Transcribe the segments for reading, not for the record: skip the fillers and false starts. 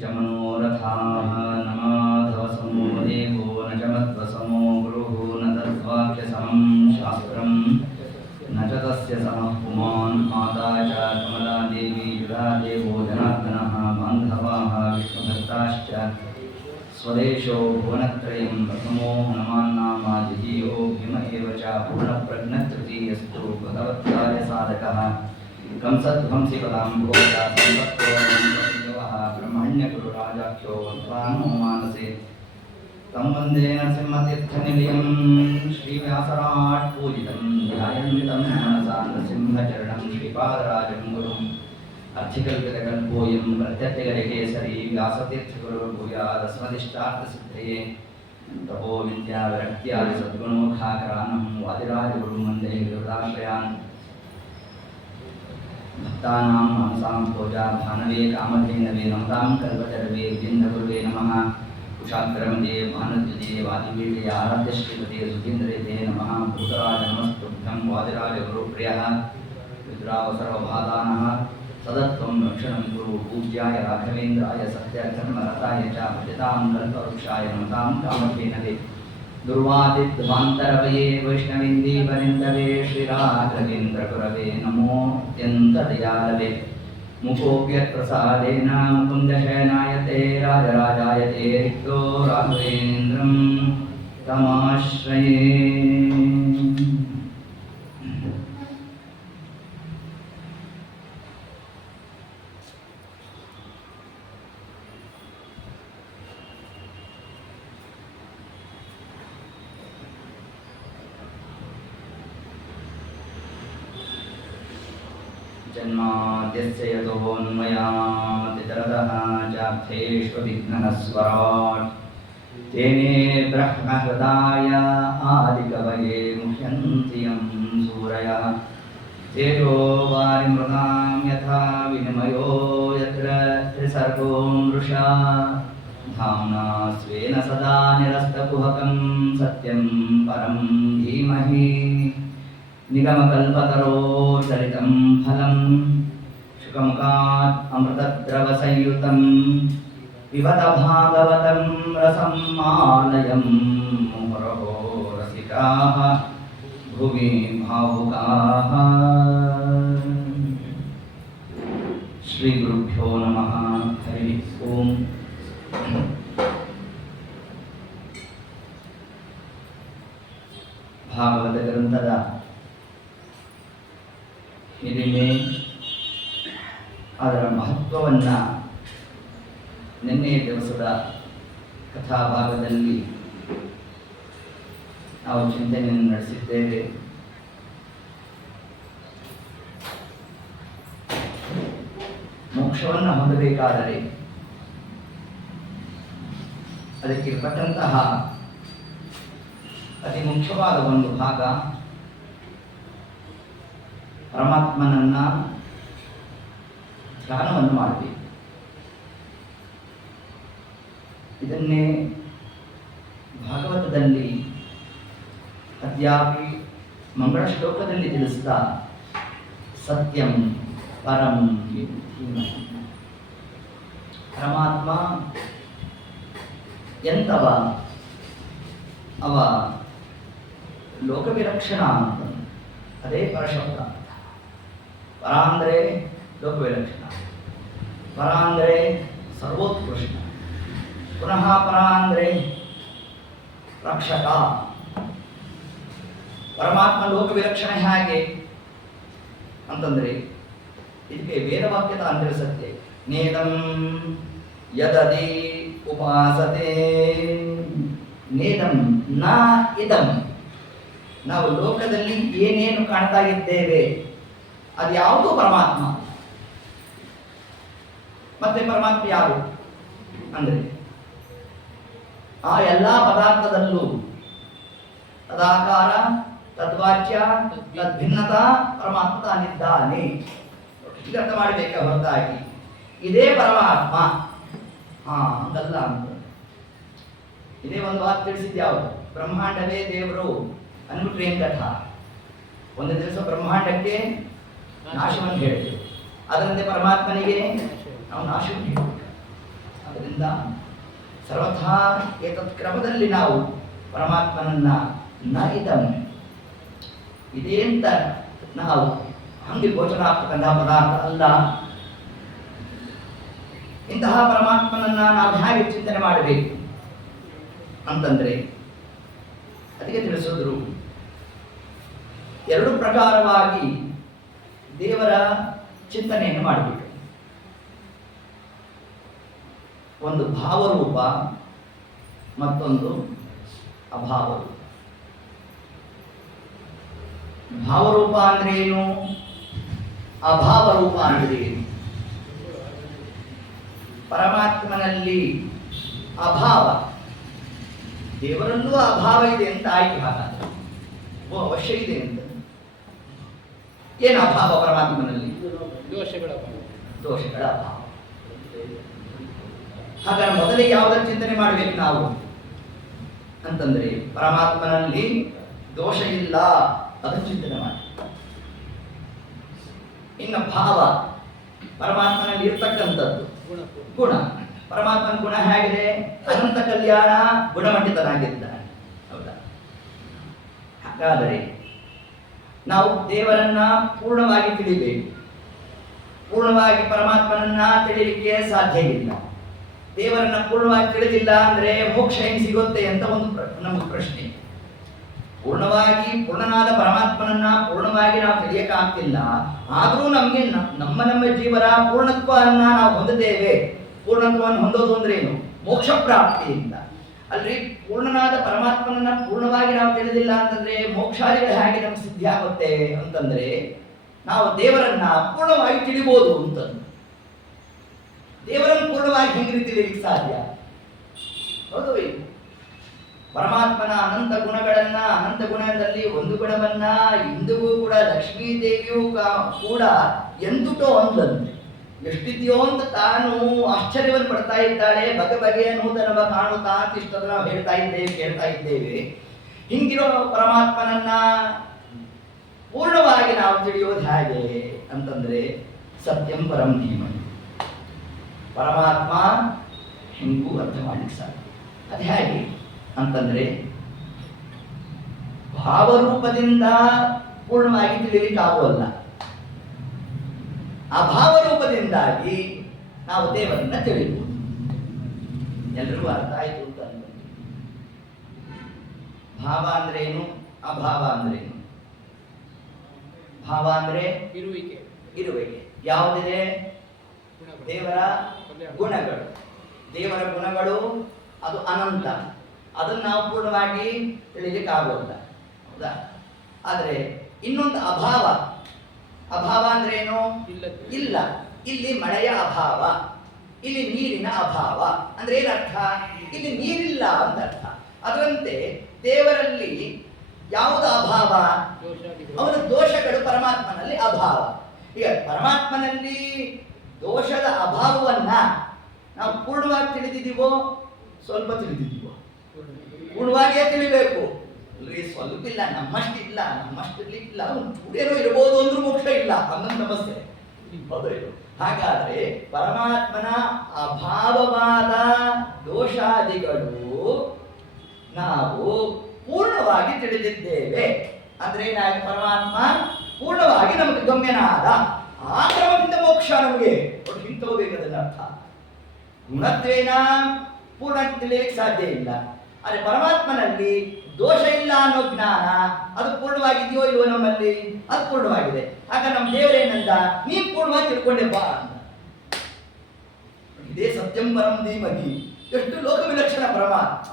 च मनोरथाः नमाधवसमो देवो न च मध्वसमो गुरुः न तद्वाक्यसमं शास्त्रं न च तस्य समः पुमान् माता च कमला देवी युधा देवो जनार्दनः बान्धवाः विष्णुभक्ताश्च स्वदेशो भुवनत्रयं प्रथमो हनुमान्नामा जिजीयो भीम एव च पूर्णप्रज्ञतृतीयस्तु भगवत्कार्यसाधकः कंसध्वंसिपदाम्भोजा संसत्त्वः ब्रह्मण्यगुरुराजाख्यो वक्तानो मानसे तं वन्दे नरसिंहतीर्थनिलयं श्रीव्यासराट् पूजितं ध्यायन्तं मनसा नृसिंहचरणं श्रीपादराजं गुरुम् अर्थिकल्पितकल्पोऽयं प्रत्यत्यगजकेसरी व्यासतीर्थगुरुर्भूयादस्मदिष्टार्थसिद्धये तपो विद्याविरक्त्यादि सद्गुणोद्घाकरानं वादिराजगुरुं वन्दे गुरुदाश्रयान् भक्तानां मनसां भोजा भानवे कामधेनवे नमतां कल्पतरवे विन्धगुरुवे नमः कुशाग्रमदे भानुद्युते वादिपीठे आराध्यश्रीपते सुधीन्द्रते नमः भूतराज नमस्तुभ्यं वादिराजगुरुप्रियः विद्रावसर्वबाधानः सदत्वं रक्षणं कुरु पूज्याय राघवेन्द्राय सत्यधर्मरताय च भजतां कल्पवृक्षाय नमतां कामधेनवे दुर्वादिध्वान्तरवये वैष्णवेन्दीवरिन्दवे श्रीराघवेन्द्रगुरवे नमो अत्यन्तदयालवे मुकोऽप्यत्प्रसादेन मुकुन्दशयनायते राजराजायते रिक्तो राघवेन्द्रं तमाश्रये जन्माद्यस्य यतोऽन्वयादितरतः चार्थेष्वभिघ्नस्वराट् तेने ब्रह्महृदाय आदिकवये मुह्यन्ति यं सूरयः तेजो वारिमृगां यथा विनिमयो यत्र त्रिसर्गो मृषा धाम्ना स्वेन सदा निरस्तकुहकं सत्यं परं धीमहि निगमकल्पतरोर्गलितं फलं शुकमुखात् अमृतद्रवसंयुतं पिबत भागवतं रसं मालयं मुहुरहो रसिकाः भुवि भावुकाः। श्रीगुरुभ्यो नमः। हरि ओं। ಭಾಗವತ ಗ್ರಂಥದ ಹಿರಿಮೆ, ಅದರ ಮಹತ್ವವನ್ನು ನಿನ್ನೆಯ ದಿವಸದ ಕಥಾಭಾಗದಲ್ಲಿ ನಾವು ಚಿಂತನೆಯನ್ನು ನಡೆಸಿದ್ದೇವೆ. ಮೋಕ್ಷವನ್ನು ಹೊಂದಬೇಕಾದರೆ ಅದಕ್ಕಿರ್ತಕ್ಕಂತಹ ಅತಿ ಮುಖ್ಯವಾದ ಒಂದು ಭಾಗ ಪರಮಾತ್ಮನನ್ನ ಧ್ಯಾನವನ್ನು ಮಾಡಬೇಕು. ಇದನ್ನೇ ಭಾಗವತದಲ್ಲಿ ಅದ್ಯಾಪಿ ಮಂಗಳ ಶ್ಲೋಕದಲ್ಲಿ ತಿಳಿಸ್ತಾ ಸತ್ಯಂ ಪರಂ ಧೀಮಹಿ. ಪರಮಾತ್ಮ ಎಂತವ, ಅವ ಲೋಕವಿಲಕ್ಷಣ ಅಂತ, ಅದೇ ಪರಶಬ್ದ. ಪರ ಅಂದರೆ ಲೋಕವಿಲಕ್ಷಣ, ಪರ ಅಂದರೆ ಸರ್ವೋತ್ಕೃಷ್ಟ, ಪುನಃ ಪರ ಅಂದರೆ ರಕ್ಷಕ. ಪರಮಾತ್ಮ ಲೋಕವಿಲಕ್ಷಣ ಹೇಗೆ ಅಂತಂದರೆ ಇದಕ್ಕೆ ವೇದವಾಕ್ಯದ ಅಂದರೆ ಸತ್ಯ. ನೇದಂ ಯದದಿ ಉಪಾಸತೆ, ನೇದಂ ನ ಇದಂ. ನಾವು ಲೋಕದಲ್ಲಿ ಏನೇನು ಕಾಣ್ತಾ ಇದ್ದೇವೆ ಅದು ಯಾವುದೂ ಪರಮಾತ್ಮ. ಮತ್ತೆ ಪರಮಾತ್ಮ ಯಾರು ಅಂದರೆ ಆ ಎಲ್ಲ ಪದಾರ್ಥದಲ್ಲೂ ತದಾಕಾರ ತದ್ವಾಚ್ಯ ತದ್ಭಿನ್ನತಾ ಪರಮಾತ್ಮ ತಾನಿದ್ದಾನೆ. ಈಗ ಅರ್ಥ ಮಾಡಬೇಕ ಹೊರತಾಗಿ ಇದೇ ಪರಮಾತ್ಮ ಅಂತಲ್ಲ ಅಂತ. ಇದೇ ಒಂದು ಮಾತು ತಿಳಿಸಿದ್ಯಾವುದು, ಬ್ರಹ್ಮಾಂಡವೇ ದೇವರು ಅಂದ್ಬಿಟ್ರೆ ಏನ್ ಕಥ. ಒಂದು ದಿವಸ ಬ್ರಹ್ಮಾಂಡಕ್ಕೆ ನಾಶವನ್ನು ಹೇಳ್ತೇವೆ, ಅದರಂತೆ ಪರಮಾತ್ಮನಿಗೆ ನಾವು ನಾಶವನ್ನು ಹೇಳ್ತೇವೆ. ಅದು ಆದ್ದರಿಂದ ಸರ್ವಥಾ ಏತತ್ ಕ್ರಮದಲ್ಲಿ ನಾವು ಪರಮಾತ್ಮನನ್ನ ನೈದಂ ಇದೇ ಅಂತ ನಾವು ಹಂಗೆ ಗೋಚರ ಆಗ್ತಕ್ಕಂತಹ ಪದಾರ್ಥ ಅಲ್ಲ. ಇಂತಹ ಪರಮಾತ್ಮನನ್ನ ನಾವು ಹೇಗೆ ಚಿಂತನೆ ಮಾಡಬೇಕು ಅಂತಂದ್ರೆ ಅದಕ್ಕೆ ತಿಳಿಸಿದ್ರು. ಎರಡು ಪ್ರಕಾರವಾಗಿ ದೇವರ ಚಿಂತನೆಯನ್ನು ಮಾಡಿಬಿಟ್ಟು, ಒಂದು ಭಾವರೂಪ ಮತ್ತೊಂದು ಅಭಾವರೂಪ. ಭಾವರೂಪ ಅಂದ್ರೆ ಏನು, ಅಭಾವರೂಪ ಅಂದ್ರೆ ಏನು? ಪರಮಾತ್ಮನಲ್ಲಿ ಅಭಾವ, ದೇವರಲ್ಲೂ ಅಭಾವ ಇದೆ ಅಂತ ಆಯ್ಕೆ ಹಾಗಾದ್ರೆ ಅವಶ್ಯ ಇದೆ ಅಂತ. ಏನು ಅಭಾವ ಪರಮಾತ್ಮನಲ್ಲಿ? ದೋಷಗಳ ಅಭಾವ. ಹಾಗಾದ್ರೆ ಮೊದಲಿಗೆ ಯಾವುದರ ಚಿಂತನೆ ಮಾಡಬೇಕು ನಾವು ಅಂತಂದ್ರೆ ಪರಮಾತ್ಮನಲ್ಲಿ ದೋಷ ಇಲ್ಲ, ಅದನ್ನು ಚಿಂತನೆ ಮಾಡಿ. ಇನ್ನು ಭಾವ, ಪರಮಾತ್ಮನಲ್ಲಿ ಇರ್ತಕ್ಕಂಥದ್ದು ಗುಣ. ಪರಮಾತ್ಮನ ಗುಣ ಹೇಗಿದೆ? ಅನಂತ ಕಲ್ಯಾಣ ಗುಣಮಂಡಿತನಾಗಿದ್ದಾನೆ. ಹೌದಾ? ಹಾಗಾದರೆ ನಾವು ದೇವರನ್ನ ಪೂರ್ಣವಾಗಿ ತಿಳಿಬೇಕು. ಪೂರ್ಣವಾಗಿ ಪರಮಾತ್ಮನನ್ನ ತಿಳಿಲಿಕ್ಕೆ ಸಾಧ್ಯ ಇಲ್ಲ. ದೇವರನ್ನ ಪೂರ್ಣವಾಗಿ ತಿಳಿದಿಲ್ಲ ಅಂದ್ರೆ ಮೋಕ್ಷ ಹೆಂಗ್ ಸಿಗುತ್ತೆ ಅಂತ ಒಂದು ನಮಗೆ ಪ್ರಶ್ನೆ. ಪೂರ್ಣವಾಗಿ ಪೂರ್ಣನಾದ ಪರಮಾತ್ಮನನ್ನ ಪೂರ್ಣವಾಗಿ ನಾವು ತಿಳಿಯಕ್ಕಾಗ್ತಿಲ್ಲ. ಆದರೂ ನಮಗೆ ನಮ್ಮ ಜೀವನ ಪೂರ್ಣತ್ವವನ್ನ ನಾವು ಹೊಂದಿದ್ದೇವೆ. ಪೂರ್ಣತ್ವವನ್ನು ಹೊಂದೋದು ಅಂದ್ರೆ ಏನು? ಮೋಕ್ಷ ಪ್ರಾಪ್ತಿಯಿಂದ. ಅಲ್ರಿ, ಪೂರ್ಣನಾದ ಪರಮಾತ್ಮನನ್ನ ಪೂರ್ಣವಾಗಿ ನಾವು ತಿಳಿದಿಲ್ಲ ಅಂತಂದ್ರೆ ಮೋಕ್ಷಾದಿಗಳು ಹೇಗೆ ನಮ್ಗೆ ಸಿದ್ಧಿ ಆಗುತ್ತೆ ಅಂತಂದ್ರೆ ನಾವು ದೇವರನ್ನ ಪೂರ್ಣವಾಗಿ ತಿಳಿಬಹುದು ಅಂತ. ದೇವರನ್ನು ಪೂರ್ಣವಾಗಿ ಹೆಂಗ್ ತಿಳಿಯಲಿಕ್ಕೆ ಸಾಧ್ಯ? ಹೌದು. ಪರಮಾತ್ಮನ ಅನಂತ ಗುಣಗಳನ್ನ, ಅನಂತ ಗುಣದಲ್ಲಿ ಒಂದು ಗುಣವನ್ನ ಇಂದಿಗೂ ಕೂಡ ಲಕ್ಷ್ಮೀ ದೇವಿಯೂ ಕೂಡ ಎಂದುಟೋ ಅಂದಂತೆ ಎಷ್ಟಿದೆಯೋ ಅಂತ ತಾನು ಆಶ್ಚರ್ಯವನ್ನು ಪಡ್ತಾ ಇದ್ದಾಳೆ. ಬಗೆ ಬಗೆಯ ನೂತನವ ಕಾಣುತ್ತಾ ಇಷ್ಟದ ನಾವು ಹೇಳ್ತಾ ಇದ್ದೇವೆ, ಕೇಳ್ತಾ ಇದ್ದೇವೆ. ಹಿಂಗಿರೋ ಪರಮಾತ್ಮನನ್ನ ಪೂರ್ಣವಾಗಿ ನಾವು ತಿಳಿಯೋದು ಹೇಗೆ ಅಂತಂದ್ರೆ ಸತ್ಯಂ ಪರಂ ಧೀಮಹಿ. ಪರಮಾತ್ಮ ಹಿಂಗೂ ಅರ್ಥ ಮಾಡ್ಲಿಕ್ಕೆ ಸಾಧ್ಯ. ಅದು ಹೇಗೆ ಅಂತಂದ್ರೆ ಭಾವರೂಪದಿಂದ ಪೂರ್ಣವಾಗಿ ತಿಳಿಲಿಕ್ಕೆ ಆಗೋಲ್ಲ. ಅಭಾವರೂಪದಿಂದಾಗಿ ನಾವು ದೇವರನ್ನ ತಿಳಿಬಹುದು. ಎಲ್ರಿಗೂ ಅರ್ಥ ಆಯ್ತು ಅಂತ ಅನ್ಕೊಂಡು. ಭಾವ ಅಂದ್ರೆ ಏನು, ಅಭಾವ ಅಂದ್ರೆ ಏನು? ಭಾವ ಅಂದ್ರೆ ಇರುವಿಕೆ. ಯಾವುದಿದೆ? ದೇವರ ಗುಣಗಳು. ದೇವರ ಗುಣಗಳು ಅದು ಅನಂತ. ಅದನ್ನು ನಾವು ಪೂರ್ಣವಾಗಿ ತಿಳಿಲಿಕ್ಕೆ ಆಗೋಲ್ಲ. ಹೌದಾ? ಆದರೆ ಇನ್ನೊಂದು ಅಭಾವ. ಅಭಾವ ಅಂದ್ರೆ ಏನು? ಇಲ್ಲ. ಇಲ್ಲಿ ಮಳೆಯ ಅಭಾವ, ಇಲ್ಲಿ ನೀರಿನ ಅಭಾವ. ಅಂದ್ರೆ ಏನರ್ಥ? ಇಲ್ಲಿ ನೀರಿಲ್ಲ ಅಂತ ಅರ್ಥ. ಅದರಂತೆ ದೇವರಲ್ಲಿ ಯಾವುದು ಅಭಾವ? ಅವನ ದೋಷಗಳು ಪರಮಾತ್ಮನಲ್ಲಿ ಅಭಾವ. ಈಗ ಪರಮಾತ್ಮನಲ್ಲಿ ದೋಷದ ಅಭಾವವನ್ನ ನಾವು ಪೂರ್ಣವಾಗಿ ತಿಳಿದಿದ್ದೀವೋ ಸ್ವಲ್ಪ ತಿಳಿದಿದ್ದೀವೋ? ಪೂರ್ಣವಾಗಿಯೇ ತಿಳಿಬೇಕು. ಸ್ವಲ್ಪ ಇಲ್ಲ, ನಮ್ಮಷ್ಟಿಲ್ಲ, ನಮ್ಮಷ್ಟಿರ್ಲಿಕ್ಕಿಲ್ಲ, ಚೂಡೇನೋ ಇರಬಹುದು ಅಂದ್ರೂ ಮೋಕ್ಷ ಇಲ್ಲ ಅನ್ನೋ ಸಮಸ್ಯೆ. ಹಾಗಾದ್ರೆ ಪರಮಾತ್ಮನ ಅಭಾವವಾದ ದೋಷಾದಿಗಳು ನಾವು ಪೂರ್ಣವಾಗಿ ತಿಳಿದಿದ್ದೇವೆ ಅಂದ್ರೆ ಏನಾಗಿ ಪರಮಾತ್ಮ ಪೂರ್ಣವಾಗಿ ನಮಗೆ ಗಮ್ಯನಾದ. ಆ ಕ್ರಮದಿಂದ ಮೋಕ್ಷ ನಮಗೆ ಹಿಂತೋಗ್ಬೇಕು. ಅದನ್ನ ಅರ್ಥ ಗುಣತ್ವೇನ ಪೂರ್ಣ ತಿಳಿಯಲಿಕ್ಕೆ ಸಾಧ್ಯ ಇಲ್ಲ. ಆದರೆ ಪರಮಾತ್ಮನಲ್ಲಿ ದೋಷ ಇಲ್ಲ ಅನ್ನೋ ಜ್ಞಾನ ಅದು ಪೂರ್ಣವಾಗಿದೆಯೋ ಇಲ್ವೋ ನಮ್ಮಲ್ಲಿ? ಅದು ಪೂರ್ಣವಾಗಿದೆ. ಆಗ ನಮ್ಮ ದೇವರೇನಂದ? ನೀನು ಪೂರ್ಣವಾಗಿ ತಿಳ್ಕೊಂಡೆ ಬಾ ಅಂತ. ಇದೇ ಸತ್ಯಂ ಪರಂ ಧೀಮಹಿ. ಎಷ್ಟು ಲೋಕ ವಿಲಕ್ಷಣ ಪರಮಾತ್ಮ.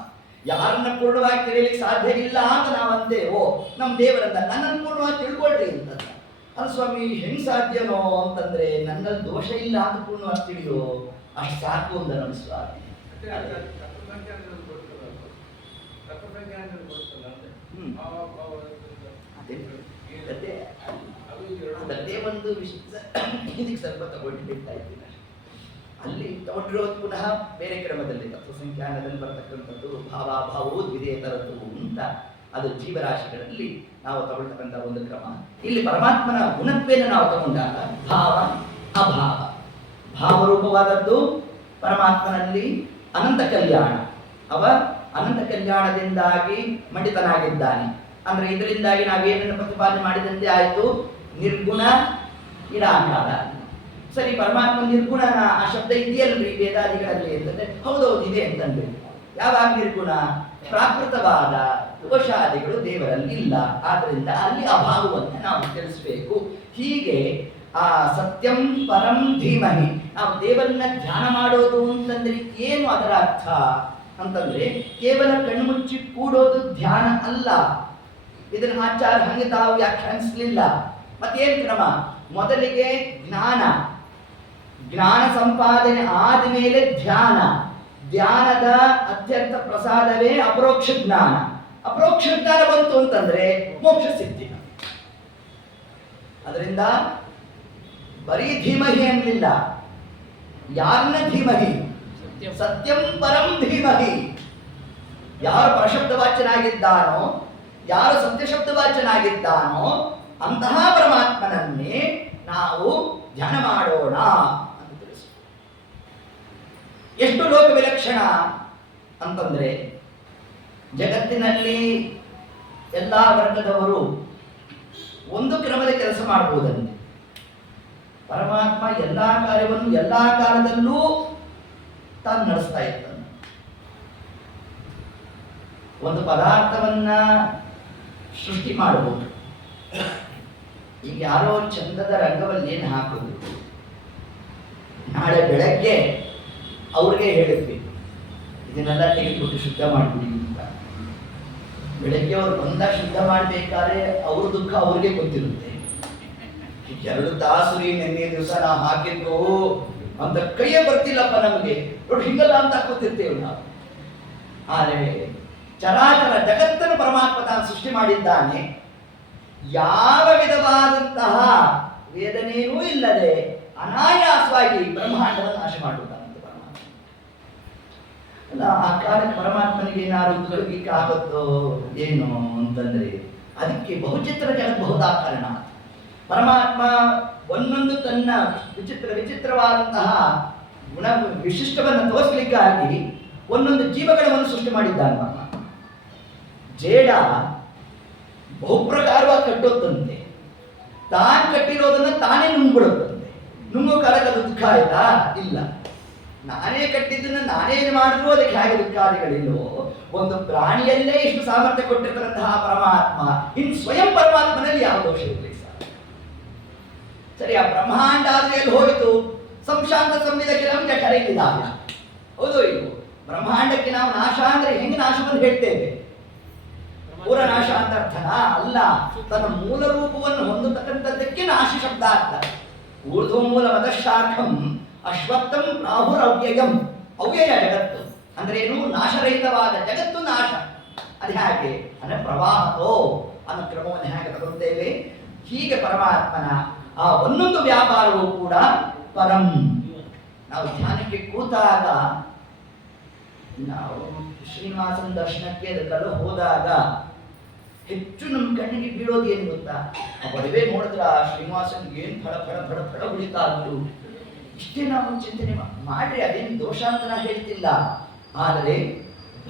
ಯಾರನ್ನ ಪೂರ್ಣವಾಗಿ ತಿಳಿಯಲಿಕ್ಕೆ ಸಾಧ್ಯ ಇಲ್ಲ ಅಂತ ನಾವು ಅಂತೇವೋ ನಮ್ಮ ದೇವರಂದ ನನ್ನನ್ನು ಪೂರ್ಣವಾಗಿ ತಿಳ್ಕೊಳ್ರಿ ಅಂತ. ಅದು ಸ್ವಾಮಿ ಹೆಂಗ್ ಸಾಧ್ಯನೋ ಅಂತಂದ್ರೆ ನನ್ನಲ್ಲಿ ದೋಷ ಇಲ್ಲ ಅಂತ ಪೂರ್ಣವಾಗಿ ತಿಳಿಯೋ ಅಷ್ಟು ಸಾಕು ಅಂದ ನಮ್ಮ ಸ್ವಾಮಿ. ಅದೇ ಒಂದು ಇದಕ್ಕೆ ಸ್ವಲ್ಪ ತಗೊಂಡಿರ್ತಾ ಇದ್ದೀನಿ. ಅಲ್ಲಿ ತಗೊಂಡಿರೋದು ಪುನಃ ಬೇರೆ ಕ್ರಮದಲ್ಲಿ ತತ್ವಸಂಖ್ಯಾನದಲ್ಲಿ ಬರ್ತಕ್ಕಂಥದ್ದು ಭಾವಾಭಾವೋ ದ್ವಿತೀಯತರದ್ದು ಅಂತ. ಅದು ಜೀವರಾಶಿಗಳಲ್ಲಿ ನಾವು ತಗೊಳ್ತಕ್ಕಂಥ ಒಂದು ಕ್ರಮ. ಇಲ್ಲಿ ಪರಮಾತ್ಮನ ಗುಣತ್ವೇನ ನಾವು ತಗೊಂಡಾಗ ಭಾವ ಅಭಾವ. ಭಾವರೂಪವಾದದ್ದು ಪರಮಾತ್ಮನಲ್ಲಿ ಅನಂತ ಕಲ್ಯಾಣ. ಅವ ಅನಂತ ಕಲ್ಯಾಣದಿಂದಾಗಿ ಮಂಡಿತನಾಗಿದ್ದಾನೆ. ಅಂದ್ರೆ ಇದರಿಂದಾಗಿ ನಾವೇನನ್ನು ಪ್ರತಿಪಾದನೆ ಮಾಡಿದಂತೆ ಆಯಿತು, ನಿರ್ಗುಣ ನಿರಾಕಾರ. ಸರಿ, ಪರಮಾತ್ಮ ನಿರ್ಗುಣನ ಆ ಶಬ್ದ ಇದೆಯಲ್ರಿ ವೇದಾದಿಗಳಲ್ಲಿ ಅಂತಂದ್ರೆ ಹೌದೌದು ಇದೆ ಅಂತಂದ್ರೆ, ಯಾವಾಗ ನಿರ್ಗುಣ? ಪ್ರಾಕೃತವಾದ ದೋಷಾದಿಗಳು ದೇವರಲ್ಲಿ ಇಲ್ಲ, ಆದ್ರಿಂದ ಅಲ್ಲಿ ಅಭಾವವನ್ನು ನಾವು ತಿಳಿಸಬೇಕು. ಹೀಗೆ ಆ ಸತ್ಯಂ ಪರಂ ಧೀಮಹಿ, ನಾವು ದೇವರನ್ನ ಧ್ಯಾನ ಮಾಡೋದು ಅಂತಂದ್ರೆ ಏನು ಅದರ ಅರ್ಥ ಅಂತಂದ್ರೆ ಕೇವಲ ಕಣ್ಮುಚ್ಚಿ ಕೂಡೋದು ಧ್ಯಾನ ಅಲ್ಲ. ಇದನ್ನ ಆಚಾರ್ಯ ಹಂಗೆ ತಾವು ವ್ಯಾಖ್ಯಾನಿಸಲಿಲ್ಲ. ಮತ್ತೇನು ಕ್ರಮ? ಮೊದಲಿಗೆ ಜ್ಞಾನ, ಜ್ಞಾನ ಸಂಪಾದನೆ ಆದಮೇಲೆ ಧ್ಯಾನ, ಧ್ಯಾನದ ಅತ್ಯಂತ ಪ್ರಸಾದವೇ ಅಪರೋಕ್ಷ ಜ್ಞಾನ. ಅಪರೋಕ್ಷ ಜ್ಞಾನ ಬಂತು ಅಂತಂದ್ರೆ ಮೋಕ್ಷ ಸಿದ್ಧಿ. ಅದರಿಂದ ಬರೀ ಧೀಮಹಿ ಅನ್ನಲಿಲ್ಲ. ಯಾರನ್ನ ಧೀಮಹಿ? ಸತ್ಯಂ ಪರಂ ಧೀಮಹಿ. ಯಾರು ಪರಶಬ್ದವಾಚ್ಯನಾಗಿದ್ದಾನೋ, ಯಾರು ಸತ್ಯಶಬ್ದವಾಚ್ಯನಾಗಿದ್ದಾನೋ ಅಂತಹ ಪರಮಾತ್ಮನನ್ನೇ ನಾವು ಧ್ಯಾನ ಮಾಡೋಣ ಅಂತ ತಿಳಿಸಿ. ಎಷ್ಟು ಲೋಕ ವಿಲಕ್ಷಣ ಅಂತಂದ್ರೆ, ಜಗತ್ತಿನಲ್ಲಿ ಎಲ್ಲ ವರ್ಗದವರು ಒಂದು ಕ್ರಮದ ಕೆಲಸ ಮಾಡಬಹುದಂತೆ. ಪರಮಾತ್ಮ ಎಲ್ಲ ಕಾರ್ಯವನ್ನು ಎಲ್ಲ ಕಾಲದಲ್ಲೂ ತಾನು ನಡೆಸ್ತಾ ಇದ್ದಾನೆ. ಒಂದು ಪದಾರ್ಥವನ್ನ ಸೃಷ್ಟಿ ಮಾಡಬಹುದು. ಈಗ ಯಾರೋ ಚಂದದ ರಂಗವಲ್ಲಿಯನ್ನು ಹಾಕೋದು, ನಾಳೆ ಬೆಳಗ್ಗೆ ಅವ್ರಿಗೆ ಹೇಳಿದ್ವಿ ಇದನ್ನೆಲ್ಲ ತೆಗೆದುಬಿಟ್ಟು ಶುದ್ಧ ಮಾಡಿಬಿಡಿ ಅಂತ. ಬೆಳಗ್ಗೆ ಅವ್ರು ಬಂದಾಗ ಶುದ್ಧ ಮಾಡಬೇಕಾದ್ರೆ ಅವ್ರ ದುಃಖ ಅವ್ರಿಗೆ ಗೊತ್ತಿರುತ್ತೆ. 2 ತಾಸು ನಿನ್ನೆ ದಿವಸ ನಾ ಹಾಕಿದ್ದು ಅಂತ ಕೈಯೇ ಬರ್ತಿಲ್ಲಪ್ಪ ನಮಗೆ, ನೋಡಿ ಹಿಂಗಲ್ಲ ಅಂತ ಕೂತಿರ್ತೇವೆ ನಾವು. ಆದರೆ ಚರಾಚರ ಜಗತ್ತನ್ನು ಪರಮಾತ್ಮ ತಾನು ಸೃಷ್ಟಿ ಮಾಡಿದ್ದಾನೆ. ಯಾವ ವಿಧವಾದಂತಹ ವೇದನೆಯೂ ಇಲ್ಲದೆ ಅನಾಯಾಸವಾಗಿ ಬ್ರಹ್ಮಾಂಡವನ್ನು ನಾಶ ಮಾಡುತ್ತಾನಂತೆ ಪರಮಾತ್ಮ. ಅಲ್ಲ, ಆ ಕಾಲಕ್ಕೆ ಪರಮಾತ್ಮನಿಗೆ ಏನಾದ್ರು ದುರ್ಗಿಕ್ಕೆ ಆಗುತ್ತೋ ಏನು ಅಂತಂದ್ರೆ, ಅದಕ್ಕೆ ಬಹುಚಿತ್ರ ಜಗತ್ ಬಹುದಾಕರಣ. ಪರಮಾತ್ಮ ಒಂದೊಂದು ತನ್ನ ವಿಚಿತ್ರವಾದಂತಹ ಗುಣ ವಿಶಿಷ್ಟವನ್ನು ತೋರಿಸಲಿಕ್ಕಾಗಿ ಒಂದೊಂದು ಜೀವಗಳನ್ನು ಸೃಷ್ಟಿ ಮಾಡಿದ್ದಾನೆ ಪರಮಾತ್ಮ. ಜೇಡ ಬಹುಪ್ರಕಾರವಾಗಿ ಕಟ್ಟೋದಂತೆ, ತಾನು ಕಟ್ಟಿರೋದನ್ನ ತಾನೇ ನುಂಗ್ಬಿಡುತ್ತಂತೆ. ನುಂಗೋ ಕಾಲಕ್ಕೆ ಅದು ದುಃಖ ಆಯ್ತಾ? ಇಲ್ಲ. ನಾನೇ ಕಟ್ಟಿದ್ದನ್ನ ನಾನೇ ಮಾಡಿದ್ರು ಅದಕ್ಕೆ ಹೇಗೆ ದುಃಖಾದಿಗಳಿಲ್ಲೋ, ಒಂದು ಪ್ರಾಣಿಯಲ್ಲೇ ಇಷ್ಟು ಸಾಮರ್ಥ್ಯ ಕೊಟ್ಟಿರ್ತಕ್ಕಂತಹ ಪರಮಾತ್ಮ ಇನ್ನು ಸ್ವಯಂ ಪರಮಾತ್ಮನಲ್ಲಿ ಯಾವ ದೋಷ ಇರಲಿ ಸರಿ. ಆ ಬ್ರಹ್ಮಾಂಡ ಆದ್ರೆ ಎಲ್ಲಿ ಹೋಯಿತು? ಸಂಶಾಂತ ಸಂವಿಧಕ್ಕೆ ನಮ್ಗೆ ಕರೆಯಿದಾಗ ಹೌದು. ಇದು ಬ್ರಹ್ಮಾಂಡಕ್ಕೆ ನಾವು ನಾಶ ಅಂದ್ರೆ ಹೆಂಗೆ ನಾಶವನ್ನು ಹೇಳ್ತೇವೆ? ಪೂರ ನಾಶ ಅಂತ ಅರ್ಥನ ಅಲ್ಲ, ತನ್ನ ಮೂಲ ರೂಪವನ್ನು ಹೊಂದತಕ್ಕಂಥದ್ದಕ್ಕೆ ನಾಶ ಶಬ್ದ ಅರ್ಥ. ಊರ್ಧ್ವ ಮೂಲ ಮದಶಾಖಂ ಅಶ್ವತ್ಥಂ ರಾಹುರವ್ಯಯಂ. ಅವ್ಯಯ ಜಗತ್ತು ಅಂದ್ರೆ ಏನು? ನಾಶರಹಿತವಾದ ಜಗತ್ತು ನಾಶ. ಅದು ಹೇಗೆ ಅಂದ್ರೆ ಪ್ರವಾಹೋ ಅನ್ನೋ ಕ್ರಮವನ್ನು ಹೇಗೆ ತಗೊಳ್ತೇವೆ, ಹೀಗೆ ಪರಮಾತ್ಮನ ಆ ಒಂದೊಂದು ವ್ಯಾಪಾರವೂ ಕೂಡ ಪರಂ. ನಾವು ಧ್ಯಾನಕ್ಕೆ ಕೂತಾಗ, ನಾವು ಶ್ರೀನಿವಾಸನ ದರ್ಶನಕ್ಕೆ ಅದಕ್ಕೆಲ್ಲ ಹೋದಾಗ ಹೆಚ್ಚು ನಮ್ಮ ಕಣ್ಣಿಗೆ ಬೀಳೋದು ಏನು ಗೊತ್ತಾ? ಆ ಒಡವೆ ನೋಡಿದ್ರ ಶ್ರೀನಿವಾಸನ್ಗೆ ಏನು ಫಳ ಫಳ ಫಳ ಫಳ ಉಳಿತಾ ಇದ್ರು. ಇಷ್ಟೇ ನಾವು ಚಿಂತನೆ ಮಾಡ್ರಿ, ಅದೇನು ದೋಷ ಅಂತ ನಾ ಹೇಳ್ತಿಲ್ಲ. ಆದರೆ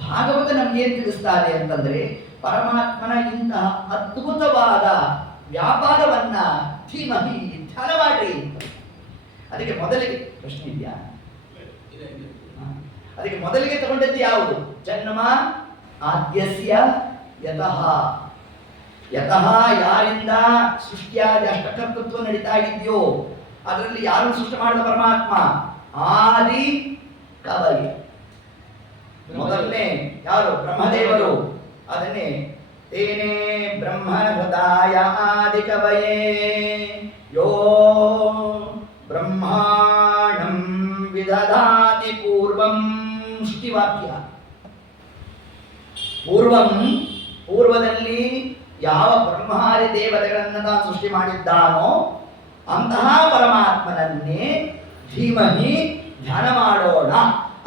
ಭಾಗವತ ನಮ್ಗೇನು ತಿಳಿಸ್ತಾರೆ ಅಂತಂದ್ರೆ, ಪರಮಾತ್ಮನ ಇಂತಹ ಅದ್ಭುತವಾದ ವ್ಯಾಪಾರವನ್ನ ಧೀಮಹಿ ಧ್ಯಾನ ಮಾಡ್ರಿ. ಅದಕ್ಕೆ ಮೊದಲಿಗೆ ಪ್ರಶ್ನೆ ಇದೆಯಾ? ಅದಕ್ಕೆ ಮೊದಲಿಗೆ ತಗೊಂಡದ್ದು ಯಾವುದು? ಜನ್ಮ ಆದ್ಯಸ್ಯ ಯತಃ. ಯತಃ ಯಾರಿಂದ ಸೃಷ್ಟಿಯಾದ ಅಷ್ಟಕರ್ತೃತ್ವ ನಡೀತಾ ಇದೆಯೋ ಅದರಲ್ಲಿ ಯಾರನ್ನು ಸೃಷ್ಟಿ ಮಾಡಿದ ಪರಮಾತ್ಮ? ಆದಿ ಕವಯೆ. ಮೊದಲನೇ ಯಾರು? ಬ್ರಹ್ಮದೇವರು. ಅದನ್ನೇ ತೇನೇ ಬ್ರಹ್ಮ ಹೃದಯ ಆದಿ ಕವಯೇ ಯೋ ಬ್ರಹ್ಮಾಣಂ ವಿದಧಾತಿ ಪೂರ್ವಂ. ಶ್ರುತಿವಾಕ್ಯ. ಪೂರ್ವದಲ್ಲಿ ಯಾವ ಬ್ರಹ್ಮಾದಿ ದೇವತೆಗಳನ್ನು ತಾನು ಸೃಷ್ಟಿ ಮಾಡಿದ್ದಾನೋ ಅಂತಹ ಪರಮಾತ್ಮನನ್ನೇ ಧೀಮಹಿ ಧ್ಯಾನ ಮಾಡೋಣ.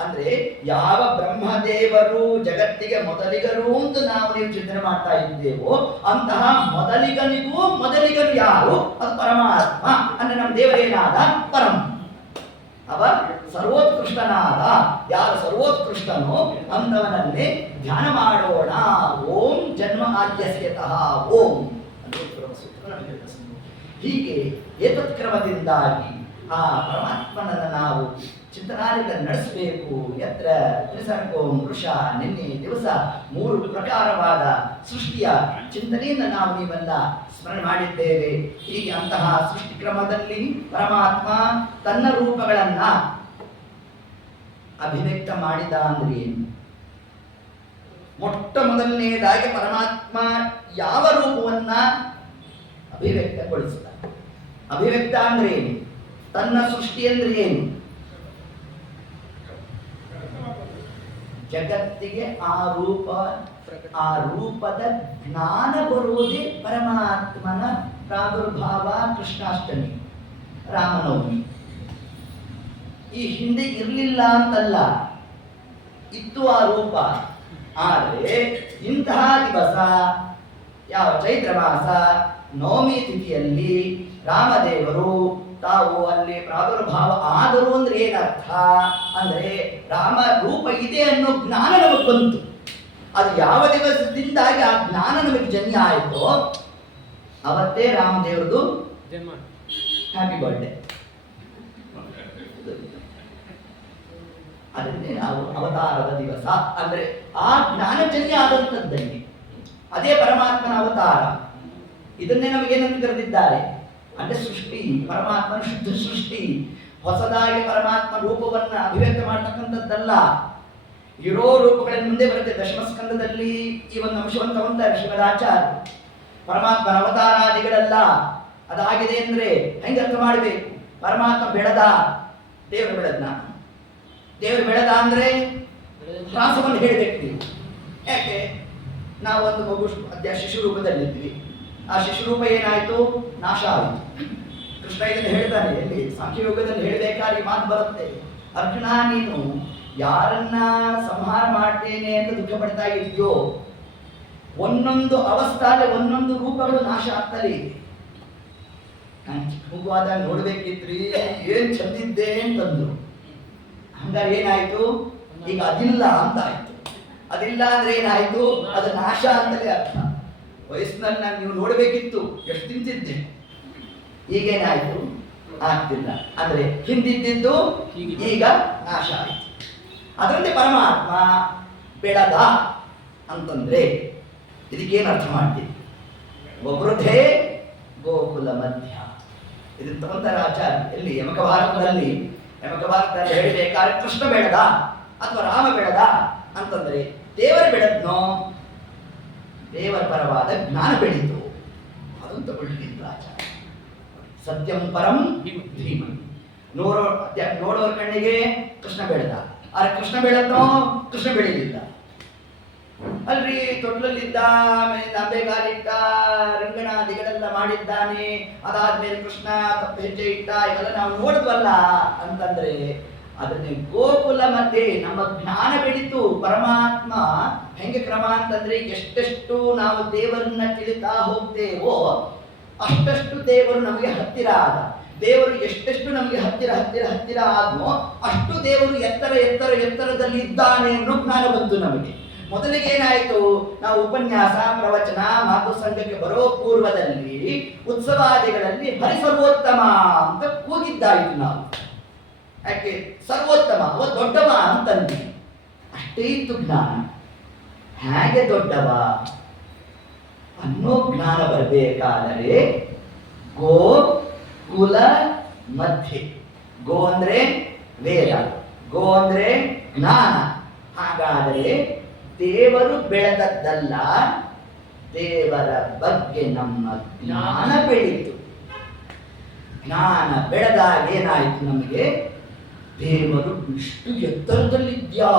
ಅಂದ್ರೆ ಯಾವ ಬ್ರಹ್ಮದೇವರು ಜಗತ್ತಿಗೆ ಮೊದಲಿಗರು ಅಂತ ನೀವು ಚಿಂತನೆ ಮಾಡ್ತಾ ಇದ್ದೇವೋ ಅಂತಹ ಮೊದಲಿಗನು ಯಾರು? ಅದು ಪರಮಾತ್ಮ. ಅಂದ್ರೆ ನಮ್ಮ ದೇವರೇನಾದ ಪರಂ. ಅವ ಸರ್ವೋತ್ಕೃಷ್ಟನಾದ. ಯಾರು ಸರ್ವೋತ್ಕೃಷ್ಟನೋ ಅಂತವನಲ್ಲಿ ಧ್ಯಾನ ಮಾಡೋಣ. ಓಂ ಜನ್ಮ ಆದ್ಯಸ್ಯತಃ ಓಂ ಹೀಗೆ ಏತತ್ ಕ್ರಮದಿಂದಾಗಿ ಆ ಪರಮಾತ್ಮನನ್ನು ನಾವು ಚಿಂತನಾದಿಗಳ ನಡೆಸಬೇಕು. ಯತ್ರ ತ್ರಿಸರ್ಗೋಂ ವೃಷ ನಿನ್ನೆ ದಿವಸ 3 ಪ್ರಕಾರವಾದ ಸೃಷ್ಟಿಯ ಚಿಂತನೆಯನ್ನು ನಾವು ನೀವೆಲ್ಲ ಸ್ಮರಣೆ ಮಾಡಿದ್ದೇವೆ. ಹೀಗೆ ಅಂತಹ ಸೃಷ್ಟಿ ಕ್ರಮದಲ್ಲಿ ಪರಮಾತ್ಮ ತನ್ನ ರೂಪಗಳನ್ನ ಅಭಿವ್ಯಕ್ತ ಮಾಡಿದ ಅಂದ್ರೆ ಏನು? ಮೊಟ್ಟ ಮೊದಲನೆಯದಾಗಿ ಪರಮಾತ್ಮ ಯಾವ ರೂಪವನ್ನ ಅಭಿವ್ಯಕ್ತಗೊಳಿಸಿದ? ಅಭಿವ್ಯಕ್ತ ಅಂದ್ರೆ ಏನು? ತನ್ನ ಸೃಷ್ಟಿ ಅಂದ್ರೆ ಏನು? ಜಗತ್ತಿಗೆ ಆ ರೂಪದ ಜ್ಞಾನ ಬರುವುದೇ ಪರಮಾತ್ಮನ ಪ್ರಾದುರ್ಭಾವ ಕೃಷ್ಣಾಷ್ಟಮಿ, ರಾಮನವಮಿ. ಈ ಹಿಂದೆ ಇರಲಿಲ್ಲ ಅಂತಲ್ಲ, ಇತ್ತು ಆ ರೂಪ. ಆದರೆ ಇಂತಹ ದಿವಸ ಯಾವ ಚೈತ್ರ ಮಾಸ ನವಮಿ ತಿಥಿಯಲ್ಲಿ ರಾಮದೇವರು ತಾವು ಅಲ್ಲಿ ಪ್ರಾದುರ್ಭಾವ ಆದರು ಅಂದ್ರೆ ಏನರ್ಥ ಅಂದ್ರೆ ರಾಮ ರೂಪ ಇದೆ ಅನ್ನೋ ಜ್ಞಾನ ನಮಗೆ ಬಂತು. ಅದು ಯಾವ ದಿವಸದಿಂದಾಗಿ ಆ ಜ್ಞಾನ ನಮಗೆ ಜನ್ಯ ಆಯಿತೋ ಅವತ್ತೇ ರಾಮದೇವ್ರದು ಹ್ಯಾಪಿ ಬರ್ಡೇ. ಅದನ್ನೇ ನಾವು ಅವತಾರದ ದಿವಸ ಅಂದ್ರೆ ಆ ಜ್ಞಾನಜನ್ಯ ಆದಂಥದ್ದಲ್ಲಿ ಅದೇ ಪರಮಾತ್ಮನ ಅವತಾರ. ಇದನ್ನೇ ನಮಗೇನಂತ ಕರೆದಿದ್ದಾರೆ ಅಂದ್ರೆ ಸೃಷ್ಟಿ, ಪರಮಾತ್ಮನ ಶುದ್ಧ ಸೃಷ್ಟಿ. ಹೊಸದಾಗಿ ಪರಮಾತ್ಮ ರೂಪವನ್ನ ಅಭಿವ್ಯಕ್ತ ಮಾಡ್ತಕ್ಕಂಥದ್ದಲ್ಲ. ಇರೋ ರೂಪಗಳ ಮುಂದೆ ಬರುತ್ತೆ. ದಶಮಸ್ಕಂದದಲ್ಲಿ ಈ ಒಂದು ಅಂಶವನ್ನು ತಗೊಂತಾರೆ ಶ್ರೀಮದಾಚಾರ್ಯ. ಪರಮಾತ್ಮನ ಅವತಾರಾದಿಗಳೆಲ್ಲ ಅದಾಗಿದೆ ಅಂದ್ರೆ ಹೆಂಗೆ ಅರ್ಥ ಮಾಡಬೇಕು? ಪರಮಾತ್ಮ ಬೆಳೆದ, ದೇವರು ಬೆಳೆದ್ನ. ದೇವರು ಬೆಳೆದ ಅಂದ್ರೆ ರಾಸವನ್ನು ಹೇಳಬೇಕು ನೀವು. ಯಾಕೆ? ನಾವೊಂದು ಮಗು ಶಿಶು ರೂಪದಲ್ಲಿದ್ವಿ. ಆ ಶಿಶುರೂಪ ಏನಾಯ್ತು? ನಾಶ ಆಯಿತು. ಕೃಷ್ಣ ಇದನ್ನು ಹೇಳ್ತಾನೆ ಎಲ್ಲಿ? ಸಾಂಖ್ಯಯೋಗದಲ್ಲಿ ಹೇಳಬೇಕಾದ್ರೆ ಮಾತು ಬರುತ್ತೆ. ಅರ್ಜುನ, ನೀನು ಯಾರನ್ನ ಸಂಹಾರ ಮಾಡ್ತೇನೆ ಅಂತ ದುಃಖ ಪಡ್ತಾ ಇದೆಯೋ ಒಂದೊಂದು ಅವಸ್ಥಾಲೆ ಒಂದೊಂದು ರೂಪಗಳು ನಾಶ ಆಗ್ತಲೇ ಇದೆ. ನಾನು ಚಿಕ್ಕ ಮಗುವಾದಾಗ ನೋಡ್ಬೇಕಿದ್ರಿ, ಏನ್ ಚಂದಿದ್ದೆ ಅಂತಂದ್ರು. ಹಂಗಾರೆ ಏನಾಯ್ತು? ಈಗ ಅದಿಲ್ಲ ಅಂತ ಆಯ್ತು. ಅದಿಲ್ಲ ಅಂದ್ರೆ ಏನಾಯ್ತು? ಅದು ನಾಶ ಅಂತಲೇ ಅರ್ಥ. ವಯಸ್ಸಿನಲ್ಲಿ ನಾನು ನೀವು ನೋಡಬೇಕಿತ್ತು, ಎಷ್ಟು ತಿಂತಿದ್ದೆ, ಈಗೇನಾಯ್ತು? ಆಗ್ತಿಲ್ಲ. ಅಂದ್ರೆ ಹಿಂದಿದ್ದು ಈಗ ನಾಶ ಆಯಿತು. ಅದರಂತೆ ಪರಮಾತ್ಮ ಬೆಳೆದ ಅಂತಂದ್ರೆ ಇದಕ್ಕೇನು ಅರ್ಥ ಮಾಡ್ತೀವಿ? ವೃದ್ಧೇ ಗೋಕುಲ ಮಧ್ಯ. ಇದನ್ನು ತಗೊಂತಾರೆ ಆಚಾರ್ಯ ಎಲ್ಲಿ? ಯಮಕ ಭಾರತದಲ್ಲಿ ಹೇಳಬೇಕಾದ್ರೆ ಕೃಷ್ಣ ಬೆಳೆದ ಅಥವಾ ರಾಮ ಬೆಳೆದ ಅಂತಂದ್ರೆ ದೇವರು ಬೆಳೆದ್ನೋ? ದೇವರ ಪರವಾದ ಜ್ಞಾನ ಬೆಳೀತು. ಅದನ್ನು ತಗೊಳ್ಳಿದ್ರು ಆಚಾರ್ಯ. ಸತ್ಯಂ ಪರಂ ಧೀಮನ್. ನೋಡೋರ ಕಣ್ಣಿಗೆ ಕೃಷ್ಣ ಬೆಳೆದ. ಆದ್ರೆ ಕೃಷ್ಣ ಬೆಳೆದ್ನೋ? ಕೃಷ್ಣ ಬೆಳೀಲಿಲ್ಲ. ಅಲ್ರಿ ತೊಟ್ಲಲ್ಲಿದ್ದ, ಆಮೇಲೆ ಅಂಬೆಗಾಲಿಟ್ಟ, ರಂಗನಾದಿಗಳೆಲ್ಲ ಮಾಡಿದ್ದಾನೆ. ಅದಾದ್ಮೇಲೆ ಕೃಷ್ಣ ತಪ್ಪು ಹೆಜ್ಜೆ ಇಟ್ಟ, ಇವೆಲ್ಲ ನಾವು ನೋಡಿದ್ವಲ್ಲ ಅಂತಂದ್ರೆ ಅದನ್ನೇ ಗೋಕುಲ ಮಧ್ಯೆ ನಮ್ಮ ಜ್ಞಾನ ಬೆಳೀತು. ಪರಮಾತ್ಮ ಹೆಂಗೆ ಕ್ರಮ ಅಂತಂದ್ರೆ ಎಷ್ಟೆಷ್ಟು ನಾವು ದೇವರನ್ನ ತಿಳಿತಾ ಹೋಗ್ತೇವೋ ಅಷ್ಟಷ್ಟು ದೇವರು ನಮಗೆ ಹತ್ತಿರ ಆದ. ದೇವರು ಎಷ್ಟೆಷ್ಟು ನಮಗೆ ಹತ್ತಿರ ಆದ್ನೋ ಅಷ್ಟು ದೇವರು ಎತ್ತರದಲ್ಲಿ ಇದ್ದಾನೆ ಅನ್ನೋ ಜ್ಞಾನ ಬಂತು ನಮಗೆ. ಮೊದಲಿಗೆ ಏನಾಯ್ತು? ನಾವು ಉಪನ್ಯಾಸ ಪ್ರವಚನ ಮಾತು ಸಂಘಕ್ಕೆ ಬರೋ ಪೂರ್ವದಲ್ಲಿ ಉತ್ಸವಾದಿಗಳಲ್ಲಿ ಹರಿಸರ್ವೋತ್ತಮ ಅಂತ ಕೂಗಿದ್ದಾಯಿತು ನಾವು. ಯಾಕೆ? ಸರ್ವೋತ್ತಮ, ಅವ ದೊಡ್ಡವ ಅಂತಂದ್ವಿ. ಅಷ್ಟೇ ಇತ್ತು ಜ್ಞಾನ. ಹೇಗೆ ದೊಡ್ಡವ ಅನ್ನೋ ಜ್ಞಾನ ಬರಬೇಕಾದರೆ ಗೋ ಕುಲ ಮಧ್ಯೆ. ಗೋ ಅಂದ್ರೆ ವೇದ, ಗೋ ಅಂದ್ರೆ ಜ್ಞಾನ. ಹಾಗಾದರೆ ದೇವರು ಬೆಳೆದದ್ದಲ್ಲ, ದೇವರ ಬಗ್ಗೆ ನಮ್ಮ ಜ್ಞಾನ ಬೆಳೀತು. ಜ್ಞಾನ ಬೆಳೆದಾಗ ಏನಾಯಿತು? ನಮಗೆ ದೇವರು ಇಷ್ಟು ಎತ್ತರದಲ್ಲಿದ್ಯಾ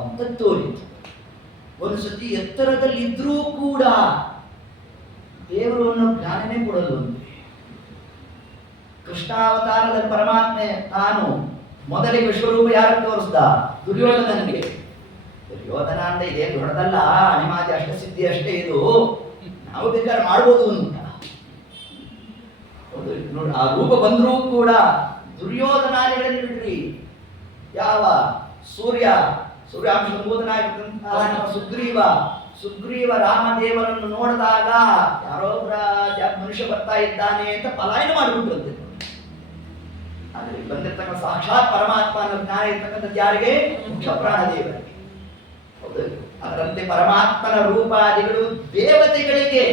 ಅಂತ ತೋರಿತು. ಒಂದು ಸತಿ ಎತ್ತರದಲ್ಲಿದ್ರೂ ಕೂಡ ದೇವರು ಅನ್ನೋ ಜ್ಞಾನನೇ ಕೊಡಲು ಅಂದ್ರೆ ಕೃಷ್ಣಾವತಾರದಲ್ಲಿ ಪರಮಾತ್ಮ ತಾನು ಮೊದಲಿಗೆ ವಿಶ್ವರೂಪ ಯಾರನ್ನು ತೋರಿಸ್ದ? ದುರ್ಯೋಧನನಿಗೆ. ದುರ್ಯೋಧನ ಅಂದ್ರೆ ಇದೇನು ದೊಡ್ಡದಲ್ಲ, ಅಣಿಮಾದಿ ಅಷ್ಟಸಿದ್ಧಿ ಅಷ್ಟೇ, ಇದು ನಾವು ಬೇಕಾದ್ರೆ ಮಾಡ್ಬೋದು ಅಂತ. ನೋಡಿ, ಆ ರೂಪ ಬಂದರೂ ಕೂಡ ದುರ್ಯೋಧನಾದಿಗಳನ್ನು ಬಿಡ್ರಿ, ಯಾವ ಸೂರ್ಯಾಂಶ ಸಂಬೋಧನಾಗಿರ್ತಂತಹ ಸುಗ್ರೀವ ರಾಮದೇವರನ್ನು ನೋಡಿದಾಗ ಯಾರೊಬ್ಬ ಮನುಷ್ಯ ಬರ್ತಾ ಇದ್ದಾನೆ ಅಂತ ಪಲಾಯನ ಮಾಡಿಬಿಟ್ರಂತೆ. ಆದರೆ ಬಂದಿರ್ತಕ್ಕಂಥ ಸಾಕ್ಷಾತ್ ಪರಮಾತ್ಮ ಅನ್ನೋ ಜ್ಞಾನ ಇರ್ತಕ್ಕಂಥದ್ದು ಯಾರಿಗೆ? ಮುಖ್ಯ ಪ್ರಾಣದೇವರಿಗೆ. ಹೌದು, ಅದರಂತೆ ಪರಮಾತ್ಮನ ರೂಪಾದಿಗಳು ದೇವತೆಗಳಿಗೆ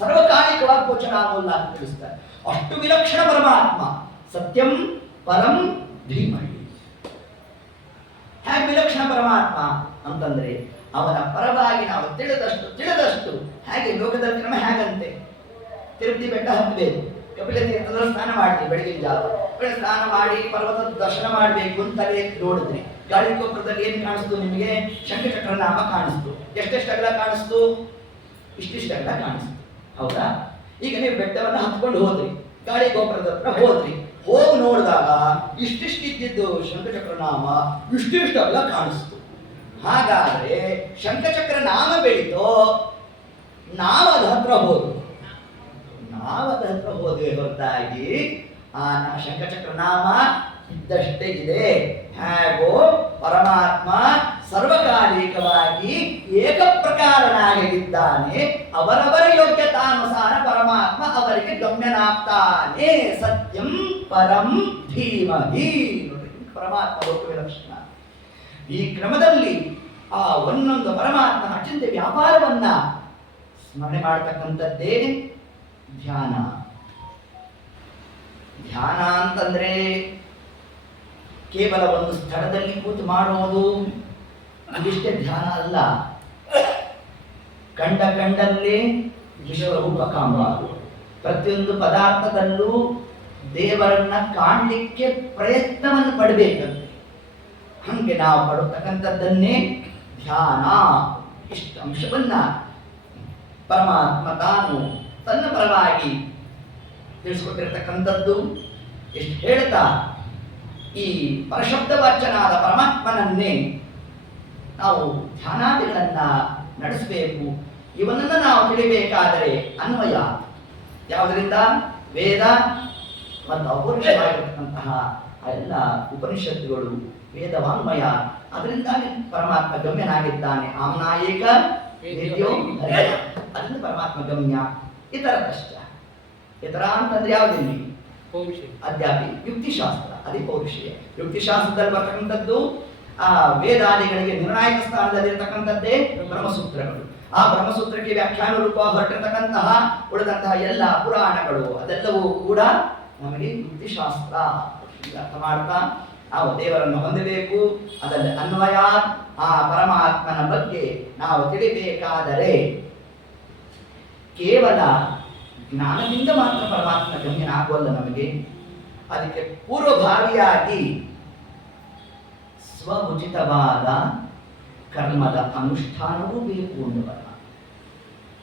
ಸರ್ವಕಾಲಿಕವಾಗಿ ಗೋಚರ ಆಗೋಲ್ಲ ಅಂತ ತಿಳಿಸ್ತಾರೆ. ಅಷ್ಟು ವಿಲಕ್ಷಣ ಪರಮಾತ್ಮ. ಸತ್ಯಂ ಪರಂ ಧೀಮಹಿ. ಹೇಗೆ ವಿಲಕ್ಷಣ ಪರಮಾತ್ಮ ಅಂತಂದ್ರೆ ಅವನ ಪರವಾಗಿ ನಾವು ತಿಳಿದಷ್ಟು ಹೇಗೆ ಲೋಕದಲ್ಲಿ ಕ್ರಮ ಹೇಗಂತೆ ತಿರುಪತಿ ಬೆಟ್ಟ ಹತ್ತಬೇಕು, ಕಪಿಲ ತೀರ್ಥದಲ್ಲಿ ಸ್ನಾನ ಮಾಡ್ತೀವಿ ಬೆಳಗಿನ ಜಾವ, ಸ್ನಾನ ಮಾಡಿ ಪರ್ವತದ ದರ್ಶನ ಮಾಡಬೇಕು ಅಂತಲೇ ನೋಡಿದ್ರಿ. ಗಾಳಿ ಗೋಪುರದಲ್ಲಿ ಏನ್ ಕಾಣಿಸ್ತು ನಿಮಗೆ? ಶಂಖಚಕ್ರ ನಾಮ ಕಾಣಿಸ್ತು. ಎಷ್ಟೆಷ್ಟು ಅಗಲ ಕಾಣಿಸ್ತು? ಇಷ್ಟಿಷ್ಟು ಅಗಲ ಕಾಣಿಸ್ತು. ಹೌದಾ? ಈಗ ನೀವು ಬೆಟ್ಟವನ್ನು ಹತ್ಕೊಂಡು ಹೋದ್ರಿ, ಗಾಳಿ ಗೋಪುರದ ಹತ್ರ ಹೋದ್ರಿ, ಹೋಗಿ ನೋಡಿದಾಗ ಇಷ್ಟಿಷ್ಟಿದ್ದು ಶಂಖಚಕ್ರ ನಾಮ ಇಷ್ಟಿಷ್ಟು ಅಗಲ ಕಾಣಿಸ್ತು. ಹಾಗಾದ್ರೆ ಶಂಖಚಕ್ರ ನಾಮ ಬೆಳೀತೋ ನಾವದ ಹತ್ರ ಹೋದ್ವಿ ಹೊರತಾಗಿ ಆ ಶಂಖಚಕ್ರ ನಾಮ ಇದ್ದಷ್ಟೇ ಇದೆ. ಹೇಗೋ ಪರಮಾತ್ಮ ಸರ್ವಕಾಲಿಕವಾಗಿ ಏಕಪ್ರಕಾರನಾಗಿದ್ದಾನೆ, ಅವರವರ ಯೋಗ್ಯತಾನುಸಾರ ಪರಮಾತ್ಮ ಅವರಿಗೆ ಗಮ್ಯನಾಗ್ತಾನೆ. ಸತ್ಯಂ ಪರಂ ಧೀಮಹಿ. ಪರಮಾತ್ಮ ಲೋಕವೇ ಲಕ್ಷಣ. ಈ ಕ್ರಮದಲ್ಲಿ ಆ ಒಂದೊಂದು ಪರಮಾತ್ಮನ ಅಚಿಂತ್ಯ ವ್ಯಾಪಾರವನ್ನ ಸ್ಮರಣೆ ಮಾಡತಕ್ಕಂಥದ್ದೇ ಧ್ಯಾನ. ಧ್ಯಾನ ಅಂತಂದ್ರೆ ಕೇವಲ ಒಂದು ಸ್ಥಳದಲ್ಲಿ ಕೂತು ಮಾಡುವುದು ಇದಿಷ್ಟೇ ಧ್ಯಾನ ಅಲ್ಲ. ಕಂಡಲ್ಲಿ ವಿಶ್ವರೂಪ ಕಾಮ. ಪ್ರತಿಯೊಂದು ಪದಾರ್ಥದಲ್ಲೂ ದೇವರನ್ನ ಕಾಣಲಿಕ್ಕೆ ಪ್ರಯತ್ನವನ್ನು ಪಡಬೇಕಂತೆ. ಹಂಗೆ ನಾವು ಪಡತಕ್ಕಂಥದ್ದನ್ನೇ ಧ್ಯಾನ. ಇಷ್ಟು ಅಂಶವನ್ನ ಪರಮಾತ್ಮ ತಾನು ತನ್ನ ಪರವಾಗಿ ತಿಳಿಸ್ಕೊಟ್ಟಿರ್ತಕ್ಕಂಥದ್ದು. ಎಷ್ಟು ಹೇಳ್ತಾ ಈ ಪರಶಬ್ದ ವಾಚನಾದ ಪರಮಾತ್ಮನನ್ನೇ ನಾವು ಧ್ಯಾನಾದಿಗಳನ್ನ ನಡೆಸಬೇಕು. ಇವನನ್ನು ನಾವು ತಿಳಿಬೇಕಾದರೆ ಅನ್ವಯ ಯಾವುದರಿಂದ? ವೇದ ಮತ್ತು ಅಪೌರುಷವಾಗಿರತಕ್ಕಂತಹ ಎಲ್ಲ ಉಪನಿಷತ್ತುಗಳು, ವೇದವಾನ್ಮಯ. ಅದರಿಂದಾಗಿ ಪರಮಾತ್ಮ ಗಮ್ಯನಾಗಿದ್ದಾನೆ. ಆಮ್ನಾಯಕ ವೇದ್ಯೋ ಹರಿಃ. ಅದರಿಂದ ಪರಮಾತ್ಮ ಗಮ್ಯ. ಇತರ ಕಷ್ಟ. ಇತರ ಅಂತಂದ್ರೆ ಯಾವುದಿಲ್ಲ? ಅಧ್ಯಾಪಿ ಯುಕ್ತಿಶಾಸ್ತ್ರ, ಅದೇ ಪೌರುಷೇಯ. ಯುಕ್ತಿಶಾಸ್ತ್ರದಲ್ಲಿ ಬರ್ತಕ್ಕಂಥದ್ದು ಆ ವೇದಾದಿಗಳಿಗೆ ನಿರ್ಣಾಯಕ ಸ್ಥಾನದಲ್ಲಿರ್ತಕ್ಕಂಥದ್ದೇ ಬ್ರಹ್ಮಸೂತ್ರಗಳು. ಆ ಬ್ರಹ್ಮಸೂತ್ರಕ್ಕೆ ವ್ಯಾಖ್ಯಾನ ರೂಪ ಹೊರಟಿರತಕ್ಕಂತಹ ಉಳಿದಂತಹ ಎಲ್ಲ ಪುರಾಣಗಳು ಅದೆಲ್ಲವೂ ಕೂಡ ನಮಗೆ ಯುಕ್ತಿಶಾಸ್ತ್ರ. ಅರ್ಥ ಮಾಡ್ತಾ ನಾವು ದೇವರನ್ನು ಹೊಂದಬೇಕು. ಅದರಲ್ಲಿ ಅನ್ವಯ ಆ ಪರಮಾತ್ಮನ ಬಗ್ಗೆ ನಾವು ತಿಳಿಬೇಕಾದರೆ ಕೇವಲ ಜ್ಞಾನದಿಂದ ಮಾತ್ರ ಪರಮಾತ್ಮ ಗಮ್ಯನಾಗುವಲ್ಲ ನಮಗೆ. ಅದಕ್ಕೆ ಪೂರ್ವಭಾವಿಯಾಗಿ ಸ್ವಉಚಿತವಾದ ಕರ್ಮದ ಅನುಷ್ಠಾನವೂ ಬೇಕು ಅನ್ನುವಲ್ಲ.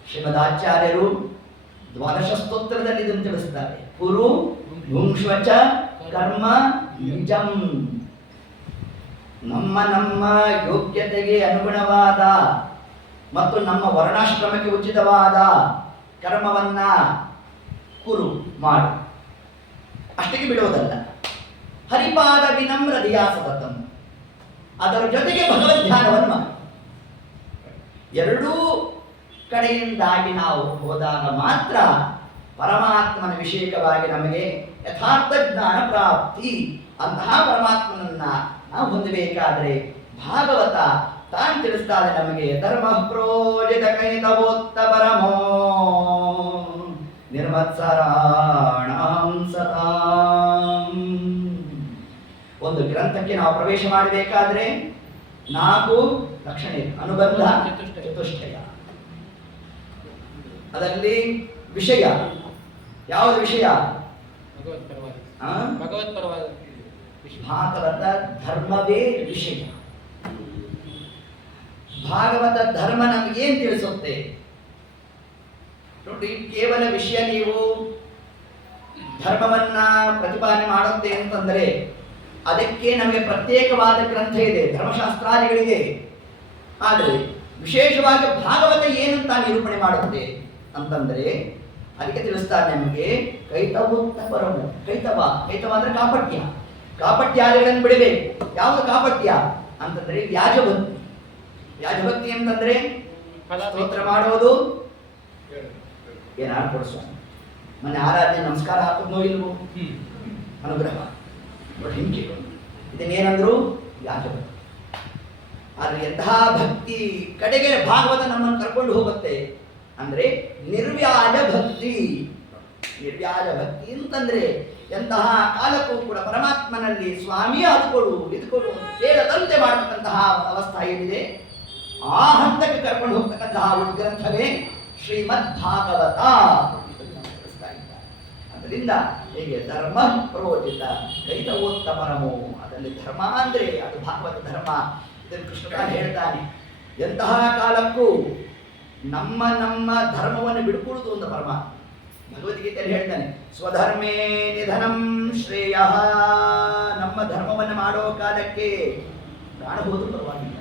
ಶ್ರೀಮದಾಚಾರ್ಯರು ದ್ವಾದಶ ಸ್ತೋತ್ರದಲ್ಲಿ ಇದನ್ನು ತಿಳಿಸ್ತಾರೆ. ಪುರು ಭುಂಶ್ವಚ ಕರ್ಮ ನಿಜಂ. ನಮ್ಮ ಯೋಗ್ಯತೆಗೆ ಅನುಗುಣವಾದ ಮತ್ತು ನಮ್ಮ ವರ್ಣಾಶ್ರಮಕ್ಕೆ ಉಚಿತವಾದ ಕರ್ಮವನ್ನ ಕುರು ಮಾಡು. ಅಷ್ಟಕ್ಕೆ ಬಿಡುವುದಲ್ಲ. ಹರಿಪಾದ ವಿನಮ್ರ ದಿಯಾಸತಂ. ಅದರ ಜೊತೆಗೆ ಭಗವದ್ ಧ್ಯಾನವನ್ನು ಮಾಡಿ. ಎರಡೂ ಕಡೆಯಿಂದಾಗಿ ನಾವು ಹೋದಾಗ ಮಾತ್ರ ಪರಮಾತ್ಮನ ವಿಷಯಕವಾಗಿ ನಮಗೆ ಯಥಾರ್ಥ ಜ್ಞಾನ ಪ್ರಾಪ್ತಿ. ಅಂತಹ ಪರಮಾತ್ಮನನ್ನ ನಾವು ಹೊಂದಬೇಕಾದ್ರೆ ಭಾಗವತ ತಾನು ತಿಳಿಸ್ತಾರೆ ನಮಗೆ. ಧರ್ಮ ಪ್ರೋಜಿತ ಕೈತವೋತ್ತ ಪರಮೋ ನಿರ್ಮತ್ಸರಾಣಾಂ ಸತಾಂ. ಒಂದು ಗ್ರಂಥಕ್ಕೆ ನಾವು ಪ್ರವೇಶ ಮಾಡಬೇಕಾದ್ರೆ 4 ಲಕ್ಷಣ ಇದೆ. ಅನುಬಂಧ, ಚತುಷ್ಟಯ. ಅದರಲ್ಲಿ ವಿಷಯ ಯಾವುದು? ವಿಷಯ ಭಾಗವತ ಧರ್ಮವೇ ವಿಷಯ. ಭಾಗವತ ಧರ್ಮ ನಮಗೇನು ತಿಳಿಸುತ್ತೆ ನೋಡಿ. ಕೇವಲ ವಿಷಯ ನೀವು ಧರ್ಮವನ್ನ ಪ್ರತಿಪಾದನೆ ಮಾಡುತ್ತೆ ಅಂತಂದ್ರೆ ಅದಕ್ಕೆ ನಮಗೆ ಪ್ರತ್ಯೇಕವಾದ ಗ್ರಂಥ ಇದೆ, ಧರ್ಮಶಾಸ್ತ್ರಾದಿಗಳಿಗೆ. ಆದರೆ ವಿಶೇಷವಾಗಿ ಭಾಗವತ ಏನಂತ ನಿರೂಪಣೆ ಮಾಡುತ್ತೆ ಅಂತಂದ್ರೆ ಅದಕ್ಕೆ ತಿಳಿಸ್ತಾರೆ ನಮಗೆ ಕೈತವೋತ್ತ ಪರಮು. ಕೈತವ ಅಂದ್ರೆ ಕಾಪಟ್ಯ. ಕಾಪಟ್ಯಾದಿಗಳನ್ನು ಬಿಡಬೇಕು. ಯಾವುದು ಕಾಪಟ್ಯ ಅಂತಂದ್ರೆ ವ್ಯಾಜಭಕ್ತಿ. ವ್ಯಾಜಭಕ್ತಿ ಅಂತಂದ್ರೆ ಸ್ತೋತ್ರ ಮಾಡೋದು, ಏನಾರು ಕೊಡಿಸೋ, ಮೊನ್ನೆ ಆರಾಧನೆ ನಮಸ್ಕಾರ ಹಾಕೋದ್ನೋ ಇಲ್ವೋ, ಅನುಗ್ರಹ ಹಿಂಗೆ ಇದನ್ನೇನಂದ್ರು ವ್ಯಾಜಭಕ್ತಿ. ಆದ್ರೆ ಎಂತಹ ಭಕ್ತಿ ಕಡೆಗೆ ಭಾಗವತ ನಮ್ಮನ್ನು ಕರ್ಕೊಂಡು ಹೋಗುತ್ತೆ ಅಂದ್ರೆ ನಿರ್ವ್ಯಾಜ ಭಕ್ತಿ. ನಿರ್ವ್ಯಾಜ ಭಕ್ತಿ ಅಂತಂದ್ರೆ ಎಂತಹ ಕಾಲಕ್ಕೂ ಕೂಡ ಪರಮಾತ್ಮನಲ್ಲಿ ಸ್ವಾಮಿ ಅದುಕೊಡು ಇದುಕೊಡು ಹೇಳದಂತೆ ಮಾಡತಕ್ಕಂತಹ ಅವಸ್ಥೆ ಏನಿದೆ ಆ ಹಂತಕ್ಕೆ ಕರ್ಕೊಂಡು ಹೋಗ್ತಕ್ಕಂತಹ ಗ್ರಂಥವೇ ಶ್ರೀಮದ್ ಭಾಗವತ. ಅದರಿಂದ ಹೇಗೆ ಧರ್ಮ ಪ್ರೋಚಿತ ಕೈತವೋತ್ತಮರಮೋ, ಅದರಲ್ಲಿ ಧರ್ಮ ಅಂದ್ರೆ ಅದು ಭಾಗವತ ಧರ್ಮ. ಇದನ್ನು ಕೃಷ್ಣ ಹೇಳ್ತಾನೆ, ಎಂತಹ ಕಾಲಕ್ಕೂ ನಮ್ಮ ನಮ್ಮ ಧರ್ಮವನ್ನು ಬಿಡ್ಕೊಡುದು ಅಂತ ಪರಮಾತ್ಮ ಭಗವದ್ಗೀತೆಯಲ್ಲಿ ಹೇಳ್ತಾನೆ. ಸ್ವಧರ್ಮೇ ನಿಧನಂ ಶ್ರೇಯ. ನಮ್ಮ ಧರ್ಮವನ್ನು ಮಾಡೋ ಕಾಲಕ್ಕೆ ಪ್ರಾಣ ಹೋದ್ರೂ ಪರವಾಗಿಲ್ಲ.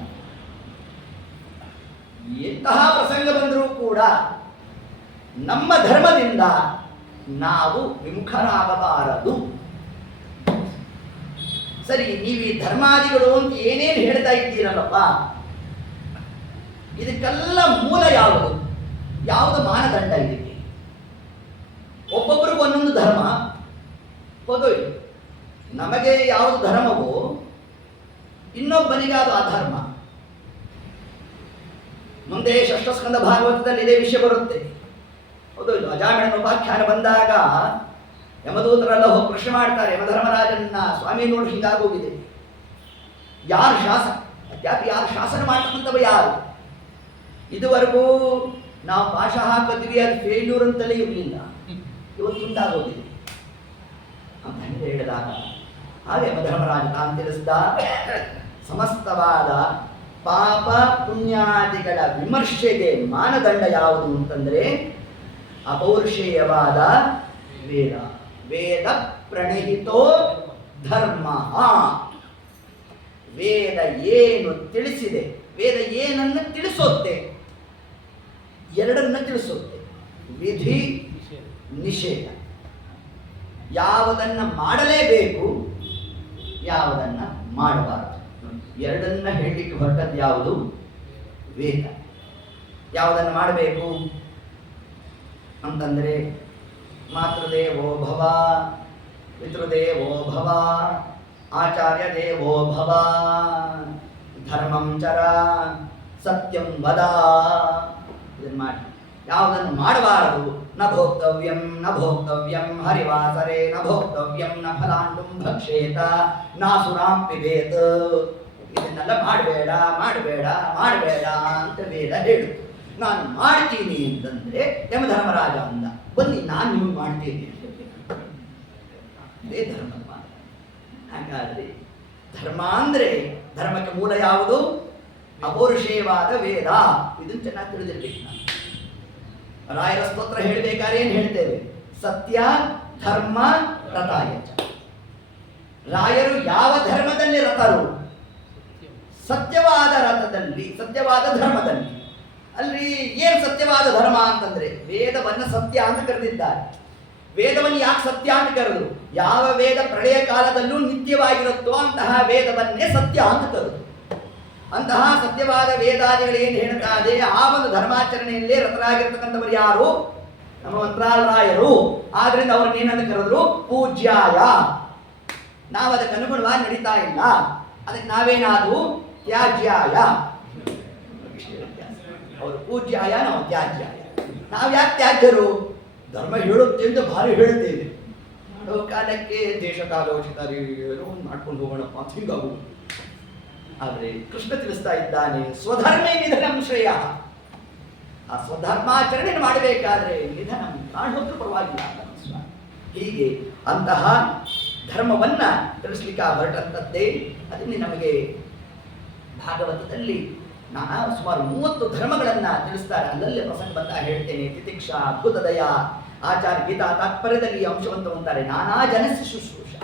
ಎಂತಹ ಪ್ರಸಂಗ ಬಂದರೂ ಕೂಡ ನಮ್ಮ ಧರ್ಮದಿಂದ ನಾವು ವಿಮುಖರಾಗಬಾರದು. ಸರಿ, ನೀವು ಈ ಧರ್ಮಾದಿಗಳು ಅಂತ ಏನೇನು ಹೇಳ್ತಾ ಇದ್ದೀರಲ್ಲಪ್ಪ, ಇದಕ್ಕೆಲ್ಲ ಮೂಲ ಯಾವುದು? ಯಾವುದು ಮಾನದಂಡ ಇದಕ್ಕೆ? ಒಬ್ಬೊಬ್ಬರಿಗೂ ಒಂದೊಂದು ಧರ್ಮ. ಹೌದು, ನಮಗೆ ಯಾವುದು ಧರ್ಮವೋ ಇನ್ನೊಬ್ಬನಿಗೆ ಅದು ಅಧರ್ಮ. ಮುಂದೆ ಷಷ್ಠ ಸ್ಕಂದ ಭಾಗವತದಲ್ಲಿ ಇದೇ ವಿಷಯ ಬರುತ್ತೆ. ಹೌದು, ಅಜಾಮಿಳನ ಉಪಾಖ್ಯಾನ ಬಂದಾಗ ಯಮದೂತರೆಲ್ಲ ಹೋಗಿ ಪ್ರಶ್ನೆ ಮಾಡ್ತಾರೆ ಯಮಧರ್ಮರಾಜನ್ನ, ಸ್ವಾಮಿ ನೋಡಿ ಹೀಗಾಗೋಗಿದೆ, ಯಾರು ಶಾಸನ ಯಾರು ಶಾಸನ ಮಾಡ್ತಕ್ಕಂಥವ ಯಾರು? ಇದುವರೆಗೂ ನಾವು ಪಾಶ ಹಾಕಿದ್ವಿ, ಅದು ಫೇಲ್ಯೂರ್ ಅಂತಲೇ ಇರಲಿಲ್ಲ, ಇವತ್ತು ಉಂಟಾಗೋಗಿದೆ ಅಂತ ಹೇಳಿದಾಗ ಹಾಗೆ ಯಮಧರ್ಮರಾಜ ತಾನು ತಿಳಿಸಿದ, ಸಮಸ್ತವಾದ ಪಾಪ ಪುಣ್ಯಾದಿಗಳ ವಿಮರ್ಶೆಗೆ ಮಾನದಂಡ ಯಾವುದು ಅಂತಂದ್ರೆ ಅಪೌರುಷೇಯವಾದ ವೇದ. ವೇದ ಪ್ರಣಹಿತೋ ಧರ್ಮ. ವೇದ ಏನು ತಿಳಿಸಿದೆ, ವೇದ ಏನನ್ನು ತಿಳಿಸುತ್ತೆ? ಎರಡನ್ನ ತಿಳಿಸುತ್ತೆ, ವಿಧಿ ನಿಷೇಧ. ಯಾವುದನ್ನ ಮಾಡಲೇಬೇಕು, ಯಾವುದನ್ನ ಮಾಡಬಾರದು, ಎರಡನ್ನ ಹೇಳಲಿಕ್ಕೆ ಹೊರಟದ್ದು ಯಾವುದು? ವೇದ. ಯಾವುದನ್ನು ಮಾಡಬೇಕು ಅಂತಂದ್ರೆ ಮಾತೃದೇವೋ ಭವ, ಪಿತೃದೇವೋ ಭವ, ಆಚಾರ್ಯ ದೇವೋ ಭವ, ಧರ್ಮಂ ಚರ, ಸತ್ಯಂ ವದ. ಇದನ್ನು ಮಾಡಿ. ಯಾವುದನ್ನು ಮಾಡಬಾರದು? ನ ಭೋಕ್ತವ್ಯಂ ನ ಭೋಕ್ತವ್ಯಂ ಹರಿವಾಸರೆ ನ ಭೋಕ್ತವ್ಯಂ ನ ಫಲಾಂಡುಂ ಭಕ್ಷೇತ ನಾಸುರಾಂ ಪಿಬೇತ್. ಇದನ್ನೆಲ್ಲ ಮಾಡಬೇಡ ಮಾಡಬೇಡ ಮಾಡಬೇಡ ಅಂತ ವೇದ ಹೇಳು. ನಾನು ಮಾಡ್ತೀನಿ ಅಂತಂದ್ರೆ ಯಮಧರ್ಮರಾಜ ಅಂದ, ಬನ್ನಿ ನಾನು ನಿಮಗೆ ಮಾಡ್ತೀನಿ. ಅದೇ ಧರ್ಮ. ಹಾಗಾದ್ರೆ ಧರ್ಮ ಅಂದ್ರೆ ಧರ್ಮಕ್ಕೆ ಮೂಲ ಯಾವುದು? ಅಪೌರುಷೇಯವಾದ ವೇದ. ಇದನ್ನು ಚೆನ್ನಾಗಿ ತಿಳಿದಿರ್ಬೇಕು. ನಾವು ರಾಯರ ಸ್ತೋತ್ರ ಹೇಳಬೇಕಾದ್ರೆ ಏನು ಹೇಳ್ತೇವೆ? ಸತ್ಯ ಧರ್ಮ ರಥಾಯಚ. ರಾಯರು ಯಾವ ಧರ್ಮದಲ್ಲಿ ರಥರು? ಸತ್ಯವಾದ ರಥದಲ್ಲಿ, ಸತ್ಯವಾದ ಧರ್ಮದಲ್ಲಿ. ಅಲ್ಲಿ ಏನು ಸತ್ಯವಾದ ಧರ್ಮ ಅಂತಂದ್ರೆ ವೇದವನ್ನ ಸತ್ಯ ಅಂತ ಕರೆದಿದ್ದಾರೆ. ವೇದವನ್ನು ಯಾಕೆ ಸತ್ಯ ಅಂತ ಕರೆದು? ಯಾವ ವೇದ ಪ್ರಳಯ ಕಾಲದಲ್ಲೂ ನಿತ್ಯವಾಗಿರುತ್ತೋ ಅಂತಹ ವೇದವನ್ನೇ ಸತ್ಯ ಅಂತ ಕರೆದು. ಅಂತಹ ಸತ್ಯವಾದ ವೇದಾದಿಗಳು ಏನು ಹೇಳ್ತಾ ಇದೆ, ಆ ಒಂದು ಧರ್ಮಾಚರಣೆಯಲ್ಲೇ ರಥರಾಗಿರ್ತಕ್ಕಂಥವರು ಯಾರು? ನಮ್ಮ ಮಂತ್ರಾಲರಾಯರು. ಆದ್ರಿಂದ ಅವ್ರನ್ನ ಏನಂತ ಕರೆದ್ರು? ಪೂಜ್ಯಾಯ. ನಾವು ಅದಕ್ಕೆ ಅನುಗುಣವಾಗಿ ನಡೀತಾ ಇಲ್ಲ, ಅದಕ್ಕೆ ನಾವೇನಾದ್ರು ತ್ಯಾಜ್ಯಾಯ. ಅವರು ಪೂಜ್ಯಾಯ, ನಾವು ತ್ಯಾಜ್ಯಾಯ. ನಾವು ಯಾಕೆ ತ್ಯಾಜ್ಯರು? ಧರ್ಮ ಹೇಳುತ್ತೆ ಅಂತ ಭಾರಿ ಹೇಳ್ತೇವೆ. ಕಾಲಕ್ಕೆ ದೇಶ ಕಾಲೋಚಿತರು ಮಾಡ್ಕೊಂಡು ಹೋಗೋಣಪ್ಪ ಅಂತ ಹಿಂಗಾಗುವುದು. ಆದರೆ ಕೃಷ್ಣ ತಿಳಿಸ್ತಾ ಇದ್ದಾನೆ, ಸ್ವಧರ್ಮೇ ನಿಧನಂ ಶ್ರೇಯ. ಆ ಸ್ವಧರ್ಮಾಚರಣೆ ಮಾಡಬೇಕಾದ್ರೆ ನಿಧನಂ, ಪ್ರಾಣ ಹೋದ್ರೂ ಪರವಾಗಿಲ್ಲ ಅಂತ ಸ್ವಾಮಿ. ಹೀಗೆ ಅಂತಹ ಧರ್ಮವನ್ನ ತಿಳಿಸ್ಲಿಕ್ಕೆ ಹೊರಟಂಥದ್ದೇ. ಅದನ್ನೇ ನಮಗೆ ಭಾಗವತದಲ್ಲಿ ಸುಮಾರು 30 ಧರ್ಮಗಳನ್ನ ತಿಳಿಸ್ತಾರೆ. ಅಲ್ಲಲ್ಲೇ ಪ್ರಸಂಗ ಬಂದಾಗ ಹೇಳ್ತೇನೆ. ತಿತಿಕ್ಷಾ, ಅದ್ಭುತದಯ, ಆಚಾರ್ಯ ಗೀತಾ ತಾತ್ಪರ್ಯದಲ್ಲಿ ಅಂಶವಂತ ಅಂತಾರೆ, ನಾನಾ ಜನಸ್ಯ ಶುಶ್ರೂಷ.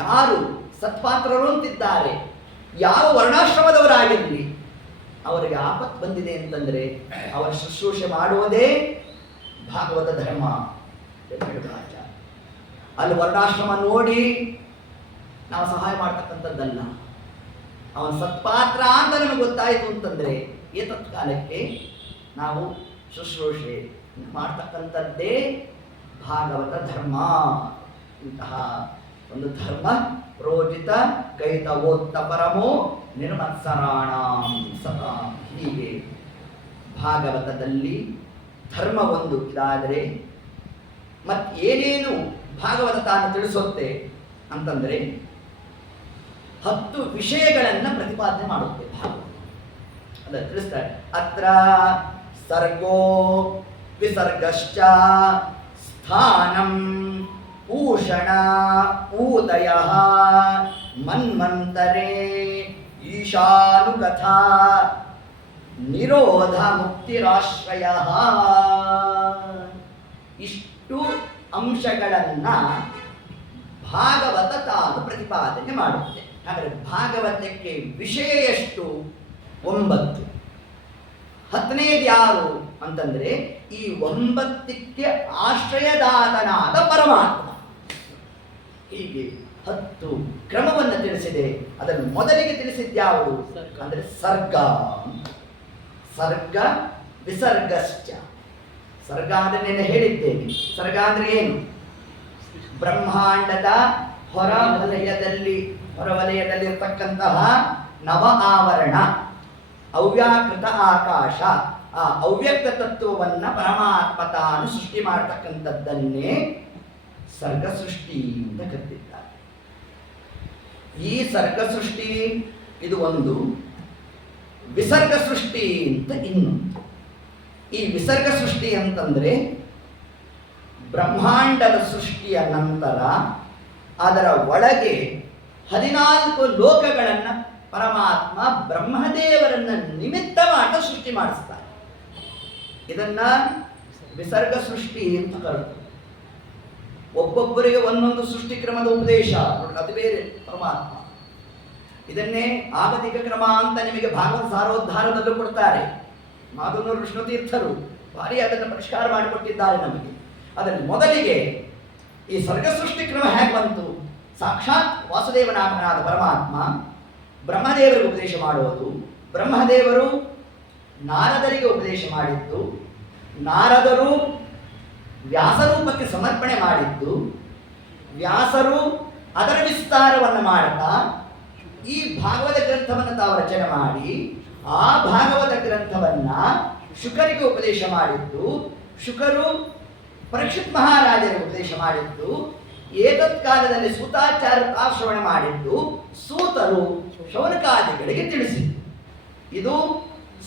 ಯಾರು ಸತ್ಪಾತ್ರರು ಅಂತಿದ್ದಾರೆ, ಯಾವ ವರ್ಣಾಶ್ರಮದವರಾಗಿರಲಿ, ಅವರಿಗೆ ಆಪತ್ತು ಬಂದಿದೆ ಅಂತಂದ್ರೆ ಅವರ ಶುಶ್ರೂಷೆ ಮಾಡುವುದೇ ಭಾಗವತ ಧರ್ಮ ಅಲ್ಲಿ ವರ್ಣಾಶ್ರಮ ನೋಡಿ ನಾವು ಸಹಾಯ ಮಾಡ್ತಕ್ಕಂಥದ್ದಲ್ಲ. ಅವನ ಸತ್ಪಾತ್ರ ಅಂತ ನಮಗೆ ಗೊತ್ತಾಯಿತು ಅಂತಂದರೆ ಏತತ್ಕಾಲಕ್ಕೆ ನಾವು ಶುಶ್ರೂಷೆ ಮಾಡ್ತಕ್ಕಂಥದ್ದೇ ಭಾಗವತ ಧರ್ಮ. ಇಂತಹ ಒಂದು ಧರ್ಮ ಪ್ರೋಜಿತ ಕೈತವೋತ್ತ ಪರಮೋ ನಿರ್ಮತ್ಸರಾಣ ಸದಾ. ಹೀಗೆ ಭಾಗವತದಲ್ಲಿ ಧರ್ಮ ಒಂದು ಇದಾದರೆ ಮತ್ತೇನೇನು ಭಾಗವತ ತಾನು ತಿಳಿಸುತ್ತೆ ಅಂತಂದರೆ 10 ವಿಷಯಗಳನ್ನು ಪ್ರತಿಪಾದನೆ ಮಾಡುತ್ತೆ ಭಾಗವತ. ಅದ ತಿಳಿಸ್ತಾರೆ. ಅತ್ರ ಸರ್ಗೋ ವಿಸರ್ಗಶ್ಚ ಸ್ಥಾನಂ ಭೂಷಣ ಊದಯ ಮನ್ವಂತರೇ ಈಶಾನುಕಥಾ ನಿರೋಧ ಮುಕ್ತಿರಾಶ್ರಯ. ಇಷ್ಟು ಅಂಶಗಳನ್ನ ಭಾಗವತ ತಾನು ಪ್ರತಿಪಾದನೆ ಮಾಡುತ್ತೆ. ಹಾಗಾದರೆ ಭಾಗವತಕ್ಕೆ ವಿಷಯ ಎಷ್ಟು? 9. 10ನೇದು ಯಾರು ಅಂತಂದ್ರೆ ಈ 9ಕ್ಕೆ ಆಶ್ರಯದಾತನಾದ ಪರಮಾತ್ಮ. ಹೀಗೆ 10 ಕ್ರಮವನ್ನು ತಿಳಿಸಿದೆ. ಅದನ್ನು ಮೊದಲಿಗೆ ತಿಳಿಸಿದ್ಯಾವುದು ಅಂದರೆ ಸರ್ಗ. ಸರ್ಗ ವಿಸರ್ಗಶ್ಚ. ಸರ್ಗ ಅದನ್ನೇನೆ ಹೇಳಿದ್ದೇನೆ. ಸರ್ಗ ಅಂದ್ರೆ ಏನು? ಬ್ರಹ್ಮಾಂಡದ ಹೊರವಲಯದಲ್ಲಿರ್ತಕ್ಕಂತಹ ನವ ಆವರಣ, ಅವ್ಯಾಕೃತ ಆಕಾಶ, ಆ ಅವ್ಯಕ್ತ ತತ್ವವನ್ನ ಪರಮಾತ್ಮ ತಾನು ಸೃಷ್ಟಿ ಮಾಡತಕ್ಕಂಥದ್ದನ್ನೇ ಸರ್ಗ ಸೃಷ್ಟಿ ಅಂತ ಕರೆದಿದ್ದಾರೆ. ಈ ಸರ್ಗ ಸೃಷ್ಟಿ ಇದು ಒಂದು, ವಿಸರ್ಗ ಸೃಷ್ಟಿ ಅಂತ ಇನ್ನೊಂದು. ಈ ವಿಸರ್ಗ ಸೃಷ್ಟಿ ಅಂತಂದ್ರೆ ಬ್ರಹ್ಮಾಂಡದ ಸೃಷ್ಟಿಯ ನಂತರ ಅದರ ಒಳಗೆ 14 ಲೋಕಗಳನ್ನು ಪರಮಾತ್ಮ ಬ್ರಹ್ಮದೇವರನ್ನ ನಿಮಿತ್ತ ಮಾಡಿ ಸೃಷ್ಟಿ ಮಾಡಿಸ್ತಾರೆ. ಇದನ್ನ ವಿಸರ್ಗ ಸೃಷ್ಟಿ ಅಂತ ಕರೆದು ಒಬ್ಬೊಬ್ಬರಿಗೆ ಒಂದೊಂದು ಸೃಷ್ಟಿ ಕ್ರಮದ ಉಪದೇಶ, ಅದು ಬೇರೆ ಪರಮಾತ್ಮ. ಇದನ್ನೇ ಆಗತಿಕ ಕ್ರಮ ಅಂತ ನಿಮಗೆ ಭಾಗವತ ಸಾರೋದ್ಧಾರದಲ್ಲೂ ಕೊಡ್ತಾರೆ. ಮಾಧವನೂರು ವಿಷ್ಣು ತೀರ್ಥರು ಭಾರಿ ಅದನ್ನು ಪರಿಷ್ಕಾರ ಮಾಡಿಕೊಟ್ಟಿದ್ದಾರೆ ನಮಗೆ. ಅದನ್ನು ಮೊದಲಿಗೆ ಈ ಸರ್ಗ ಸೃಷ್ಟಿ ಕ್ರಮ ಹೇಗೆ ಬಂತು? ಸಾಕ್ಷಾತ್ ವಾಸುದೇವನಾಮನಾದ ಪರಮಾತ್ಮ ಬ್ರಹ್ಮದೇವರಿಗೆ ಉಪದೇಶ ಮಾಡುವುದು, ಬ್ರಹ್ಮದೇವರು ನಾರದರಿಗೆ ಉಪದೇಶ ಮಾಡಿದ್ದು, ನಾರದರು ವ್ಯಾಸರೂಪಕ್ಕೆ ಸಮರ್ಪಣೆ ಮಾಡಿದ್ದು, ವ್ಯಾಸರು ಅದರ ವಿಸ್ತಾರವನ್ನು ಮಾಡ್ತಾ ಈ ಭಾಗವತ ಗ್ರಂಥವನ್ನು ತಾವು ರಚನೆ ಮಾಡಿ ಆ ಭಾಗವತ ಗ್ರಂಥವನ್ನ ಶುಕರಿಗೆ ಉಪದೇಶ ಮಾಡಿದ್ದು, ಶುಕರು ಪರೀಕ್ಷಿತ್ ಮಹಾರಾಜರಿಗೆ ಉಪದೇಶ ಮಾಡಿದ್ದು, ಏತತ್ ಕಾಲದಲ್ಲಿ ಸೂತಾಚಾರ್ಯ ಶ್ರವಣ ಮಾಡಿದ್ದು, ಸೂತರು ಶೌನಕಾದಿಗಳಿಗೆ ತಿಳಿಸಿದ್ದು. ಇದು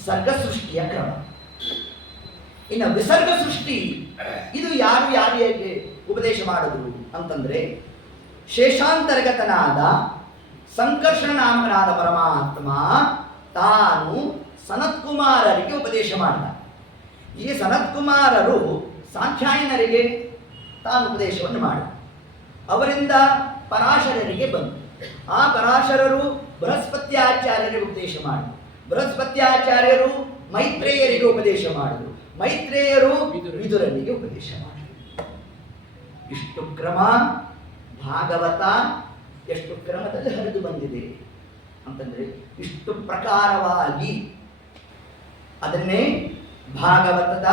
ಸರ್ಗ ಸೃಷ್ಟಿಯ ಕ್ರಮ. ಇನ್ನು ವಿಸರ್ಗ ಸೃಷ್ಟಿ ಇದು ಯಾರು ಯಾರಿಗೆ ಉಪದೇಶ ಮಾಡಿದ್ರು ಅಂತಂದ್ರೆ ಶೇಷಾಂತರ್ಗತನಾದ ಸಂಕರ್ಷಣ ನಾಮನಾದ ಪರಮಾತ್ಮ ತಾನು ಸನತ್ಕುಮಾರರಿಗೆ ಉಪದೇಶ ಮಾಡಿದ. ಈ ಸನತ್ಕುಮಾರರು ಸಾಂಖ್ಯಾಯನರಿಗೆ ತಾನು ಉಪದೇಶವನ್ನು ಮಾಡಿದ. ಅವರಿಂದ ಪರಾಶರರಿಗೆ ಬಂದು ಆ ಪರಾಶರರು ಬೃಹಸ್ಪತ್ಯಾಚಾರ್ಯರಿಗೆ ಉಪದೇಶ ಮಾಡಿದರು. ಬೃಹಸ್ಪತ್ಯಾಚಾರ್ಯರು ಮೈತ್ರೇಯರಿಗೆ ಉಪದೇಶ ಮಾಡಿದರು. ಮೈತ್ರೇಯರು ವಿದುರನಿಗೆ ಉಪದೇಶ ಮಾಡಿದರು. ಇಷ್ಟು ಕ್ರಮ ಭಾಗವತ ಎಷ್ಟು ಕ್ರಮದಲ್ಲಿ ಹರಿದು ಬಂದಿದೆ ಅಂತಂದ್ರೆ ಇಷ್ಟು ಪ್ರಕಾರವಾಗಿ ಅದನ್ನೇ ಭಾಗವತದ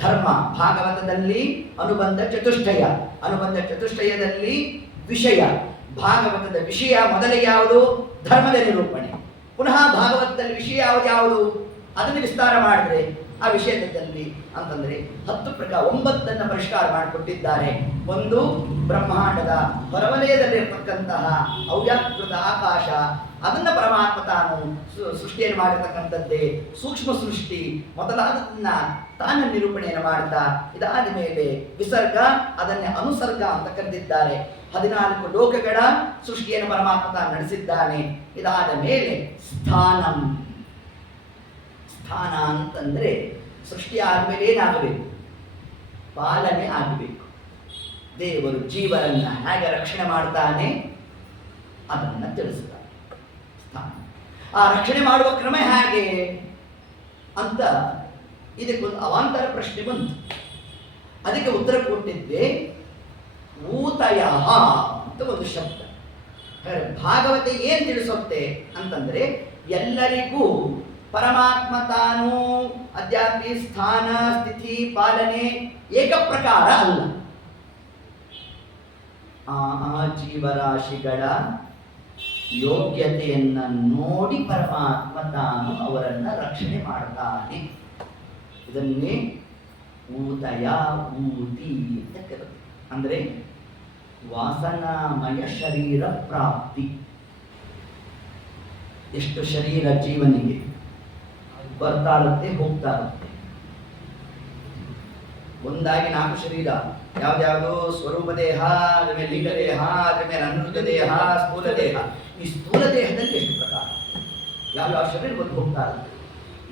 ಧರ್ಮ. ಭಾಗವತದಲ್ಲಿ ಅನುಬಂಧ ಚತುಷ್ಟಯ, ಅನುಬಂಧ ಚತುಷ್ಟಯದಲ್ಲಿ ವಿಷಯ. ಭಾಗವತದ ವಿಷಯ ಮೊದಲಿಗೆ ಯಾವುದು? ಧರ್ಮದ ನಿರೂಪಣೆ. ಪುನಃ ಭಾಗವತದಲ್ಲಿ ವಿಷಯ ಯಾವುದು? ಅದನ್ನು ವಿಸ್ತಾರ ಮಾಡಿದ್ರೆ ಆ ವಿಷಯದಲ್ಲಿ ಅಂತಂದ್ರೆ 10 ಪ್ರಕಾರ 9 ಪರಿಷ್ಕಾರ ಮಾಡಿಕೊಟ್ಟಿದ್ದಾರೆ. ಒಂದು ಬ್ರಹ್ಮಾಂಡದ ಹೊರವಲಯದಲ್ಲಿರ್ತಕ್ಕಂತಹ ಅವ್ಯಾಕೃತ ಆಕಾಶ, ಅದನ್ನ ಪರಮಾತ್ಮ ತಾನು ಸೃಷ್ಟಿಯನ್ನು ಮಾಡಿರ್ತಕ್ಕಂಥದ್ದೇ ಸೂಕ್ಷ್ಮ ಸೃಷ್ಟಿ ಮೊದಲಾದನ್ನ ತಾನು ನಿರೂಪಣೆಯನ್ನು ಮಾಡ್ತಾ, ಇದಾದ ಮೇಲೆ ವಿಸರ್ಗ, ಅದನ್ನೇ ಅನುಸರ್ಗ ಅಂತ ಕರೆದಿದ್ದಾರೆ. 14 ಲೋಕಗಳ ಸೃಷ್ಟಿಯನ್ನು ಪರಮಾತ್ಮ ತಾನು ನಡೆಸಿದ್ದಾನೆ. ಇದಾದ ಮೇಲೆ ಸ್ಥಾನಂ. ಸ್ಥಾನ ಅಂತಂದ್ರೆ ಸೃಷ್ಟಿ ಆದಮೇಲೆ ಏನಾಗಬೇಕು? ಪಾಲನೆ ಆಗಬೇಕು. ದೇವರು ಜೀವರನ್ನ ಹೇಗೆ ರಕ್ಷಣೆ ಮಾಡ್ತಾನೆ ಅದನ್ನು ತಿಳಿಸ್ತಾನೆ. ಸ್ಥಾನ. ಆ ರಕ್ಷಣೆ ಮಾಡುವ ಕ್ರಮ ಹೇಗೆ ಅಂತ ಇದಕ್ಕೊಂದು ಅವಾಂತರ ಪ್ರಶ್ನೆ ಬಂತು. ಅದಕ್ಕೆ ಉತ್ತರ ಕೊಟ್ಟಿದ್ದೆ ಊತಯ ಅಂತ ಒಂದು ಶಬ್ದ. ಭಾಗವತ ಏನ್ ತಿಳಿಸುತ್ತೆ ಅಂತಂದ್ರೆ, ಎಲ್ಲರಿಗೂ ಪರಮಾತ್ಮ ತಾನು ಆಧ್ಯಾತ್ಮಿಕ ಸ್ಥಾನ ಸ್ಥಿತಿ ಪಾಲನೆ ಏಕ ಪ್ರಕಾರ ಅಲ್ಲ. ಆ ಜೀವರಾಶಿಗಳ ಯೋಗ್ಯತೆಯನ್ನ ನೋಡಿ ಪರಮಾತ್ಮ ತಾನು ಅವರನ್ನ ರಕ್ಷಣೆ ಮಾಡ್ತಾನೆ. ಇದನ್ನೇ ಊತಯ ಊತಿ ಅಂತ ಕರೀತಾರೆ. ಅಂದ್ರೆ ವಾಸನಾಮಯ ಶರೀರ ಪ್ರಾಪ್ತಿ. ಎಷ್ಟು ಶರೀರ ಜೀವನಿಗೆ ಬರ್ತಾ ಇರುತ್ತೆ, ಹೋಗ್ತಾ ಇರುತ್ತೆ. ಒಂದಾಗಿ 4 ಶರೀರ, ಯಾವ್ದ್ಯಾವುದು? ಸ್ವರೂಪ ದೇಹ, ಅದ್ರ ಮೇಲೆ ಲಿಂಗ ದೇಹ, ಅದ್ರ ಮೇಲೆ ಅನುರುದ್ಧ ದೇಹ, ಸ್ಥೂಲ ದೇಹ. ಈ ಸ್ಥೂಲ ದೇಹದಲ್ಲಿ ಎಷ್ಟು ಪ್ರಕಾರ, ಯಾವ್ಯಾವ ಶರೀರ ಬಂದು ಹೋಗ್ತಾ ಇರುತ್ತೆ.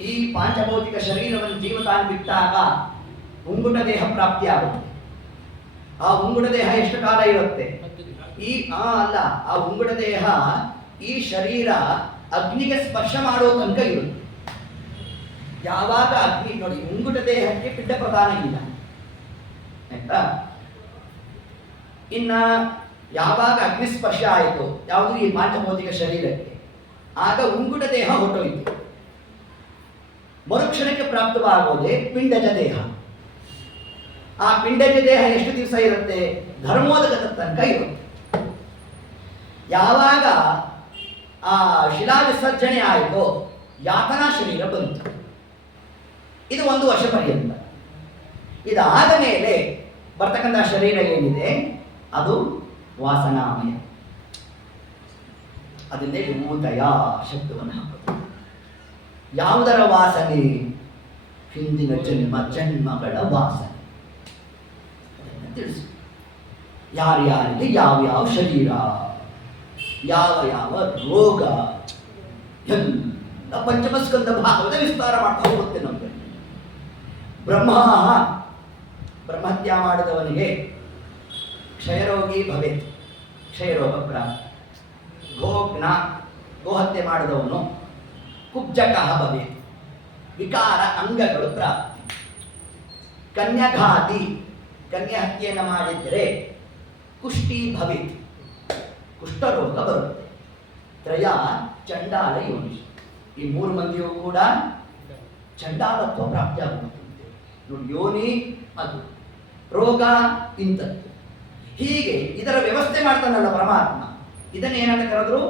ಈ ಪಾಂಚಭೌತಿಕ ಶರೀರವನ್ನು ಜೀವ ತಾನು ಬಿಟ್ಟಾಗ ಉಂಗುಟ ದೇಹ ಪ್ರಾಪ್ತಿ ಆಗುತ್ತೆ. ಆ ಉಂಗುಟ ದೇಹ ಎಷ್ಟು ಕಾಲ ಇರುತ್ತೆ? ಆ ಉಂಗುಟ ದೇಹ ಈ ಶರೀರ ಅಗ್ನಿಗೆ ಸ್ಪರ್ಶ ಮಾಡೋ ತನಕ ಇರುತ್ತೆ. ಯಾವಾಗ ಅಗ್ನಿ ನೋಡಿ, ಉಂಗುಟ ದೇಹಕ್ಕೆ ಪಿಂಡ ಪ್ರದಾನ ಇಲ್ಲ ಆಯ್ತಾ. ಇನ್ನ ಯಾವಾಗ ಅಗ್ನಿ ಸ್ಪರ್ಶ ಆಯಿತು ಯಾವುದು? ಈ ಪಾಂಚಭೌತಿಕ ಶರೀರಕ್ಕೆ, ಆಗ ಉಂಗುಟ ದೇಹ ಹೊರಟೋಯಿತು. ಮರುಕ್ಷಣಕ್ಕೆ ಪ್ರಾಪ್ತವಾಗೋದೇ ಪಿಂಡಜ ದೇಹ. ಆ ಪಿಂಡಜ ದೇಹ ಎಷ್ಟು ದಿವಸ ಇರುತ್ತೆ? ಧರ್ಮೋದಕದ ತನಕ ಇರುತ್ತೆ. ಯಾವಾಗ ಆ ಶಿಲಾ ವಿಸರ್ಜನೆ ಆಯಿತು, ಯಾತನಾ ಶರೀರ ಬಂತು. ಇದು 1 ವರ್ಷ ಪರ್ಯಂತ. ಇದಾದ ಮೇಲೆ ಬರ್ತಕ್ಕಂಥ ಶರೀರ ಏನಿದೆ ಅದು ವಾಸನಾಮಯ. ಅದನ್ನೇ ಊತಯ ಶಬ್ದವನ್ನು ಹಾಕೋದು. ಯಾವುದರ ವಾಸನೆ? ಹಿಂದಿನ ಜನ್ಮಗಳ ವಾಸನೆ. ಅದನ್ನು ತಿಳಿಸು. ಯಾರ್ಯಾರಿಗೆ ಯಾವ್ಯಾವ ಶರೀರ, ಯಾವ ರೋಗ ಎಲ್ಲ ಪಂಚಮಸ್ಕಂದ ಭಾಗವತ ವಿಸ್ತಾರ ಮಾಡ್ತಾ ಹೋಗುತ್ತೆ ನಮಗೆ. ಬ್ರಹ್ಮಹತ್ಯ ಮಾಡಿದವನಿಗೆ ಕ್ಷಯರೋಗಿ ಭವೇತ್, ಕ್ಷಯರೋಗ ಪ್ರಾಪ್ತಿ. ಗೋಹತ್ಯೆ ಮಾಡಿದವನು ಕುಬ್ಜಕ ಭವೇತ್, ವಿಕಾರ ಅಂಗಗಳು ಪ್ರಾಪ್ತಿ. ಕನ್ಯಾಘಾತಿ, ಕನ್ಯಾ ಹತ್ಯೆಯನ್ನು ಮಾಡಿದರೆ ಕುಷ್ಟಿ ಭವೇತ್, ಕುಷ್ಠರೋಗ ಬರುತ್ತೆ. ತ್ರಯ ಚಂಡಾಲ ಯೋನಿ, ಈ 3 ಮಂದಿಯೂ ಕೂಡ ಚಂಡಾಲತ್ವ ಪ್ರಾಪ್ತಿಯಾಗುತ್ತದೆ. ನೋಡಿ, ಯೋನಿ ಅದು, ರೋಗ ಇಂಥದ್ದು. ಹೀಗೆ ಇದರ ವ್ಯವಸ್ಥೆ ಮಾಡ್ತಾನಲ್ಲ ಪರಮಾತ್ಮ. ಇದನ್ನೇನಂತ ಕರೆದ್ರು?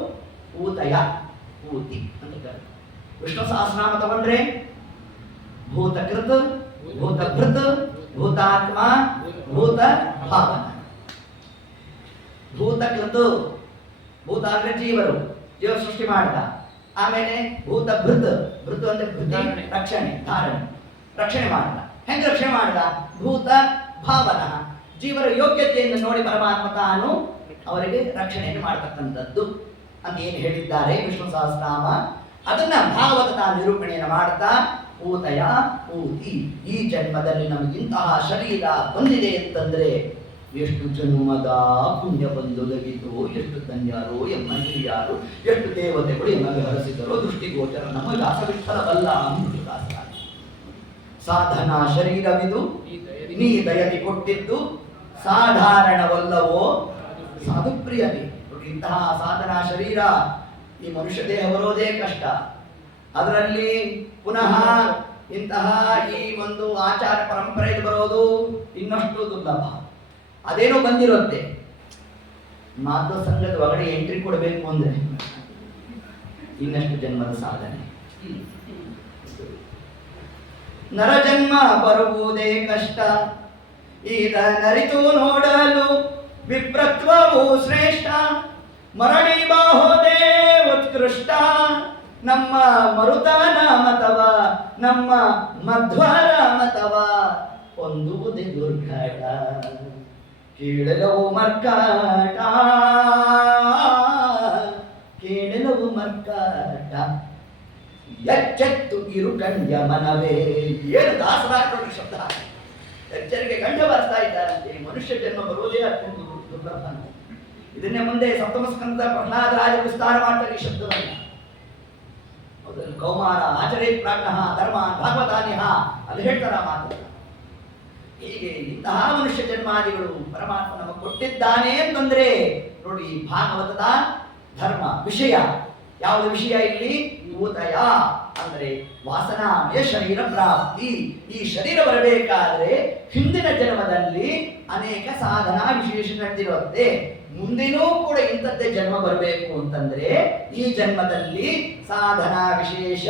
ಊತಯ, ಊತಿ ಅಂತ ಕರೆದ್ರು. ವಿಷ್ಣು ಸಹಸ್ರನಾಮ ತಗೊಂಡ್ರೆ ಭೂತಕೃತ್, ಭೂತಭೃತ್, ಭೂತಾತ್ಮ, ಭೂತ ಭಾವನ. ಭೂತಕೃತ್, ಭೂತ ಅಂದ್ರೆ ಜೀವರು, ಜೀವ ಸೃಷ್ಟಿ ಮಾಡಿದ. ಆಮೇಲೆ ಭೂತಭೃತ್, ಭೃತ್ ಅಂದ್ರೆ ಬುದ್ಧಿ ರಕ್ಷಣೆ, ಧಾರಣೆ, ರಕ್ಷಣೆ ಮಾಡಿದ. ಹೆಂಗೆ ರಕ್ಷಣೆ ಮಾಡಿದ? ಭೂತ ಭಾವನ, ಜೀವರ ಯೋಗ್ಯತೆಯನ್ನು ನೋಡಿ ಪರಮಾತ್ಮ ತಾನು ಅವರಿಗೆ ರಕ್ಷಣೆಯನ್ನು ಮಾಡತಕ್ಕಂಥದ್ದು ಅಂತ ಏನು ಹೇಳಿದ್ದಾರೆ ವಿಷ್ಣು ಸಹಸ್ರನಾಮ. ಅದನ್ನ ಭಾಗವತ ತಾನು ನಿರೂಪಣೆಯನ್ನು ಮಾಡ್ತಾ ಊತಯ ಊತಿ, ಈ ಜನ್ಮದಲ್ಲಿ ನಮಗಿಂತಹ ಶರೀರ ಬಂದಿದೆ ಅಂತಂದ್ರೆ ಎಷ್ಟು ಜನ್ಮದ ಪುಣ್ಯ ಬಂದೊದಗಿತು, ಎಷ್ಟು ಧನ್ಯರು ಎಮ್ಮ ಹಿರಿಯರು, ಎಷ್ಟು ದೇವತೆಗಳು ಎಮಗೆ ಹರಸಿದರು, ದೃಷ್ಟಿಗೋಚರ ನಮಗಾಸವಿತ್ತಲವಲ್ಲ ಅಂತ. ಸಾಧನಾ ಶರೀರವಿದು ನೀ ದಯದಿ ಕೊಟ್ಟಿದ್ದು ಸಾಧಾರಣವಲ್ಲವೋ ಸಾಧುಪ್ರಿಯನೇ. ಇಂತಹ ಸಾಧನಾ ಶರೀರ, ಈ ಮನುಷ್ಯ ದೇಹ ಬರೋದೇ ಕಷ್ಟ. ಅದರಲ್ಲಿ ಪುನಃ ಇಂತಹ ಈ ಒಂದು ಆಚಾರ ಪರಂಪರೆಯಲ್ಲಿ ಬರೋದು ಇನ್ನಷ್ಟು ದುರ್ಲಭ. ಅದೇನೋ ಬಂದಿರುತ್ತೆ, ಮಾತು ಸಂಘದ ಒಳಗಡೆ ಎಂಟ್ರಿ ಕೊಡಬೇಕು ಅಂದ್ರೆ ಇನ್ನಷ್ಟು ಜನ್ಮದ ಸಾಧನೆ. ನರಜನ್ಮ ಬರುವುದೇ ಕಷ್ಟ, ಇದನ್ನರಿತು ನೋಡಲು ವಿಪ್ರತ್ವವು ಶ್ರೇಷ್ಠ. ಮರಳಿ ಬಾಹೋದೇ ಉತ್ಕೃಷ್ಟ, ನಮ್ಮ ಮರುತಾನ ಮತವ, ನಮ್ಮ ಮಧ್ವರ ಮತವ ಹೊಂದುವುದೇ ದುರ್ಘಟ. ಕೇಳಲವು ಮರ್ಕಾಟ, ಕೇಳಲವು ಮರ್ಕಾಟ. ಎಚ್ಚೆತ್ತು ಇರು ಗಂಡ್ಯ ಮನವೇ. ಏನು ದಾಸರಾಗಿ ಶಬ್ದ, ಎಚ್ಚರಿಕೆ ಗಂಡ ಬರ್ತಾ ಇದ್ದಾರಂತೆ. ಮನುಷ್ಯ ಜನ್ಮ ಬರುವುದೇ ಅತ್ಯಂತ ದುರ್ಲಭ. ಇದನ್ನೇ ಮುಂದೆ ಸಪ್ತಮ ಸ್ಕಂದ ಪ್ರಹ್ಲಾದರಾಜ ವಿಸ್ತಾರ ಮಾಡ್ತಾರೆ ಈ ಶಬ್ದವನ್ನ. ಕೌಮಾರ ಆಚರೇತ್ ಪ್ರಾಜ್ಞಃ ಧರ್ಮ ಭಾಗವತಾನಿಹ ಅಲ್ಲಿ ಹೇಳ್ತಾರ ಮಾತು. ಹೀಗೆ ಇಂತಹ ಮನುಷ್ಯ ಜನ್ಮಾದಿಗಳು ಪರಮಾತ್ಮ ನಮಗೆ ಕೊಟ್ಟಿದ್ದಾನೆ ಅಂತಂದ್ರೆ ನೋಡಿ, ಭಾಗವತದ ಧರ್ಮ ವಿಷಯ ಯಾವುದು ವಿಷಯ ಇಲ್ಲಿ? ಭೂತಯ ಅಂದ್ರೆ ವಾಸನಾಮಯ ಶರೀರ ಪ್ರಾಪ್ತಿ. ಈ ಶರೀರ ಬರಬೇಕಾದ್ರೆ ಹಿಂದಿನ ಜನ್ಮದಲ್ಲಿ ಅನೇಕ ಸಾಧನಾ ವಿಶೇಷ ನಡೆದಿರುತ್ತೆ. ಮುಂದಿನೂ ಕೂಡ ಇಂಥದ್ದೇ ಜನ್ಮ ಬರಬೇಕು ಅಂತಂದ್ರೆ ಈ ಜನ್ಮದಲ್ಲಿ ಸಾಧನಾ ವಿಶೇಷ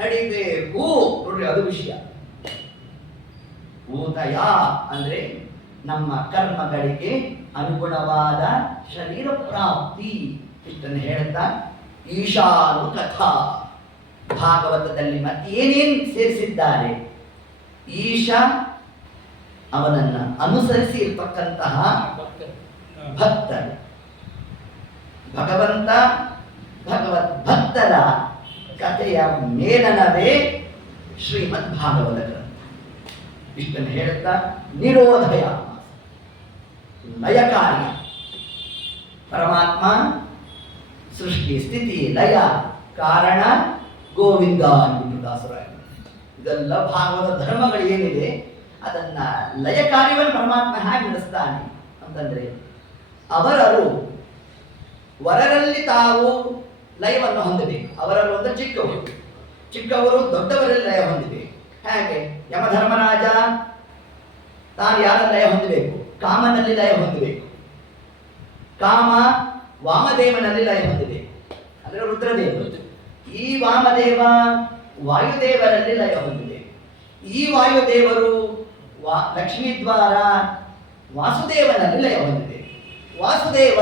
ನಡಿಬೇಕು. ನೋಡ್ರಿ, ಅದು ವಿಷಯ. ಭೂತಯ ಅಂದ್ರೆ ನಮ್ಮ ಕರ್ಮಗಳಿಗೆ ಅನುಗುಣವಾದ ಶರೀರ ಪ್ರಾಪ್ತಿ. ಇಷ್ಟನ್ನು ಹೇಳ್ತಾ ಈಶಾನು ಕಥಾ ಭಾಗವತದಲ್ಲಿ ಮತ್ತೇನೇನು ಸೇರಿಸಿದ್ದಾರೆ? ಈಶ ಅವನನ್ನ ಅನುಸರಿಸಿ ಇರ್ತಕ್ಕಂತಹ ಭಕ್ತರು, ಭಗವಂತ ಭಗವತ್ ಭಕ್ತರ ಕಥೆಯ ಮೇಲನವೇ ಶ್ರೀಮದ್ ಭಾಗವತ ಗ್ರಂಥ. ಇಷ್ಟನ್ನು ಹೇಳ್ತಾ ನಿರೋಧಯ ಲಯ ಕಾರ್ಯ. ಪರಮಾತ್ಮ ಸೃಷ್ಟಿ ಸ್ಥಿತಿ ಲಯ ಕಾರಣ ಗೋವಿಂದ ಅಂದ್ಬಿಟ್ಟು ದಾಸರಾಯ. ಇದೆಲ್ಲ ಭಾಗವತ ಧರ್ಮಗಳು ಏನಿದೆ ಅದನ್ನ ಲಯ ಕಾರ್ಯವನ್ನು ಪರಮಾತ್ಮ ಹೇಗೆ ನಡೆಸ್ತಾನೆ ಅಂತಂದ್ರೆ, ಅವರರು ವರರಲ್ಲಿ ತಾವು ಲಯವನ್ನು ಹೊಂದಬೇಕು. ಅವರನ್ನು ಒಂದು ಚಿಕ್ಕವರು ದೊಡ್ಡವರಲ್ಲಿ ಲಯ ಹೊಂದಬೇಕು. ಹೇಗೆ ಯಮಧರ್ಮರಾಜ ತಾನು ಯಾರ ಲಯ ಹೊಂದಬೇಕು? ಕಾಮನಲ್ಲಿ ಲಯ ಹೊಂದಬೇಕು. ಕಾಮ ವಾಮದೇವನಲ್ಲಿ ಲಯ ಹೊಂದಬೇಕು, ಅಂದ್ರೆ ರುದ್ರದೇವರು. ಈ ವಾಮದೇವ ವಾಯುದೇವರಲ್ಲಿ ಲಯ ಹೊಂದಬೇಕು. ಈ ವಾಯುದೇವರು ಲಕ್ಷ್ಮೀ ದ್ವಾರ ವಾಸುದೇವನಲ್ಲಿ ಲಯ ಹೊಂದಬೇಕು. ವಾಸುದೇವ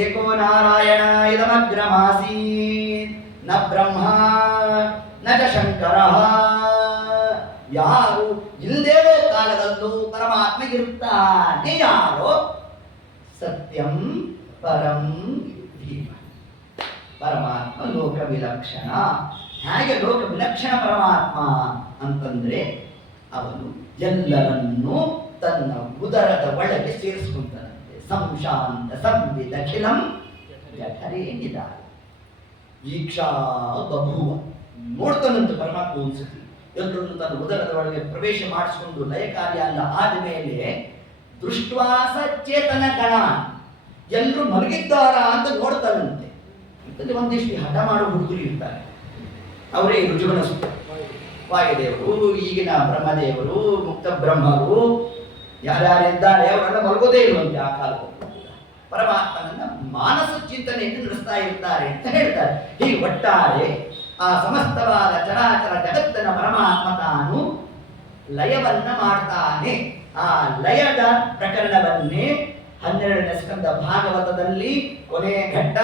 ಏಕೋ ನಾರಾಯಣ ಇದಮಗ್ರಮಾಸೀತ್ ನ ಬ್ರಹ್ಮ ನ ಚ ಶಂಕರ. ಯಾರು ಇಲ್ಲದೇರೋ ಕಾಲದಲ್ಲೂ ಪರಮಾತ್ಮ ಇರ್ತಾನೆ ಯಾರೋ ಸತ್ಯಂ ಪರಂ ಧೀಮ. ಪರಮಾತ್ಮ ಲೋಕ ವಿಲಕ್ಷಣ. ಹೇಗೆ ಲೋಕ ವಿಲಕ್ಷಣ ಪರಮಾತ್ಮ ಅಂತಂದ್ರೆ ಅವನು ಎಲ್ಲರನ್ನೂ ತನ್ನ ಉದರದ ಒಳಗೆ ಸೇರಿಸ್ಕೊಂತಾನಂತೆ. ಸಂಶಾಂತ ಸಂವಿದ ಅಖಿಲಂ ಜಠರೇ ನಿಧಾನ ದೀಕ್ಷಾ ಬಭುವ. ನೋಡ್ತಾನಂತ ಪರಮಾತ್ಮ ಒಂದ್ಸತಿ ಎಲ್ಲರನ್ನು ತನ್ನ ಉದರದ ಒಳಗೆ ಪ್ರವೇಶ ಮಾಡಿಸಿಕೊಂಡು ಲಯ ಕಾರ್ಯ ಎಲ್ಲ ಆದ್ಮೇಲೆ ದೃಷ್ಟ್ವಾಸ ಚೇತನ ಗಣ ಎಲ್ಲರೂ ಮಲಗಿದ್ದಾರ ಅಂತ ನೋಡ್ತಾರಂತೆ. ಇದರಲ್ಲಿ ಒಂದಿಷ್ಟು ಹಠ ಮಾಡೋ ಹುಡುಗರು ಇರ್ತಾರೆ. ಅವರೇ ರುಜುಗಣ ವಾಯುದೇವರು, ಈಗಿನ ಬ್ರಹ್ಮದೇವರು, ಮುಕ್ತ ಬ್ರಹ್ಮರು ಯಾರ್ಯಾರಿದ್ದಾರೆ ಅವರೆಲ್ಲ ಮಲಗೋದೇ ಇರುವಂತೆ ಆ ಕಾಲದಲ್ಲಿ ಪರಮಾತ್ಮನನ್ನ ಮಾನಸ ಚಿಂತನೆಯಿಂದ ನಡೆಸ್ತಾ ಇರ್ತಾರೆ ಅಂತ ಹೇಳ್ತಾರೆ. ಹೀಗೆ ಒಟ್ಟಾರೆ ಆ ಸಮಸ್ತವಾದ ಚರಾಚರ ಜಗತ್ತನ ಪರಮಾತ್ಮ ತಾನು ಲಯವನ್ನ ಮಾಡ್ತಾನೆ. ಆ ಲಯದ ಪ್ರಕರಣವನ್ನೇ 12ನೇ ಸ್ಕಂದ ಭಾಗವತದಲ್ಲಿ ಕೊನೆ ಘಟ್ಟ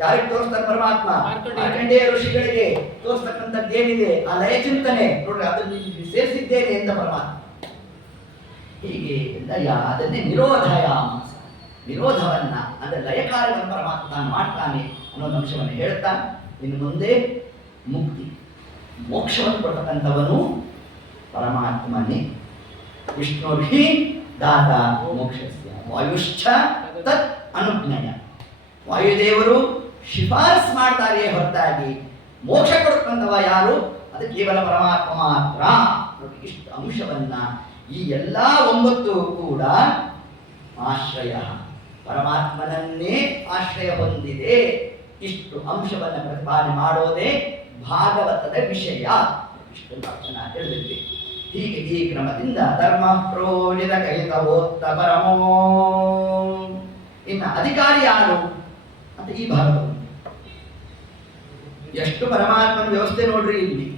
ಯಾರಿಗೆ ತೋರಿಸ್ತಾನೆ ಪರಮಾತ್ಮ? ಮಾರ್ಕಂಡೇಯ ಋಷಿಗಳಿಗೆ ತೋರಿಸ್ತಕ್ಕಂಥದ್ದೇನಿದೆ ಆ ಲಯ ಚಿಂತನೆ ನೋಡ್ರಿ, ಅದನ್ನು ಸೇರಿಸಿದ್ದೇನೆ ಅಂತ ಪರಮಾತ್ಮ. ಹೀಗೆ ಲಯ ಅದನ್ನೇ ನಿರೋಧಯ, ನಿರೋಧವನ್ನ ಅಂದ್ರೆ ಲಯ ಕಾರ್ಯವನ್ನು ಪರಮಾತ್ಮ ತಾನು ಮಾಡ್ತಾನೆ ಅನ್ನೋ ಅಂಶವನ್ನು ಹೇಳ್ತಾ ಇನ್ನು ಮುಂದೆ ಮುಕ್ತಿ ಮೋಕ್ಷವನ್ನು ಕೊಡ್ತಕ್ಕಂಥವನು ಪರಮಾತ್ಮನೇ. ವಿಷ್ಣುರ್ಹಿ ದಾತ ಮೋಕ್ಷಸ್ಯ ವಾಯುಶ್ಚ ತತ್ ಅನುಜ್ಞಯ. ವಾಯುದೇವರು ಶಿಫಾರಸ್ ಮಾಡ್ತಾರೆ ಹೊರತಾಗಿ ಮೋಕ್ಷ ಕೊಡ್ತಕ್ಕಂಥವ ಯಾರು? ಅದು ಕೇವಲ ಪರಮಾತ್ಮ ಮಾತ್ರ. ಇಷ್ಟು ಅಂಶವನ್ನ ಈ ಎಲ್ಲಾ 9 ಕೂಡ ಆಶ್ರಯ ಪರಮಾತ್ಮನನ್ನೇ ಆಶ್ರಯ ಹೊಂದಿದೆ. ಇಷ್ಟು ಅಂಶವನ್ನು ಪ್ರತಿಪಾದನೆ ಮಾಡೋದೇ ಭಾಗವತದ ವಿಷಯ. ಇಷ್ಟು ಚೆನ್ನಾಗಿ ತಿಳಿದಿದ್ವಿ. ಹೀಗೆ ಈ ಕ್ರಮದಿಂದ ಧರ್ಮ ಪ್ರೋಜಿತ ಕೈತವೋತ್ತ ಪರಮೋ. ಇನ್ನು ಅಧಿಕಾರಿ ಯಾರು ಅಂತ ಈ ಭಾಗವತ ಎಷ್ಟು ಪರಮಾತ್ಮನ ವ್ಯವಸ್ಥೆ ನೋಡ್ರಿ ಇಲ್ಲಿ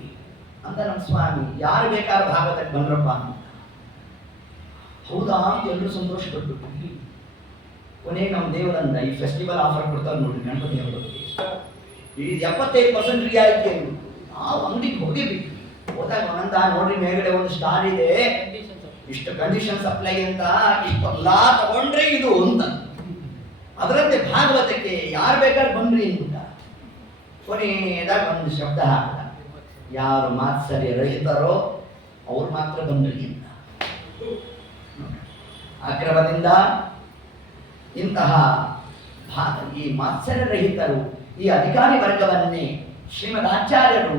ಅಂತ ನಮ್ಮ ಸ್ವಾಮಿ ಯಾರು ಬೇಕಾದ್ರೂ ಭಾಗವತಕ್ಕೆ ಬಂದ್ರಪ್ಪ ಅಂತ ಹೌದಾ ಅಂತ ಎಲ್ಲರೂ ಸಂತೋಷ ಪಟ್ಟು ಕೊನೆಗೆ ನಮ್ಮ ದೇವರನ್ನ ಈ ಫೆಸ್ಟಿವಲ್ ಆಫರ್ ಕೊಡ್ತಾರೆ ನೋಡ್ರಿ ಗಣಪತಿ ಹಬ್ಬಕ್ಕೆ ಈ 75% ರಿಯಾಯಿತಿ ಅಂದ್ಬಿಟ್ಟು ನಾವು ಅಂಗಡಿಗೆ ಹೋಗಿಬಿಟ್ಟು ಹೋದಾಗ ಒಂದ ನೋಡ್ರಿ ಮೇಲ್ಗಡೆ ಒಂದು ಸ್ಟಾರ್ ಇದೆ, ಇಷ್ಟು ಕಂಡೀಷನ್ಸ್ ಅಪ್ಲೈ ಅಂತ, ಇಷ್ಟೆಲ್ಲ ತಗೊಂಡ್ರೆ ಇದು ಅಂತ. ಅದರಂತೆ ಭಾಗವತಕ್ಕೆ ಯಾರು ಬೇಕಾದ್ರೆ ಬಂದ್ರಿ ಅಂದ್ಬಿಟ್ಟ. ಕೊನೆಯದಾಗ ಒಂದು ಶಬ್ದ ಹಾಕಿದ, ಯಾರು ಮಾತ್ಸರ್ಯ ರಹಿತರೋ ಅವ್ರು ಮಾತ್ರ ಬಂದ್ರಿ ಅಂತ. ಅಕ್ರಮದಿಂದ ಇಂತಹ ಈ ಮಾತ್ಸರ್ಯ ರಹಿತರು ಈ ಅಧಿಕಾರಿ ವರ್ಗವನ್ನೇ ಶ್ರೀಮದ್ ಆಚಾರ್ಯರು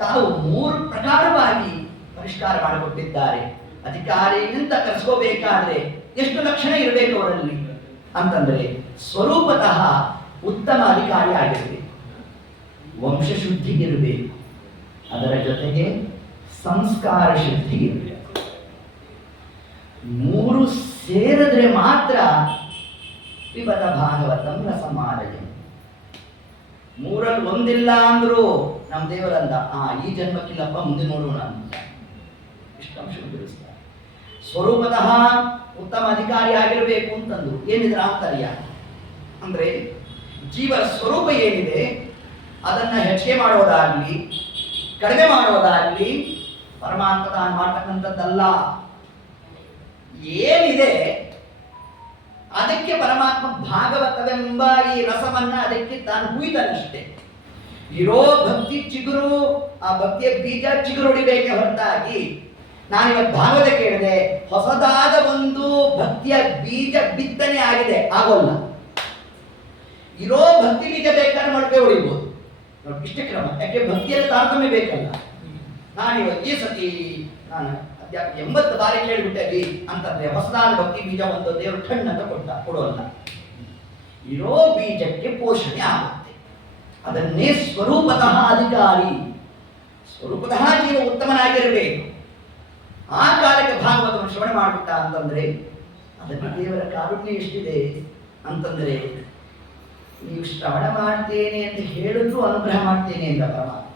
ತಾವು 3 ಪ್ರಕಾರವಾಗಿ ಪರಿಷ್ಕಾರ ಮಾಡಿಕೊಟ್ಟಿದ್ದಾರೆ. ಅಧಿಕಾರಿ ಅಂತ ಕರೆಸ್ಕೋಬೇಕಾದ್ರೆ ಎಷ್ಟು ಲಕ್ಷಣ ಇರಬೇಕು ಅವರಲ್ಲಿ ಅಂತಂದ್ರೆ ಸ್ವರೂಪತಃ ಉತ್ತಮ ಅಧಿಕಾರಿ ಆಗಿರಬೇಕು, ವಂಶಶುದ್ಧಿಗಿರಬೇಕು, ಅದರ ಜೊತೆಗೆ ಸಂಸ್ಕಾರ ಶುದ್ಧಿಗಿರಬೇಕು. ಮೂರು ಸೇರಿದ್ರೆ ಮಾತ್ರ ಪಿಬತ ಭಾಗವತಂ ರಸಮಾಲಯ. ಮೂರಲ್ಲಿ ಒಂದಿಲ್ಲ ಅಂದ್ರು ನಮ್ಮ ದೇವರಂದ ಈ ಜನ್ಮಕ್ಕಿಲ್ಲಪ್ಪ ಮುಂದೆ ನೋಡೋಣ ಅಂತ ಇಷ್ಟು ಅಂಶ ತಿಳಿಸ್ತಾರೆ. ಸ್ವರೂಪತಃ ಉತ್ತಮ ಅಧಿಕಾರಿ ಆಗಿರಬೇಕು ಅಂತಂದು ಏನಿದ್ರ ಆಂತರ್ಯ ಅಂದ್ರೆ ಜೀವನ ಸ್ವರೂಪ ಏನಿದೆ ಅದನ್ನ ಹೆಚ್ಚಿಗೆ ಮಾಡೋದಾಗ್ಲಿ ಕಡಿಮೆ ಮಾಡೋದಾಗ್ಲಿ ಪರಮಾತ್ಮ ತಾನು ಮಾಡ್ತಕ್ಕಂಥದ್ದಲ್ಲ. ಏನಿದೆ ಅದಕ್ಕೆ ಪರಮಾತ್ಮ ಭಾಗವತವೆಂಬ ಈ ರಸವನ್ನ ಅದಕ್ಕೆ ತಾನು ಹುಯ್ತಾನಷ್ಟೇ. ಇರೋ ಭಕ್ತಿ ಚಿಗುರು, ಆ ಭಕ್ತಿಯ ಬೀಜ ಚಿಗುರು ಹೊಡಿಬೇಕೆ ಹೊರತಾಗಿ ನಾನಿವತ್ತು ಭಾಗವತ ಕೇಳಿದೆ ಹೊಸದಾದ ಒಂದು ಭಕ್ತಿಯ ಬೀಜ ಬಿತ್ತನೆ ಆಗಿದೆ ಆಗೋಲ್ಲ. ಇರೋ ಭಕ್ತಿ ಬೀಜ ಬೇಕಾದ್ರೆ ಮೊಳಕೆ ಹೊಡಿಬಹುದು, ಇಷ್ಟೇ ಕ್ರಮ. ಯಾಕೆ ಭಕ್ತಿಯಲ್ಲಿ ತಾರತಮ್ಯ ಬೇಕಲ್ಲ. ನಾನಿವತ್ತು ಈ ಸತಿ ನಾನು 80 ಬಾರಿ ಕೇಳಿಬಿಟ್ಟೆ ಅಂತಂದ್ರೆ ಹೊಸದಾದ ಭಕ್ತಿ ಬೀಜ ಒಂದು ದೇವರು ಠಣ್ ಅಂತ ಕೊಡೋಲ್ಲ. ಇರೋ ಬೀಜಕ್ಕೆ ಪೋಷಣೆ ಆಗುತ್ತೆ. ಅದನ್ನೇ ಸ್ವರೂಪತಃ ಅಧಿಕಾರಿ, ಸ್ವರೂಪತಃ ಜೀವ ಉತ್ತಮನಾಗಿರಬೇಕು. ಆ ಕಾಲಕ್ಕೆ ಭಾಗವತವನ್ನು ಶ್ರವಣ ಮಾಡಿಬಿಟ್ಟ ಅಂತಂದ್ರೆ ಅದಕ್ಕೆ ದೇವರ ಕಾರುಣ್ಯ ಎಷ್ಟಿದೆ ಅಂತಂದ್ರೆ ನೀವು ಶ್ರವಣ ಮಾಡ್ತೇನೆ ಅಂತ ಹೇಳಿದ್ರು ಅನುಗ್ರಹ ಮಾಡ್ತೇನೆ ಅಂತ ಪರಮಾತ್ಮ.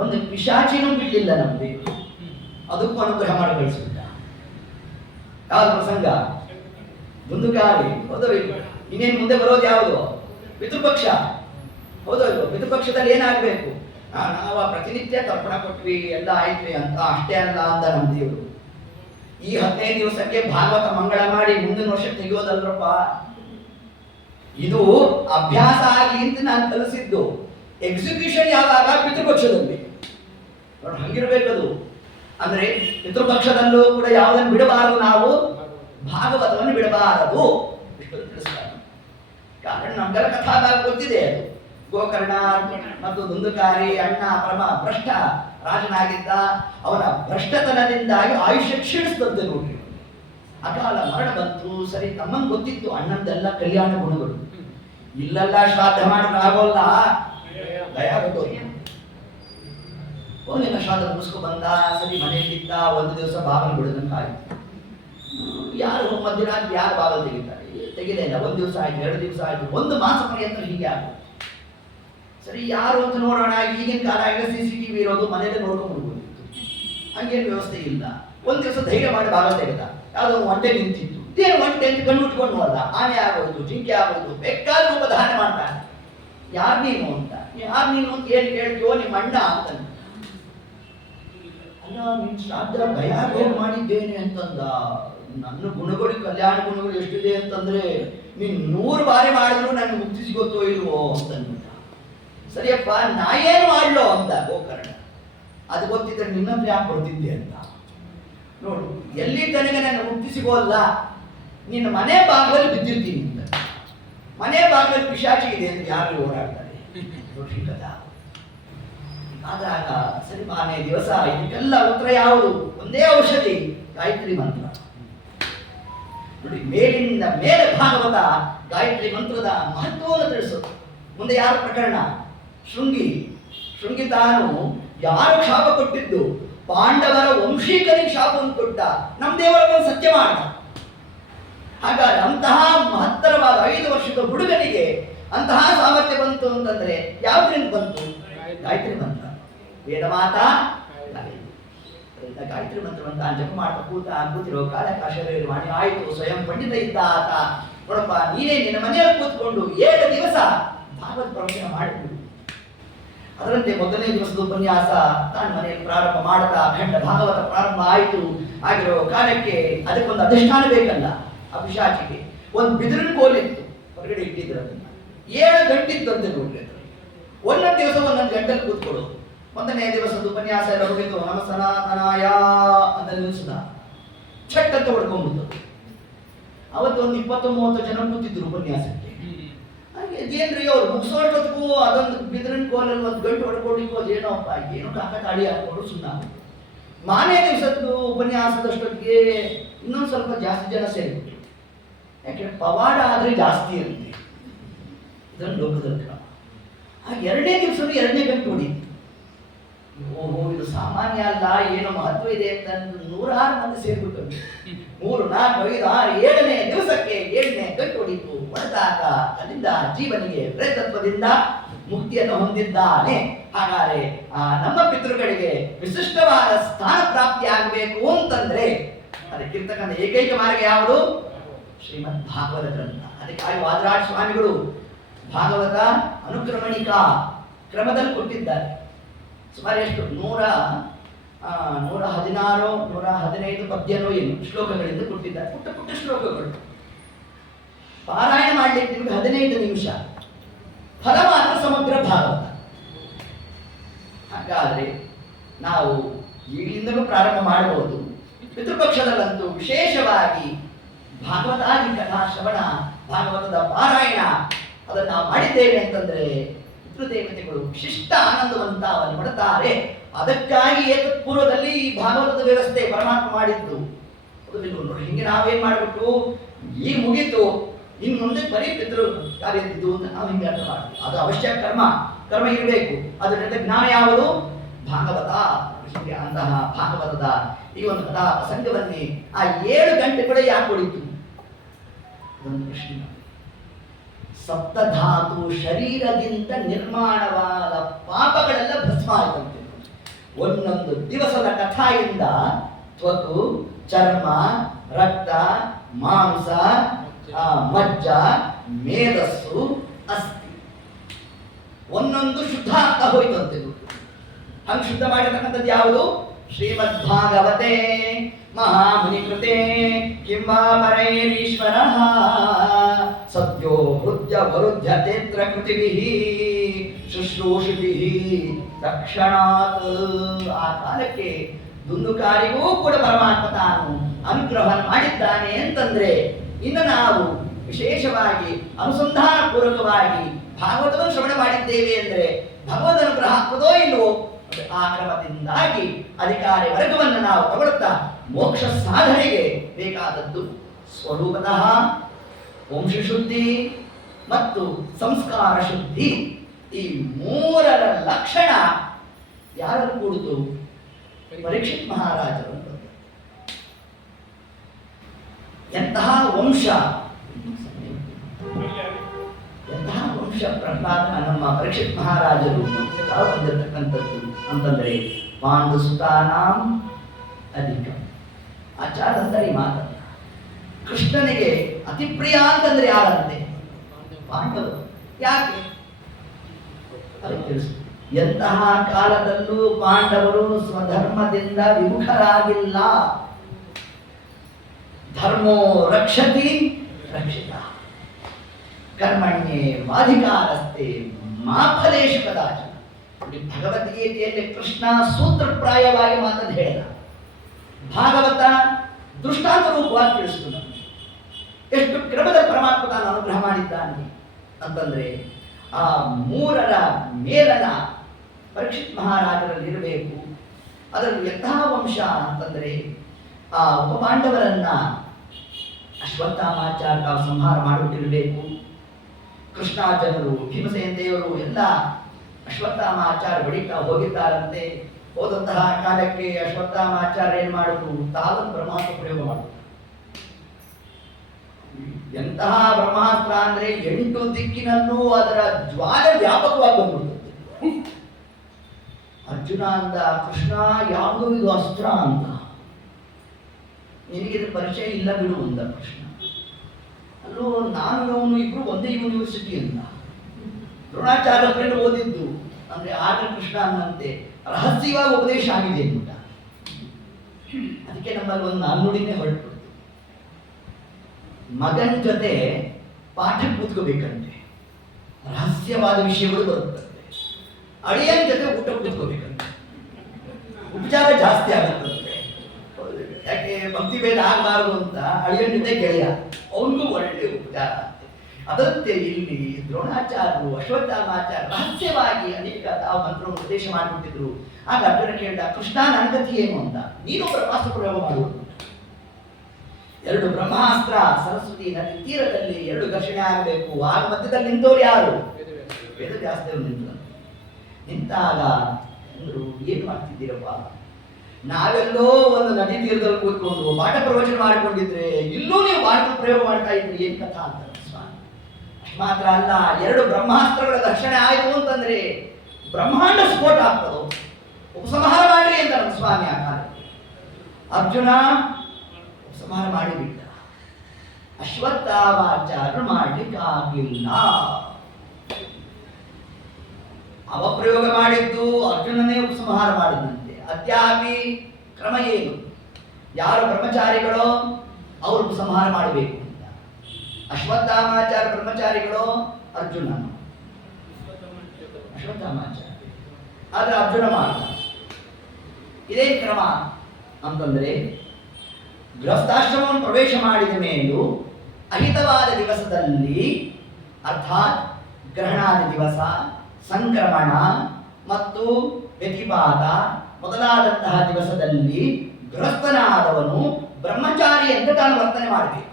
ಒಂದು ಪಿಶಾಚಿನೂ ಬಿಡಲಿಲ್ಲ ನಮ್ಗೆ, ಅದಕ್ಕೂ ಅನುಗ್ರಹ ಮಾಡಿ ಕಳಿಸ್ಬಿಟ್ಟ. ಯಾವ್ದು ಪ್ರಸಂಗ? ದುಂದುಕಾರಿ ಹೌದೋ ಇಲ್ವೋ? ಇನ್ನೇನು ಮುಂದೆ ಬರೋದು ಯಾವುದು? ಪಿತೃಪಕ್ಷ ಹೌದೋ ಇಲ್ವೋ? ಪಿತೃಪಕ್ಷದಲ್ಲಿ ಏನಾಗಬೇಕು? ನಾವು ಪ್ರತಿನಿತ್ಯ ತರ್ಪಣ ಕೊಟ್ವಿ ಎಲ್ಲ ಆಯ್ತ್ರಿ ಅಂತ ಅಷ್ಟೇ ಅಲ್ಲ ಅಂದ ನಮ್ಮ ದೇವರು. ಈ 15 ದಿವಸಕ್ಕೆ ಭಾಗವತ ಮಂಗಳ ಮಾಡಿ ಮುಂದಿನ ವರ್ಷ ತೆಗೆಯೋದಲ್ರಪ್ಪ. ಇದು ಅಭ್ಯಾಸ ಆಗಲಿ ಅಂತ ನಾನು ಕಲಿಸಿದ್ದು. ಎಕ್ಸಿಕ್ಯೂಷನ್ ಯಾವಾಗ? ಪಿತೃಪಕ್ಷದಲ್ಲಿ. ನೋಡಿ ಹಂಗಿರ್ಬೇಕದು. ಅಂದ್ರೆ ಪಿತೃಪಕ್ಷದಲ್ಲೂ ಕೂಡ ಯಾವುದನ್ನು ಬಿಡಬಾರದು, ನಾವು ಭಾಗವತವನ್ನು ಬಿಡಬಾರದು. ಇಷ್ಟು ತಿಳಿಸ್ತಾರೆ. ಕಾರಣ ನಮ್ಗೆಲ್ಲ ಕಥಾಭಾಗ ಗೊತ್ತಿದೆ. ಅದು ಗೋಕರ್ಣ ಮತ್ತು ದುಂದುಕಾರಿ ಅಣ್ಣ ಪರಮ ಭ್ರಷ್ಟ ರಾಜನಾಗಿದ್ದ. ಅವನ ಭ್ರಷ್ಟತನದಿಂದಾಗಿ ಆಯುಷ್ಯ ಕ್ಷೀಣಿಸ್ತಂತೆ ನೋಡ್ರಿ. ಅಕಾಲ ಮರಣ ಬಂತು. ಸರಿ, ತಮ್ಮಂಗೆ ಗೊತ್ತಿತ್ತು ಅಣ್ಣಂದೆಲ್ಲ ಕಲ್ಯಾಣ ಗುಣಗಳು. ಇಲ್ಲೆಲ್ಲ ಶ್ರಾದ್ದ ಮಾಡಿದ್ರೆ ಆಗೋಲ್ಲ, ದಯಾ ಗೊತ್ತೋಯ್ತು. ಒಂದಿನ ಶ್ರಾದ್ದ ಮುಗಿಸ್ಕೊ ಬಂದ. ಸರಿ, ಮನೆಯಲ್ಲಿದ್ದ. ಒಂದು ದಿವಸ ಬಾಗಿಲು ಬಿಡದಂತ ಆಯ್ತು. ಯಾರು ಮಧ್ಯರಾತ್ರಿ ಯಾರು ಬಾಗಿಲು ತೆಗಿತಾರೆ? ತೆಗಿದೇ ಇಲ್ಲ. 1 ದಿವಸ ಆಯ್ತು, 2 ದಿವಸ ಆಯ್ತು, 1 ಮಾಸ ಪರ್ಯಂತ ಹೀಗೆ ಆಗುತ್ತೆ. ಸರಿ, ಯಾರು ಅಂತ ನೋಡೋಣ. ಈಗಿನ ಕಾಲ CCTV ಇರೋದು, ಮನೆಯಲ್ಲೇ ನೋಡ್ಕೊಂಡ್ಬಿಡ್ಬೋದಿತ್ತು. ಹಂಗೇನು ವ್ಯವಸ್ಥೆ ಇಲ್ಲ. 1 ದಿವಸ ಧೈರ್ಯ ಮಾಡಿ ಬಾಗಿಲು ತೆಗೆದ. ಯಾವುದೋ ಒಂಟೆ ನಿಂತಿತ್ತು. ಇದೇನು ಒಂಟೆ ಅಂತ ಕಣ್ಣು ಉಟ್ಕೊಂಡು ಅಲ್ಲ, ಆನೆ ಆಗೋದು, ಜಿಂಕೆ ಆಗೋದು, ಬೇಕಾದ ರೂಪ ಧಾರಣೆ ಮಾಡ್ತಾನೆ. ಯಾರು ನೀನು ಅಂತ ಏನು ಕೇಳ್ತೀವೋ ನಿಮ್ಮ ಅಣ್ಣ ಅಂತ. ಅಲ್ಲ, ನೀನು ಶ್ರಾದ್ದ ಭಯ ಮಾಡಿದ್ದೇನೆ ಅಂತಂದ. ನನ್ನ ಗುಣಗಳು, ಕಲ್ಯಾಣ ಗುಣಗಳು ಎಷ್ಟಿದೆ ಅಂತಂದ್ರೆ ನೀನು 100 ಬಾರಿ ಮಾಡಿದ್ರು ನನಗೆ ಮುಕ್ತಿ ಸಿಗುತ್ತೋ ಇಲ್ವೋ ಅಂತಂದ್ಬಿಟ್ಟ. ಸರಿಯಪ್ಪ, ನಾ ಏನು ಮಾಡ್ಲೋ ಅಂತ ಗೋಕರ್ಣ. ಅದು ಗೊತ್ತಿದ್ರೆ ನಿನ್ನಂದ್ರೆ ಯಾಕೆ ಬರ್ತಿದ್ದೆ ಅಂತ. ನೋಡು, ಎಲ್ಲಿ ತನಗೆ ನನ್ನ ಮುಕ್ತಿ ಸಿಗೋಲ್ಲ, ನಿನ್ನ ಮನೆ ಬಾಗಿಲಲ್ಲಿ ಬಿದ್ದಿರ್ತೀನಿ ಅಂತ. ಮನೆ ಬಾಗಿಲಲ್ಲಿ ಪಿಶಾಚಿ ಇದೆ ಅಂತ ಯಾರು ಓಡಾಡ್ತಾರೆ ನೋಡ್ರಿ ಕಥಾ. ಆದಾಗ ಸರಿ, ಮಾನೇ ದಿವಸ ಇದಕ್ಕೆಲ್ಲ ಉತ್ತರ ಯಾವುದು? ಒಂದೇ ಔಷಧಿ, ಗಾಯತ್ರಿ ಮಂತ್ರ. ನೋಡಿ, ಮೇಲಿಂದ ಮೇಲೆ ಭಾಗವತ ಗಾಯತ್ರಿ ಮಂತ್ರದ ಮಹತ್ವವನ್ನು ತಿಳಿಸೋದು. ಮುಂದೆ ಯಾರ ಪ್ರಕರಣ? ಶೃಂಗಿ ತಾನು ಯಾರು ಶಾಪ ಕೊಟ್ಟಿದ್ದು? ಪಾಂಡವರ ವಂಶೀಕರಿಗೆ ಶಾಪವನ್ನು ಕೊಟ್ಟ. ನಮ್ಮ ದೇವರನ್ನು ಸತ್ಯ ಮಾಡ. ಹಾಗಾದ್ರೆ ಅಂತಹ ಮಹತ್ತರವಾದ 5 ವರ್ಷದ ಹುಡುಗನಿಗೆ ಅಂತಹ ಸಾಮರ್ಥ್ಯ ಬಂತು ಅಂತಂದ್ರೆ ಯಾವ್ದ್ರಿಂದ ಬಂತು? ಗಾಯತ್ರಿ ಮಂತ್ರ. ವೇದ ಮಾತಾ ಗಾಯತ್ರಿ ಮಂತ್ರವಂತ ಜಪ ಮಾಡ್ತಾ ಕೂತಿರೋ ಕಾಲಕಾಶ ವಾಣಿ ಆಯಿತು. ಸ್ವಯಂ ಪಂಡಿತ ಇದ್ದ ಆತ. ನೋಡಪ್ಪ, ನೀನೇ ನಿನ್ನ ಮನೆಯಲ್ಲಿ ಕೂತ್ಕೊಂಡು 7 ದಿವಸ ಭಾಗವತ ಪ್ರವಚನ ಮಾಡಿದ್ರು. ಅದರಂತೆ 1ನೇ ದಿವಸದ ಉಪನ್ಯಾಸ ತಾನು ಮನೆಯಲ್ಲಿ ಪ್ರಾರಂಭ ಮಾಡ್ತಾ ಅಖಂಡ ಭಾಗವತ ಪ್ರಾರಂಭ ಆಯಿತು. ಆಗಿರೋ ಕಾಲಕ್ಕೆ ಅದಕ್ಕೊಂದು ಅಧಿಷ್ಠಾನ ಬೇಕಲ್ಲ. ಅಭಿಷಾಚಿಗೆ ಒಂದು ಬಿದಿರಿನ ಕೋಲಿತ್ತು, ಹೊರಗಡೆ ಇಟ್ಟಿದ್ರು. ಅದನ್ನ 7 ಗಂಟೆ ಇತ್ತಂತೆ ನೋಡ್ರಿ. ಒಂದೊಂದು ದಿವಸ ಒಂದೊಂದು ಗಂಟೆಲಿ ಕೂತ್ಕೊಳ್ಳೋದು. 1ನೇ ದಿವಸದ ಉಪನ್ಯಾಸ ಎಲ್ಲ ಹೋಗಿತ್ತು. ನಮ ಸನಾತನಾಯ ಅಂತ ನಿಲ್ಲಿಸಿದ. ಛಟ್ ಅಂತ ಹೊಡ್ಕೊಂಡ್ಬಿಟ್ಟು ಅವತ್ತು ಒಂದು 20-30 ಜನ ಕೂತಿದ್ರು ಉಪನ್ಯಾಸಕ್ಕೆ. ಹಾಗೆ ಏನ್ರಿ ಅವ್ರು ಮುಗಿಸೋಷ್ಟೊತ್ತಿಗೂ ಅದೊಂದು ಬಿದಿರಿನ ಕೋಲಲ್ಲಿ 1 ಗಂಟೆ ಹೊಡ್ಕೊಂಡಿಕ್ಕೋ, ಅದೇನೋಪ್ಪ ಏನೋ ಕಾಕ ತಾಳಿ ಹಾಕೊಂಡು ಸುಮ್ಮನೆ ಮಾನೇ ದಿವಸದ್ದು ಉಪನ್ಯಾಸದಷ್ಟೊತ್ತಿಗೆ ಇನ್ನೊಂದು ಸ್ವಲ್ಪ ಜಾಸ್ತಿ ಜನ ಸೇರಿಬಿಟ್ರು. ಯಾಕೆಂದ್ರೆ ಪವಾಡ ಆದರೆ ಜಾಸ್ತಿ ಇರುತ್ತೆ, ಇದನ್ನು ಲೋಕದಲ್ಲಿ ಕ್ರಮ. ಆ ಎರಡನೇ ದಿವಸನೂ 2ನೇ ಗಂಟೆ ಹೊಡಿತು. ಓಹೋ, ಇದು ಸಾಮಾನ್ಯ ಅಲ್ಲ, ಏನು ಮಹತ್ವ ಇದೆ ಅಂತ 106 ಮಂದಿ ಸೇರ್ಬಿಟ್ಟು 3, 4, 5, 6, 7ನೇ ದಿವಸಕ್ಕೆ 7ನೇ ಗಂಟೆ ಹೊಡಿತು. ಹೊಡೆದಾಗ ಅಲ್ಲಿಂದ ಜೀವನಿಗೆ ಪ್ರೇತತ್ವದಿಂದ ಮುಕ್ತಿಯನ್ನು ಹೊಂದಿದ್ದಾನೆ. ಹಾಗಾದ್ರೆ ನಮ್ಮ ಪಿತೃಗಳಿಗೆ ವಿಶಿಷ್ಟವಾದ ಸ್ಥಾನ ಪ್ರಾಪ್ತಿ ಆಗಬೇಕು ಅಂತಂದ್ರೆ ಅದಕ್ಕಿರ್ತಕ್ಕಂಥ ಏಕೈಕ ಮಾರ್ಗ ಯಾವುದು? ಶ್ರೀಮದ್ ಭಾಗವತ ಗ್ರಂಥ. ಅದಕ್ಕಾಗಿ ವಾದರಾಜ ಸ್ವಾಮಿಗಳು ಭಾಗವತ ಅನುಕ್ರಮಣಿಕಾ ಕ್ರಮದಲ್ಲಿ ಕೊಟ್ಟಿದ್ದಾರೆ. ಸುಮಾರು ಎಷ್ಟು 116 115 ಪದ್ಯನೋ ಏನು ಶ್ಲೋಕಗಳಿಂದ ಕೊಟ್ಟಿದ್ದಾರೆ. ಪುಟ್ಟ ಪುಟ್ಟ ಶ್ಲೋಕಗಳು. ಪಾರಾಯಣ ಮಾಡಲಿಕ್ಕೆ ನಿಮಗೆ 15 ನಿಮಿಷ, ಫಲ ಮಾತ್ರ ಸಮಗ್ರ ಭಾಗವತ. ಹಾಗಾದ್ರೆ ನಾವು ಈಗಲಿಂದಲೂ ಪ್ರಾರಂಭ ಮಾಡಬಹುದು. ಪಿತೃಪಕ್ಷದಲ್ಲಂತೂ ವಿಶೇಷವಾಗಿ ಭಾಗವತಾದಿ ಕಥಾ ಶ್ರವಣ, ಭಾಗವತದ ಪಾರಾಯಣ ಅದನ್ನು ನಾವು ಮಾಡಿದ್ದೇವೆ ಅಂತಂದ್ರೆ ಪಿತೃದೇವತೆಗಳು ವಿಶಿಷ್ಟ ಆನಂದವಂತವನ್ನು ಪಡುತ್ತಾರೆ. ಅದಕ್ಕಾಗಿ ಪೂರ್ವದಲ್ಲಿ ಈ ಭಾಗವತದ ವ್ಯವಸ್ಥೆ ಪರಮಾತ್ಮ ಮಾಡಿದ್ದು. ನೋಡಿ, ಹಿಂಗೆ ನಾವೇನ್ ಮಾಡ್ಬಿಟ್ಟು ಈಗ ಮುಗೀತು, ಇನ್ನು ಮುಂದೆ ಬರೀ ಪಿತೃ ಕಾರ್ಯದ್ದು ಅಂತ ನಾವು ಹಿಂಗೆ ಅರ್ಥ ಮಾಡ್ತೀವಿ. ಅದು ಅವಶ್ಯ ಕರ್ಮ ಇರಬೇಕು. ಅದರ ಜೊತೆ ಜ್ಞಾನ ಯಾವುದು? ಭಾಗವತ. ಅಂತಹ ಭಾಗವತದ ಈ ಒಂದು ಕಥಾ ಪ್ರಸಂಗವನ್ನೇ ಆ 7 ಗಂಟೆ ಕೂಡ ಯಾಕೆ ಹೊಡಿತು? ಒಂದು ಪ್ರಶ್ನೆ. ಸಪ್ತಧಾತು ಶರೀರದಿಂದ ನಿರ್ಮಾಣವಾದ ಪಾಪಗಳೆಲ್ಲ ಭಸ್ಮ ಆಯ್ತಂತೆ. ಒಂದೊಂದು ದಿವಸದ ಕಥಾಯಿಂದ ತ್ವಕು, ಚರ್ಮ, ರಕ್ತ, ಮಾಂಸ, ಮಜ್ಜ, ಮೇಧಸ್ಸು, ಅಸ್ಥಿ ಒಂದೊಂದು ಶುದ್ಧ ಆಗ್ತಾ ಹೋಯ್ತಂತೆ. ಹಂಗೆ ಶುದ್ಧ ಮಾಡಿರ್ತಕ್ಕಂಥದ್ದು ಯಾವುದು? ಶ್ರೀಮದ್ ಭಾಗವತೆ ಮಹಾಮುನಿ ಕೃತೆ ಕಿಂವಾ ಪರೈರೀಶ್ವರ ಸದ್ಯೋ ಹೃದ್ಯ ವರುದ್ಯ ತೇತ್ರ ಕೃತಿಭಿಃ ಶುಶ್ರೂಷಿಭಿಃ ತಕ್ಷಣಾತ್. ಆ ಕಾಲಕ್ಕೆ ದುಂದುಕಾರಿಗೂ ಕೂಡ ಪರಮಾತ್ಮ ತಾನು ಅನುಗ್ರಹವನ್ನು ಮಾಡಿದ್ದಾನೆ ಅಂತಂದ್ರೆ ಇನ್ನು ನಾವು ವಿಶೇಷವಾಗಿ ಅನುಸಂಧಾನ ಪೂರ್ವಕವಾಗಿ ಭಾಗವತವನ್ನು ಶ್ರವಣ ಮಾಡಿದ್ದೇವೆ ಅಂದ್ರೆ ಭಗವದ್ ಅನುಗ್ರಹ ಆಗ್ತದೋ ಇಲ್ವೋ? ಆ ಕ್ರಮದಿಂದಾಗಿ ಅಧಿಕಾರಿ ವರ್ಗವನ್ನು ನಾವು ತಗೊಳ್ತಾ ಮೋಕ್ಷ ಸಾಧನೆಗೆ ಬೇಕಾದದ್ದು ಸ್ವರೂಪತಃ ವಂಶಶುದ್ಧಿ ಮತ್ತು ಸಂಸ್ಕಾರ ಶುದ್ಧಿ. ಈ 3ರ ಲಕ್ಷಣ ಯಾರನ್ನು ಕೂಡಿತು? ಪರೀಕ್ಷಿತ್ ಮಹಾರಾಜರು. ಎಂತಹ ವಂಶ, ಎಂತಹ ವಂಶ ಪ್ರಹ್ಲಾದ ನಮ್ಮ ಪರೀಕ್ಷಿತ್ ಮಹಾರಾಜರು ಬಂದಿರತಕ್ಕಂಥದ್ದು ಅಂತಂದ್ರೆ ಪಾಂಡು ಸುತಾನಾಂ ಅಧಿಕ. ಆಚಾರ್ಯ ಅಂತಾರೆ ಈ ಮಾತನ್ನ. ಕೃಷ್ಣನಿಗೆ ಅತಿ ಪ್ರಿಯ ಅಂತಂದ್ರೆ ಯಾರಂತೆ? ಪಾಂಡವರು. ಯಾಕೆ? ಅದಕ್ಕೆ ತಿಳಿಸು. ಎಂತಹ ಕಾಲದಲ್ಲೂ ಪಾಂಡವರು ಸ್ವಧರ್ಮದಿಂದ ವಿಮುಖರಾಗಿಲ್ಲ. ಧರ್ಮೋ ರಕ್ಷತಿ ರಕ್ಷಿತ ಕರ್ಮಣ್ಯೇ ವಾಧಿಕಾರಸ್ತೆ ಮಾ ಫಲೇಶು ಕದಾಚನ. ಭಗವದ್ಗೀತೆಯಲ್ಲಿ ಕೃಷ್ಣ ಸೂತ್ರಪ್ರಾಯವಾಗಿ ಮಾತನ್ನು ಹೇಳಿದ. ಭಾಗವತ ದೃಷ್ಟಾಂತ ರೂಪವಾಗಿ ತಿಳಿಸ್ತು ನಮಗೆ. ಎಷ್ಟು ಕ್ರಮದ ಪರಮಾತ್ಮ ತಾನು ಅನುಗ್ರಹ ಮಾಡಿದ್ದಾನೆ ಅಂತಂದ್ರೆ ಆ 3ರ ಮೇಲನ ಪರೀಕ್ಷಿತ್ ಮಹಾರಾಜರಲ್ಲಿ ಇರಬೇಕು. ಅದರಲ್ಲಿ ಎಂತಹ ವಂಶ ಅಂತಂದ್ರೆ ಆ ಉಪಪಾಂಡವರನ್ನ ಅಶ್ವತ್ಥಾಮಾಚಾರ್ಯ ತಾವು ಸಂಹಾರ ಮಾಡಿಬಿಟ್ಟಿರಬೇಕು. ಕೃಷ್ಣಾರ್ಜುನರು, ಭೀಮಸೇನ ದೇವರು ಎಲ್ಲ ಅಶ್ವತ್ಥಾಮಾಚಾರ್ಯ ಬಡಿತಾ ಹೋಗಿದ್ದಾರಂತೆ. ಹೋದಂತಹ ಕಾಲಕ್ಕೆ ಅಶ್ವತ್ಥಾಮಾಚಾರ್ಯ ಏನ್ ಮಾಡಿದ್ರು? ತಾಲನ್ ಬ್ರಹ್ಮಾಸ್ತ್ರ ಪ್ರಯೋಗ ಮಾಡಿದ್ರು. ಎಂತಹ ಬ್ರಹ್ಮಾಸ್ತ್ರ ಅಂದ್ರೆ 8 ದಿಕ್ಕಿನಲ್ಲೂ ಅದರ ಜ್ವಾಲ ವ್ಯಾಪಕವಾಗಿ ಬಂದ್ಬಿಡ್ತದೆ. ಅರ್ಜುನ ಅಂದ, ಕೃಷ್ಣ ಯಾವುದು ಇದು ಅಸ್ತ್ರ ಅಂತ, ನಿನಗಿದ ಪರಿಚಯ ಇಲ್ಲ ಬಿಡು ಅಂದ ಕೃಷ್ಣ. ಅಲ್ಲೂ ನಾನು ಅವನು ಇಬ್ರು ಒಂದೇ ಯೂನಿವರ್ಸಿಟಿ ಅಂತ ದ್ರೋಣಾಚಾರ್ಯ ಹತ್ರ ಓದಿದ್ದು. ಅಂದ್ರೆ ಆಗ ಕೃಷ್ಣ ಅನ್ನಂತೆ ರಹಸ್ಯವಾಗಿ ಉಪದೇಶ ಆಗಿದೆ ಅಂತ. ಅದಕ್ಕೆ ನಮ್ಮಲ್ಲಿ ಒಂದು ನಾನುಡಿನೇ ಹೊರಟು, ಮಗನ ಜೊತೆ ಪಾಠ ಕೂತ್ಕೋಬೇಕಂತೆ, ರಹಸ್ಯವಾದ ವಿಷಯಗಳು ಬರುತ್ತಂತೆ. ಅಳಿಯನ ಜೊತೆ ಊಟ ಕೂತ್ಕೋಬೇಕಂತೆ, ಉಪಚಾರ ಜಾಸ್ತಿ ಆಗುತ್ತಂತೆ. ಯಾಕೆ ಭಕ್ತಿ ಭೇದ ಆಗಬಾರದು ಅಂತ ಅಳಿಯನ ಜೊತೆ ಗೆಳೆಯ, ಅವನಿಗೂ ಒಳ್ಳೆ ಉಪಚಾರ. ಅದರಂತೆ ಇಲ್ಲಿ ದ್ರೋಣಾಚಾರ್ಯರು ಅಶ್ವತ್ಥಾಮಾಚಾರ್ಯ ರಹಸ್ಯವಾಗಿ ಅನೇಕ ತಾವು ಮಂತ್ರವನ್ನು ಉಪದೇಶ ಮಾಡಿಬಿಟ್ಟಿದ್ರು. ಆಗ ಅರ್ಜುನ ಕೇಳಿದ, ಕೃಷ್ಣ ನನ್ನ ಗತಿ ಏನು ಅಂತ, ನೀನು ಬ್ರಹ್ಮಾಸ್ತ್ರ ಪ್ರಯೋಗ ಮಾಡುವುದು. 2 ಬ್ರಹ್ಮಾಸ್ತ್ರ ಸರಸ್ವತಿ ನದಿ ತೀರದಲ್ಲಿ 2 ಘರ್ಷಣೆ ಆಗಬೇಕು. ಆಗ ಮಧ್ಯದಲ್ಲಿ ನಿಂತವ್ರು ಯಾರು? ವೇದವ್ಯಾಸದೇವರು ನಿಂತಾಗ ಅಂದ್ರು, ಏನ್ ಮಾಡ್ತಿದ್ದೀರಪ್ಪ, ನಾವೆಲ್ಲೋ ಒಂದು ನದಿ ತೀರದಲ್ಲಿ ಕೂತ್ಕೊಂಡು ಪಾಠ ಪ್ರವಚನ ಮಾಡಿಕೊಂಡಿದ್ರೆ ಇಲ್ಲೂ ನೀವು ಬಾಣ ಪ್ರಯೋಗ ಮಾಡ್ತಾ ಇದ್ರಿ, ಏನ್ ಕಥಾ ಅಂತ ಸ್ವಾಮಿ. ಅಷ್ಟು ಮಾತ್ರ ಅಲ್ಲ, 2 ಬ್ರಹ್ಮಾಸ್ತ್ರಗಳ ಘರ್ಷಣೆ ಆಯಿತು ಅಂತಂದ್ರೆ ಬ್ರಹ್ಮಾಂಡ ಸ್ಫೋಟ ಆಗ್ತದೋ, ಉಪಸಂಹಾರ ಮಾಡ್ರಿ ಅಂತ ನಮ್ಮ ಸ್ವಾಮಿ ಆ ಕಾಲ. ಅರ್ಜುನ ಉಪಸಂಹಾರ ಮಾಡಿಬಿಟ್ಟ, ಅಶ್ವತ್ಥಾಮಾಚಾರ್ಯರು ಮಾಡ್ಲಿಕ್ಕಾಗಿಲ್ಲ. ಅವಪ್ರಯೋಗ ಮಾಡಿದ್ದು ಅರ್ಜುನನೇ ಉಪಸಂಹಾರ ಮಾಡಿದಂತೆ. ಅದ್ಯಾಪಿ ಕ್ರಮ ಏನು? ಯಾರು ಬ್ರಹ್ಮಚಾರಿಗಳೋ ಅವರು ಉಪಸಂಹಾರ ಮಾಡಬೇಕು ಅಂತ. ಅಶ್ವತ್ಥಾಮಾಚಾರ್ಯ ಬ್ರಹ್ಮಚಾರಿಗಳು ಅರ್ಜುನ, ಅಶ್ವತ್ಥಾಮಾಚಾರ್ಯ ಆದ್ರೆ ಅರ್ಜುನ ಮಾಡ. ಇದೇ ಕ್ರಮ ಅಂತಂದ್ರೆ ಗೃಹಸ್ಥಾಶ್ರಮವನ್ನು ಪ್ರವೇಶ ಮಾಡಿದ ಮೇಲೂ ಅಹಿತವಾದ ದಿವಸದಲ್ಲಿ, ಅರ್ಥಾತ್ ಗ್ರಹಣಾದ ದಿವಸ, ಸಂಕ್ರಮಣ ಮತ್ತು ವ್ಯತಿಪಾತ ಮೊದಲಾದಂತಹ ದಿವಸದಲ್ಲಿ ಗೃಹಸ್ಥನಾದವನು ಬ್ರಹ್ಮಚಾರಿ ಅಂತ ತಾನು ವರ್ತನೆ ಮಾಡಬೇಕು.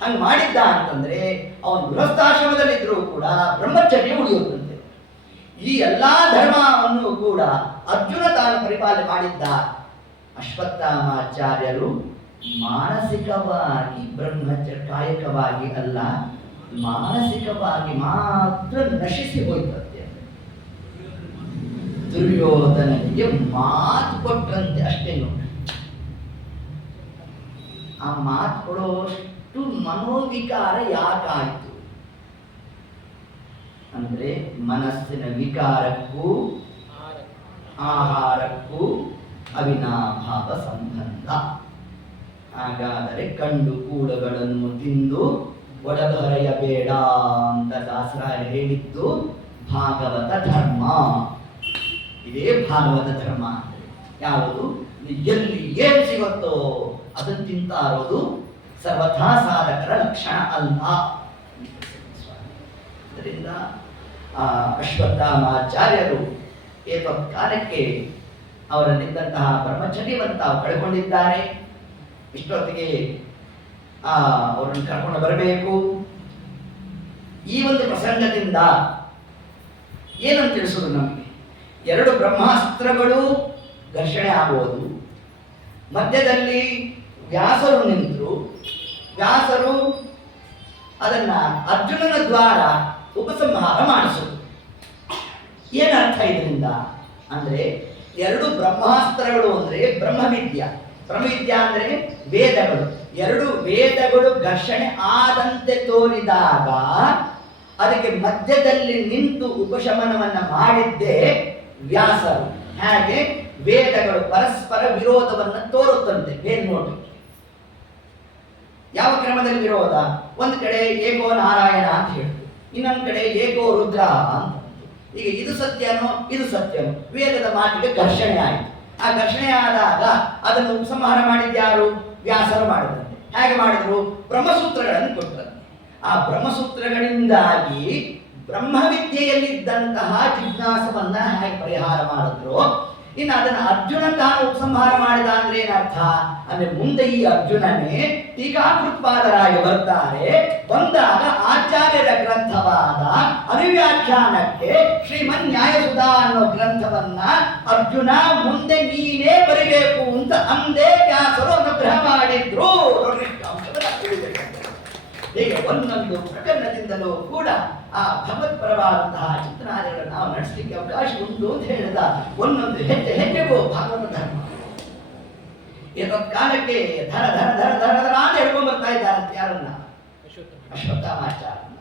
ಹಂಗೆ ಮಾಡಿದ್ದ ಅಂತಂದ್ರೆ ಅವನು ಗೃಹಸ್ಥಾಶ್ರಮದಲ್ಲಿದ್ದರೂ ಕೂಡ ಬ್ರಹ್ಮಚರ್ಯ ಉಳಿಯುತ್ತಂತೆ. ಈ ಎಲ್ಲಾ ಧರ್ಮವನ್ನು ಕೂಡ ಅರ್ಜುನ ತಾನು ಪರಿಪಾಲನೆ ಮಾಡಿದ್ದ. ಅಶ್ವತ್ಥಾಮಾಚಾರ್ಯರು ಮಾನಸಿಕವಾಗಿ ಬ್ರಹ್ಮಚರ್ಯ, ಕಾಯಕವಾಗಿ ಅಲ್ಲ, ಮಾನಸಿಕವಾಗಿ ಮಾತ್ರ ನಶಿಸಿ ಹೋಯ್ತಂತೆ. ದುರ್ಯೋಧನಿಗೆ ಮಾತು ಕೊಟ್ಟಂತೆ ಅಷ್ಟೇ ನೋಡಿ. ಆ ಮಾತು ಕೊಡೋಷ್ಟು ಮನೋವಿಕಾರ ಯಾಕಾಯ್ತು ಅಂದ್ರೆ ಮನಸ್ಸಿನ ವಿಕಾರಕ್ಕೂ ಆಹಾರಕ್ಕೂ ಅವಿನಾಭಾವ ಸಂಬಂಧ. ಹಾಗಾದರೆ ಕಂಡು ಕೂಡಗಳನ್ನು ತಿಂದು ಒಡಗರೆಯಬೇಡ ಅಂತ ದಾಸರಾಯ ಹೇಳಿದ್ದು ಭಾಗವತ ಧರ್ಮ. ಇದೇ ಭಾಗವತ ಧರ್ಮ ಅಂದರೆ ಯಾವುದು? ಎಲ್ಲಿ ಏನು ಸಿಗುತ್ತೋ ಅದನ್ನು ತಿಂತಾ ಇರೋದು ಸರ್ವಥಾ ಸಾಧಕರ ಲಕ್ಷಣ ಅಲ್ಲ. ಅದರಿಂದ ಅಶ್ವತ್ಥಾಮಾಚಾರ್ಯರು ಏತತ್ ಕಾಲಕ್ಕೆ ಅವರಲ್ಲಿದ್ದಂತಹ ಬ್ರಹ್ಮಚರ್ಯವನ್ನು ತಾವು ಕಳ್ಕೊಂಡಿದ್ದಾರೆ. ಇಷ್ಟೊತ್ತಿಗೆ ಅವರನ್ನು ಕರ್ಕೊಂಡು ಬರಬೇಕು. ಈ ಒಂದು ಪ್ರಸಂಗದಿಂದ ಏನಂತ ತಿಳಿಸೋದು ನಮಗೆ? 2 ಬ್ರಹ್ಮಾಸ್ತ್ರಗಳು ಘರ್ಷಣೆ ಆಗುವುದು, ಮಧ್ಯದಲ್ಲಿ ವ್ಯಾಸರು ನಿಂತರು, ವ್ಯಾಸರು ಅದನ್ನ ಅರ್ಜುನನ ದ್ವಾರ ಉಪಸಂಹಾರ ಮಾಡಿಸೋದು. ಏನರ್ಥ ಇದರಿಂದ ಅಂದ್ರೆ 2 ಬ್ರಹ್ಮಾಸ್ತ್ರಗಳು ಅಂದ್ರೆ ಬ್ರಹ್ಮವಿದ್ಯಾ, ಬ್ರಹ್ಮವಿದ್ಯಾ ಅಂದ್ರೆ ವೇದಗಳು. 2 ವೇದಗಳು ಘರ್ಷಣೆ ಆದಂತೆ ತೋರಿದಾಗ ಅದಕ್ಕೆ ಮಧ್ಯದಲ್ಲಿ ನಿಂತು ಉಪಶಮನವನ್ನ ಮಾಡಿದ್ದೇ ವ್ಯಾಸರು. ಹಾಗೆ ವೇದಗಳು ಪರಸ್ಪರ ವಿರೋಧವನ್ನು ತೋರುತ್ತಂತೆ. ಮೇಲ್ನೋಟ ಯಾವ ಕ್ರಮದಲ್ಲಿ ವಿರೋಧ? ಒಂದು ಕಡೆ ಏಕೋ ನಾರಾಯಣ ಅಂತ ಹೇಳ್ತು, ಇನ್ನೊಂದು ಕಡೆ ಏಕೋ ರುದ್ರ ಅಂತ. ಈಗ ಇದು ಸತ್ಯನೋ ಇದು ಸತ್ಯನೋ ವೇದದ ಮಾತಿಗೆ ಘರ್ಷಣೆ ಆಯಿತು. ಆ ಘರ್ಷಣೆ ಆದಾಗ ಅದನ್ನು ಉಪಸಂಹಾರ ಮಾಡಿದ್ಯಾರು? ವ್ಯಾಸರು ಮಾಡಿದಂತೆ. ಹೇಗೆ ಮಾಡಿದ್ರು? ಬ್ರಹ್ಮಸೂತ್ರಗಳನ್ನು ಕೊಟ್ಟರು. ಆ ಬ್ರಹ್ಮಸೂತ್ರಗಳಿಂದಾಗಿ ಬ್ರಹ್ಮವಿದ್ಯೆಯಲ್ಲಿದ್ದಂತಹ ಜಿಜ್ಞಾಸವನ್ನ ಹೇಗೆ ಪರಿಹಾರ ಮಾಡಿದ್ರು. ಇನ್ನು ಅದನ್ನು ಅರ್ಜುನ ತಾನು ಉಪಸಂಹಾರ ಮಾಡಿದ ಅಂದ್ರೆ ಏನರ್ಥ ಅಂದ್ರೆ ಮುಂದೆ ಈ ಅರ್ಜುನನೇ ಟೀಕಾಕೃತ್ಪಾದರಾಗಿ ಬರ್ತಾರೆ. ಬಂದಾಗ ಆಚಾರ್ಯರ ಗ್ರಂಥವಾದ ಅನುವ್ಯಾಖ್ಯಾನಕ್ಕೆ ಶ್ರೀಮನ್ ನ್ಯಾಯಸುಧಾ ಅನ್ನೋ ಗ್ರಂಥವನ್ನ ಅರ್ಜುನ ಮುಂದೆ ನೀನೇ ಬರಿಬೇಕು ಅಂತ ಅಂದೇ ವ್ಯಾಸರು ಅನುಗ್ರಹ ಮಾಡಿದ್ರು. ಹೀಗೆ ಒಂದೊಂದು ಪ್ರಕರಣದಿಂದಲೂ ಕೂಡ ಆ ಭಗವತ್ಪರವಾದಂತಹ ಚಿಂತನಾದಿಗಳನ್ನು ನಾವು ನಡೆಸಲಿಕ್ಕೆ ಅವಕಾಶ ಉಂಟು ಅಂತ ಹೇಳಿದ. ಒಂದೊಂದು ಹೆಜ್ಜೆಗೂ ಭಾಗವತ ಧರ್ಮ. ಏತತ್ ಕಾಲಕ್ಕೆ ಧರ ಧರ ಧರ ಧರ ಧರ ಅಂತ ಹೇಳ್ಕೊಂಡ್ ಬರ್ತಾ ಇದ್ದಾರಂತೆ. ಯಾರನ್ನ? ಅಶ್ವತ್ಥಾಮಾಚಾರ್ಯರನ್ನ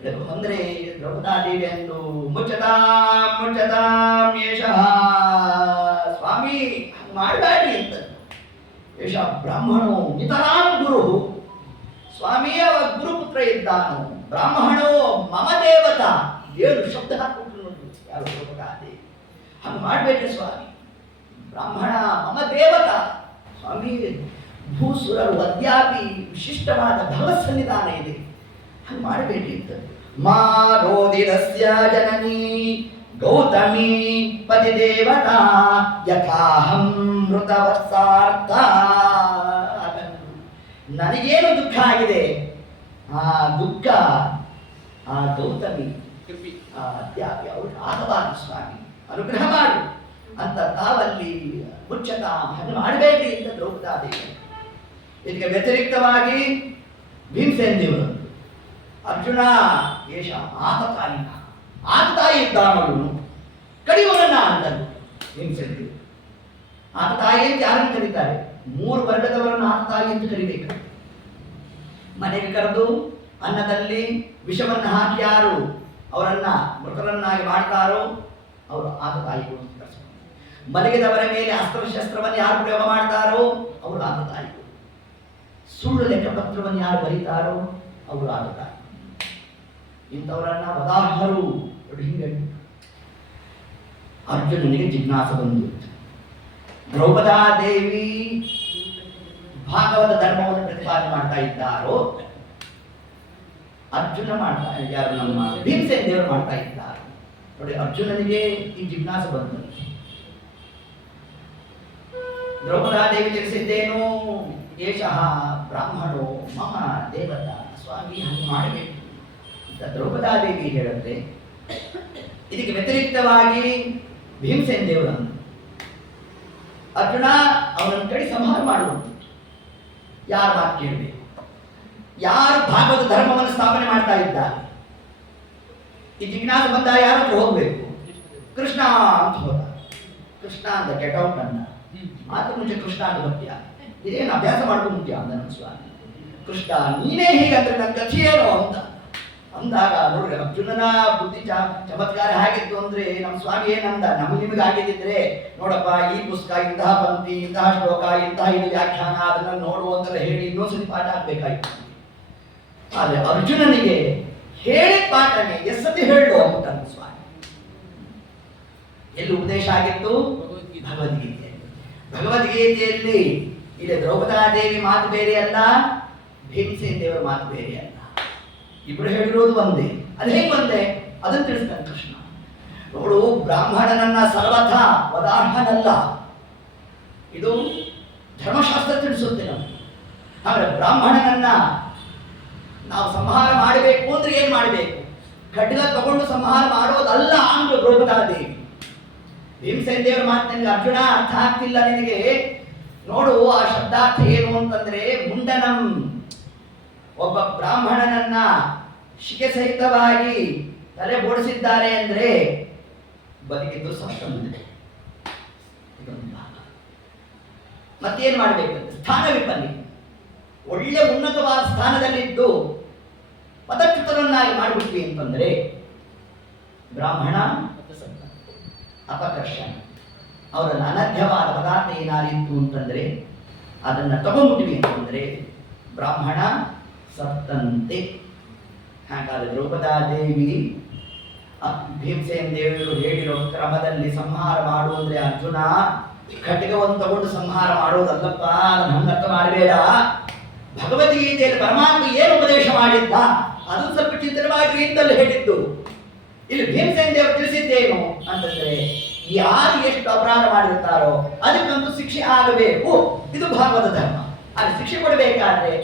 ಹೇಳ್ಕೊಂಡ್ಬಂದ್ರೆ ದ್ರೌಪದಾದೇವಿ ಅಂದು ಮುಚ್ಚತಾಂ ಯೇಷಃ ಸ್ವಾಮಿ ಹಂಗೆ ಮಾಡಬೇಡಿ ಅಂತ. ಯೇಷ ಬ್ರಾಹ್ಮಣೋ ನಿತರಾಂ ಗುರು, ಸ್ವಾಮಿಯ ಗುರುಪುತ್ರ ಇದ್ದಾನು. ಬ್ರಾಹ್ಮಣೋ ಮಮ ದೇವತಾ, 7 ಶಬ್ದ ಹಾಕ್ಬಿಟ್ರು ನೋಡಿ ಯಾರು ದ್ರೌಪದಾದೇವಿ. ಹಂಗೆ ಮಾಡಬೇಡ್ರಿ ಸ್ವಾಮಿ. ಬ್ರಾಹ್ಮಣ ಮಮ ದೇವತಾ, ಸ್ವಾಮಿ ಭೂಸುರರು ಅದ್ಯಾಪಿ ವಿಶಿಷ್ಟವಾದ ಭಗವತ್ ಸನ್ನಿಧಾನ ಇದೆ. ಹಂಗೆ ಮಾಡಬೇಡಿ ಅಂತ. ಮಾ ರೋದಿರಸ್ಯ ಜನನಿ ಗೌತಮಿ ಪತಿದೇವತಾ ಯಥಾಹಂ ಮೃತವತ್ಸಾರ್ಥ. ನನಗೇನು ದುಃಖ ಆಗಿದೆ, ಆ ದುಃಖ ಆ ಗೌತಮಿ ಅದ್ಯಾವ್ಯ ಆಗಬಾರದು ಸ್ವಾಮಿ, ಅನುಗ್ರಹ ಮಾಡು ಅಂತ ತಾವಲ್ಲಿ ಮುಚ್ಚತ ಹಾಗೆ ಮಾಡಬೇಡಿ ಅಂತ ದ್ರೌಪದಾದೇವಿ. ಇದಕ್ಕೆ ವ್ಯತಿರಿಕ್ತವಾಗಿ ಭೀಮಸೇನ ದೇವರು ಅರ್ಜುನ ಏಷ ಆತತಾಯಿನ, ಆತತಾಯಿ ಇದ್ದಾನವನು ಕಡಿಯುವನನ್ನ ಅಂತಂದು ಭೀಮಸೇನ ದೇವರು. ಆತತಾಯಿ ಅಂತ ಯಾರನ್ನು ಕರೀತಾರೆ? 3 ವರ್ಗದವರನ್ನು ಆತತಾಯಿ ಅಂತ ಕರಿಬೇಕು. ಮನೆಗೆ ಕರೆದು ಅನ್ನದಲ್ಲಿ ವಿಷವನ್ನು ಹಾಕಿ ಯಾರು ಅವರನ್ನ ಮೃತರನ್ನಾಗಿ ಮಾಡ್ತಾರೋ ಅವರು ಆತತಾಯಿಗಳು. ಮಲಗಿದವರ ಮೇಲೆ ಅಸ್ತ್ರಶಸ್ತ್ರವನ್ನು ಯಾರು ಪ್ರಯೋಗ ಮಾಡ್ತಾರೋ ಅವರು ಆತತಾಯಿಗಳು. ಸುಳ್ಳು ಲೆಕ್ಕಪತ್ರವನ್ನು ಯಾರು ಬರೀತಾರೋ ಅವರು ಆತತಾಯಿ. ಇಂಥವರನ್ನ ವದಾರ್ಹರು. ಹಿಂಗೆ ಅರ್ಜುನನಿಗೆ ಜಿಜ್ಞಾಸ ಬಂದು, ದ್ರೌಪದಾದೇವಿ ಭಾಗವತ ಧರ್ಮವನ್ನು ಪ್ರತಿಪಾದನೆ ಮಾಡ್ತಾ ಇದ್ದಾರೋ ಅರ್ಜುನ ಮಾಡ್ತಾ, ಯಾರು ನಮ್ಮ ಭೀಮಸೇನ ದೇವರು ಮಾಡ್ತಾ ಇದ್ದಾರೆ ನೋಡಿ. ಅರ್ಜುನನಿಗೆ ಈ ಜಿಜ್ಞಾಸ ಬಂತು. ದ್ರೌಪದಾದೇವಿ ತಿಳಿಸಿದ್ದೇನು, ಏಷಃ ಬ್ರಾಹ್ಮಣೋ ಮಮ ದೇವತಾ, ಸ್ವಾಮಿ ಹಂಗೆ ಮಾಡಬೇಕು ಅಂತ ದ್ರೌಪದಾದೇವಿ ಹೇಳಿದ್ರೆ, ಇದಕ್ಕೆ ವ್ಯತಿರಿಕ್ತವಾಗಿ ಭೀಮಸೇನ ದೇವರನ್ನು ಅರ್ಜುನ ಅವನನ್ನು ಕಡೆ ಸಂಹಾರ ಮಾಡುವುದು. ಯಾರ ಮಾತು ಕೇಳಬೇಕು? ಯಾರು ಭಾಗವತ ಧರ್ಮವನ್ನು ಸ್ಥಾಪನೆ ಮಾಡ್ತಾ ಇದ್ದಾರೆ? ಈ ಜಿಜ್ಞಾಸ ಬಂದ ಯಾರ ಹತ್ರ ಹೋಗ್ಬೇಕು? ಕೃಷ್ಣ ಅಂತ ಹೋದ. ಕೃಷ್ಣ ಅಂತ ಗೆಟೌಟ್ ಅನ್ನ ಆತ ಮುಂಚೆ ಕೃಷ್ಣ ಅಂತ ಬರ್ತೀಯ, ಇದೇನು ಅಭ್ಯಾಸ ಮಾಡ್ಕೊಂಡು ಮುಖ್ಯ ಅಂದ ನನ್ನ ಸ್ವಾಮಿ. ಕೃಷ್ಣ ನೀನೇ ಹೀಗಂದ್ರೆ ನನ್ನ ಕಥೆ ಏನು ಅಂತ ಅಂದಾಗ ನೋಡ್ರಿ, ಅರ್ಜುನನ ಬುದ್ಧಿ ಚಮತ್ಕಾರ ಹೇಗಿತ್ತು ಅಂದ್ರೆ, ನಮ್ಮ ಸ್ವಾಮಿ ಏನಂದ, ನಿಮಗೆ ಆಗಿದ್ದಿದ್ರೆ ನೋಡಪ್ಪ ಈ ಪುಸ್ತಕ ಇಂತಹ ಪಂಕ್ತಿ, ಇಂತಹ ಶ್ಲೋಕ, ಇಂತಹ ಇದು ವ್ಯಾಖ್ಯಾನ, ಅದನ್ನ ನೋಡು ಅಂತೆಲ್ಲ ಹೇಳಿ ಇನ್ನೊಂದ್ಸತಿ ಪಾಠ ಆಗ್ಬೇಕಾಯ್ತು. ಆದ್ರೆ ಅರ್ಜುನನಿಗೆ ಹೇಳಿ ಪಾಠನೇ ಎಸ್ಸತಿ ಹೇಳು ಅಂತ ಸ್ವಾಮಿ. ಎಲ್ಲಿ ಉಪದೇಶ ಆಗಿತ್ತು? ಭಗವದ್ಗೀತೆ. ಭಗವದ್ಗೀತೆಯಲ್ಲಿ ಇಲ್ಲಿ ದ್ರೌಪದಾದೇವಿ ಮಾತು ಬೇರೆ ಅಲ್ಲ, ಭೀಮಸೇನ ದೇವರ ಮಾತು ಬೇರೆ ಅಲ್ಲ. ಇಬ್ರು ಹೇಳಿರೋದು ಒಂದೇ. ಅದು ಹೇಗೆ ಒಂದೇ ಅದನ್ನು ತಿಳಿಸ್ತಾನೆ ಕೃಷ್ಣ. ನೋಡು, ಬ್ರಾಹ್ಮಣನನ್ನ ಸರ್ವಥಾ ವದಾರ್ಹನಲ್ಲ, ಇದು ಧರ್ಮಶಾಸ್ತ್ರ ತಿಳಿಸುತ್ತೆ ನಮಗೆ. ಹಾಗಾದ್ರೆ ಬ್ರಾಹ್ಮಣನನ್ನ ನಾವು ಸಂಹಾರ ಮಾಡಬೇಕು ಅಂದ್ರೆ ಏನ್ ಮಾಡಬೇಕು? ಖಡ್ಗ ತಗೊಂಡು ಸಂಹಾರ ಮಾಡೋದಲ್ಲ ಅಂದ್ರು ದ್ರೌಪದಾದೇವಿ. ಭೀಮಸೇನ ದೇವರ ಮಾತು ನಿನಗೆ ಅರ್ಜುನ ಅರ್ಥ ಆಗ್ತಿಲ್ಲ ನಿನಗೆ. ನೋಡು, ಆ ಶಬ್ದಾರ್ಥ ಏನು ಅಂತಂದ್ರೆ ಮುಂಡನಂ, ಒಬ್ಬ ಬ್ರಾಹ್ಮಣನನ್ನ ಶಿಕೆ ಸಹಿತವಾಗಿ ತಲೆ ಬೋಡಿಸಿದ್ದಾರೆ ಅಂದ್ರೆ ಬದುಕಿದ್ದು ಸಷ್ಟಂದಿದೆ. ಮತ್ತೇನ್ ಮಾಡ್ಬೇಕಂದ್ರೆ ಸ್ಥಾನ ವಿಪನ್ನಿ, ಒಳ್ಳೆ ಉನ್ನತವಾದ ಸ್ಥಾನದಲ್ಲಿದ್ದು ಪದಚ್ಯುತರನ್ನಾಗಿ ಮಾಡಿಬಿಟ್ವಿ ಅಂತಂದ್ರೆ ಬ್ರಾಹ್ಮಣ ಅಪಕರ್ಷಣ, ಅವರ ಅನಧ್ಯವಾದ ಪದಾರ್ಥ ಏನಾರಿತ್ತು ಅಂತಂದ್ರೆ ಅದನ್ನ ತಗೊಂಡ್ಬಿಟ್ವಿ ಅಂತಂದ್ರೆ ಬ್ರಾಹ್ಮಣ ಸತ್ತಂತೆ. ಹಾಗಾದ್ರೆ ದ್ರೌಪದಾದೇವಿ ಭೀಮಸೇನ ದೇವರು ಹೇಳಿರೋ ಕ್ರಮದಲ್ಲಿ ಸಂಹಾರ ಮಾಡು ಅಂದ್ರೆ ಅರ್ಜುನ ಖಡ್ಗವನ್ನು ತಗೊಂಡು ಸಂಹಾರ ಮಾಡೋದಲ್ಲಪ್ಪ, ಅದನ್ನ ಅರ್ಥ ಮಾಡಬೇಡ. ಭಗವದ್ಗೀತೆಯಲ್ಲಿ ಪರಮಾತ್ಮ ಏನು ಉಪದೇಶ ಮಾಡಿದ್ದ ಅದನ್ನು ಸ್ವಲ್ಪ ಚಿಂತನೆ ಮಾಡಿ ಅಂತಲ್ಲಿ ಹೇಳಿದ್ದು. ಇಲ್ಲಿ ಭೀಮಸೇನ ದೇವರು ತಿಳಿಸಿದ್ದೇನು ಅಂತಂದ್ರೆ, ಯಾರು ಎಷ್ಟು ಅಪರಾಧ ಮಾಡಿರ್ತಾರೋ ಅದಕ್ಕಂತೂ ಶಿಕ್ಷೆ ಆಗಬೇಕು. ಇದು ಭಾಗವತ ಧರ್ಮ. ಅಲ್ಲಿ ಶಿಕ್ಷೆ ಕೊಡಬೇಕಾದ್ರೆ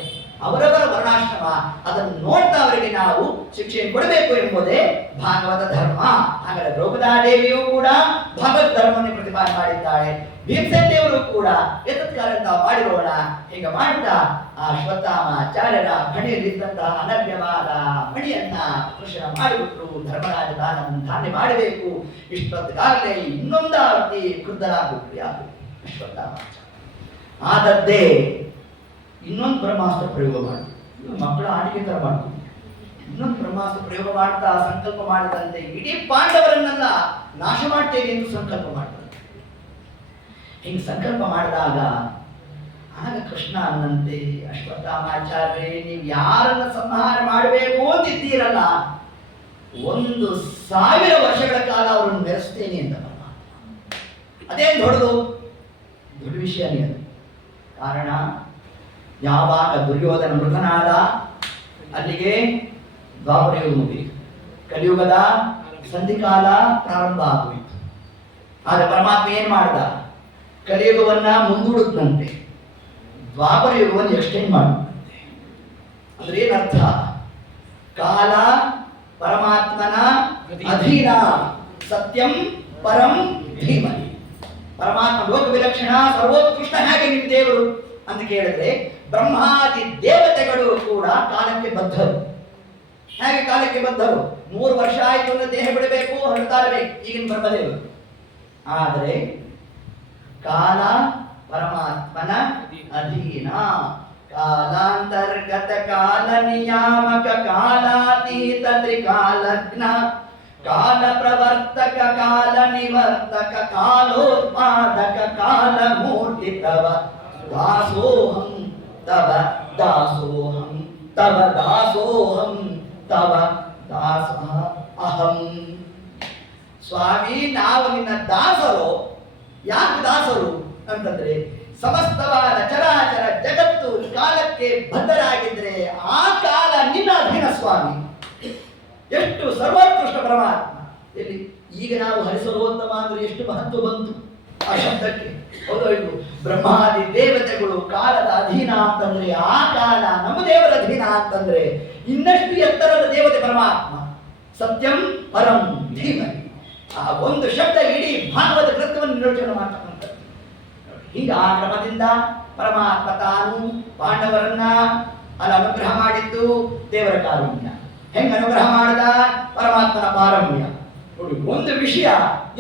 ಅವರವರ ವರ್ಣಾಶ್ರಮ ಅದನ್ನು ನೋಡ್ತಾ ಅವರಿಗೆ ನಾವು ಶಿಕ್ಷೆಯನ್ನು ಕೊಡಬೇಕು ಎಂಬುದೇ ಭಾಗವತ ಧರ್ಮ. ಹಾಗಾದರೆ ದ್ರೌಪದಾದೇವಿಯೂ ಕೂಡ ಭಾಗವತ ಧರ್ಮವನ್ನು ಪ್ರತಿಪಾದನೆ ಮಾಡಿದ್ದಾಳೆ. ಭೀಮಸೇನ ದೇವರು ಕೂಡ ಎತ್ತತ್ಕಾರಂತ ಮಾಡಿರೋಣ. ಈಗ ಮಾಡ್ತಾ ಆ ಅಶ್ವತ್ಥಾಮಾಚಾರ್ಯರ ಮಣಿಯಲ್ಲಿದ್ದಂತಹ ಅನನ್ಯವಾದ ಮಣಿಯನ್ನ ಕೃಷ್ಣ ಮಾಡಿಬಿಟ್ರು. ಧರ್ಮರಾಜ ಧಾನ್ಯ ಮಾಡಬೇಕು, ಇಷ್ಟೊತ್ತಿಗಾಗಲೇ ಇನ್ನೊಂದಾವತಿ ಕೃತರಾಗ್ಬಿಟ್ರು. ಯಾರು? ಅಶ್ವತ್ಥಾಮಾಚಾರ್ಯ. ಆದದ್ದೇ ಇನ್ನೊಂದು ಬ್ರಹ್ಮಾಸ್ತ್ರ ಪ್ರಯೋಗ ಮಾಡಿ, ಮಕ್ಕಳ ಆಟಿಕೆ ತರ ಮಾಡ್ತೀವಿ. ಇನ್ನೊಂದು ಬ್ರಹ್ಮಾಸ್ತ್ರ ಪ್ರಯೋಗ ಮಾಡ್ತಾ ಸಂಕಲ್ಪ ಮಾಡದಂತೆ ಇಡೀ ಪಾಂಡವರನ್ನೆಲ್ಲ ನಾಶ ಮಾಡ್ತೇನೆ ಎಂದು ಸಂಕಲ್ಪ ಮಾಡ್ತಾರೆ. ಹಿಂಗೆ ಸಂಕಲ್ಪ ಮಾಡಿದಾಗ ಆಗ ಕೃಷ್ಣ ಅನ್ನಂತೆ, ಅಶ್ವತ್ಥಾಮಾಚಾರ್ಯ ನೀವು ಯಾರನ್ನ ಸಂಹಾರ ಮಾಡಬೇಕು ಅಂತಿದ್ದೀರಲ್ಲ 1000 ವರ್ಷಗಳ ಕಾಲ ಅವರನ್ನು ಮೆರೆಸ್ತೇನೆ ಅಂತ ಪರಮಾತ್ಮ. ಅದೇನು ದೊಡ್ಡ ವಿಷಯನೇ ಅದು. ಕಾರಣ, ಯಾವಾಗ ದುರ್ಯೋಧನ ಮೃತನಾದ ಅಲ್ಲಿಗೆ ದ್ವಾಪರ ಯುಗ ಮುಗಿಯಿತು, ಕಲಿಯುಗದ ಸಂಧಿಕಾಲ ಪ್ರಾರಂಭ ಆಗೋಯಿತು. ಆದರೆ ಪರಮಾತ್ಮ ಏನ್ ಮಾಡ್ದ? ಕಲಿಯುಗವನ್ನ ಮುಂದೂಡುತ್ತಂತೆ, ದ್ವಾಪರ ಯುಗವನ್ನು ಎಕ್ಸ್ಟೆಂಡ್ ಮಾಡುತ್ತಂತೆ. ಅಂದ್ರೆ ಏನರ್ಥ? ಕಾಲ ಪರಮಾತ್ಮನ ಅಧೀನ, ಸತ್ಯಂ ಪರಂ ಧೀಮಹಿ. ಪರಮಾತ್ಮ ಲೋಕ ವಿಲಕ್ಷಣ, ಸರ್ವೋತ್ಕೃಷ್ಟ. ಹೇಗೆ ನಿಮ್ಮ ದೇವರು ಅಂತ ಕೇಳಿದ್ರೆ, ಬ್ರಹ್ಮಾದಿ ದೇವತೆಗಳು ಕೂಡ ಕಾಲಕ್ಕೆ ಬದ್ಧರು. ಹೇಗೆ ಕಾಲಕ್ಕೆ ಬದ್ಧರು? 3 ವರ್ಷ ಆಯಿತು ಅಂದ್ರೆ ದೇಹ ಬಿಡಬೇಕು, ಹೊರಡ್ತಾ ಇರಬೇಕು, ಈಗಿನ ಬ್ರಹ್ಮದೇವರು. ಆದರೆ ಕಾಲ ಪರಮಾತ್ಮನ ಅಧೀನ. ಕಾಲಾಂತರ್ಗತ ಕಾಲ ನಿಯಾಮಕ ಕಾಲಾತೀತ ತ್ರಿಕಾಲಜ್ಞ ಕಾಲ ಪ್ರವರ್ತಕ ಕಾಲ ನಿವರ್ತಕ ಕಾಲೋತ್ಪಾದಕ ಕಾಲ ಮೂರ್ತಿ ತವ ದಾಸೋಹಂ ತವ ದಾಸೋಹಂ ತವ ದಾಸೋಹಂ ತವ ದಾಸ ಅಹಂ. ಸ್ವಾಮಿ, ನಾವು ನಿನ್ನ ದಾಸರು. ಯಾಕೆ ದಾಸರು ಅಂತಂದ್ರೆ, ಸಮಸ್ತವಾದ ಚರಾಚರ ಜಗತ್ತು ಕಾಲಕ್ಕೆ ಬದ್ಧರಾಗಿದ್ರೆ ಆ ಕಾಲ ನಿನ್ನ ಅಧೀನ ಸ್ವಾಮಿ. ಎಷ್ಟು ಸರ್ವೋತ್ಕೃಷ್ಟ ಪರಮಾತ್ಮ. ಎಲ್ಲಿ ಈಗ ನಾವು ಹರಿಸರ್ವೋತ್ತಮ ಅಂದ್ರೆ ಎಷ್ಟು ಮಹತ್ವ ಬಂತು ಆ ಶಬ್ದಕ್ಕೆ. ಹೌದು, ಬ್ರಹ್ಮಾದಿ ದೇವತೆಗಳು ಕಾಲದ ಅಧೀನ ಅಂತಂದ್ರೆ, ಆ ಕಾಲ ನಮ್ಮ ದೇವರ ಅಧೀನ ಅಂತಂದ್ರೆ ಇನ್ನಷ್ಟು ಎತ್ತರದ ದೇವತೆ ಪರಮಾತ್ಮ. ಸತ್ಯಂ ಪರಂ ಧೀಮಹಿ. ಆ ಒಂದು ಶಬ್ದ ಇಡೀ ಭಾಗವತ ಗ್ರಂಥವನ್ನು ನಿರ್ವಚನ ಮಾಡ್ತಕ್ಕಂಥದ್ದು. ಹೀಗೆ ಆ ಕ್ರಮದಿಂದ ಪರಮಾತ್ಮ ತಾನು ಪಾಂಡವರನ್ನ ಅಲ್ಲಿ ಅನುಗ್ರಹ ಮಾಡಿದ್ದು ದೇವರ ಕಾರುಣ್ಯ. ಹೆಂಗ ಅನುಗ್ರಹ ಮಾಡಿದ? ಪರಮಾತ್ಮನ ಪಾರಮ್ಯ. ನೋಡಿ, ಒಂದು ವಿಷಯ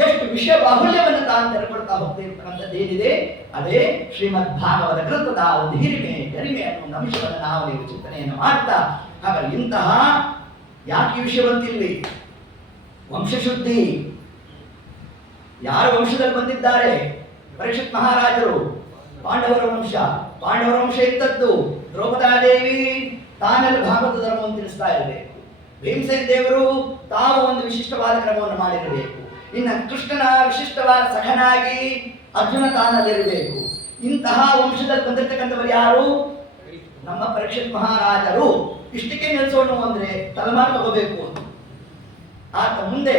ಎಷ್ಟು ವಿಷಯ ಬಾಹುಲ್ಯವನ್ನು ತಾನು ತೆರೆಕೊಳ್ತಾ ಹೋಗ್ತಿರ್ತಕ್ಕಂಥದ್ದು ಏನಿದೆ, ಅದೇ ಶ್ರೀಮದ್ ಭಾಗವತ ಗ್ರಂಥದ ಒಂದು ಹಿರಿಮೆ ಗರಿಮೆ ಅನ್ನೋ ಒಂದು ಅಂಶವನ್ನು ನಾವು ನೀವು ಚಿಂತನೆಯನ್ನು ಮಾಡ್ತಾ, ಹಾಗಾಗಿ ಇಂತಹ ಯಾಕೆ ಈ ವಿಷಯ ಬಂತಿಲ್ಲಿ? ವಂಶಶುದ್ಧಿ. ಯಾರ ವಂಶದಲ್ಲಿ ಬಂದಿದ್ದಾರೆ? ಪರೀಕ್ಷಿತ್ ಮಹಾರಾಜರು, ಪಾಂಡವರ ವಂಶ. ಪಾಂಡವರ ವಂಶ ಇದ್ದದ್ದು. ದ್ರೌಪದಾದೇವಿ ತಾನೆಲ್ಲ ಭಾಗವತ ಧರ್ಮವನ್ನು ತಿಳಿಸ್ತಾ ಇರಬೇಕು. ಭೀಮಸೇನ ದೇವರು ತಾವು ಒಂದು ವಿಶಿಷ್ಟವಾದ ಕ್ರಮವನ್ನು ಮಾಡಿರಬೇಕು. ಇನ್ನು ಕೃಷ್ಣನ ವಿಶಿಷ್ಟವಾದ ಸಖನಾಗಿ ಅರ್ಜುನ ತಾನಲ್ಲಿರಬೇಕು. ಇಂತಹ ವಂಶದಲ್ಲಿ ಬಂದಿರತಕ್ಕಂಥವರು ಯಾರು? ನಮ್ಮ ಪರೀಕ್ಷಿತ್ ಮಹಾರಾಜರು. ಇಷ್ಟಕ್ಕೆ ನಿಲ್ಲಿಸೋಣ ಅಂದ್ರೆ ತಲೆಮಾರು ತಗೋಬೇಕು ಅಂತ ಆತ ಮುಂದೆ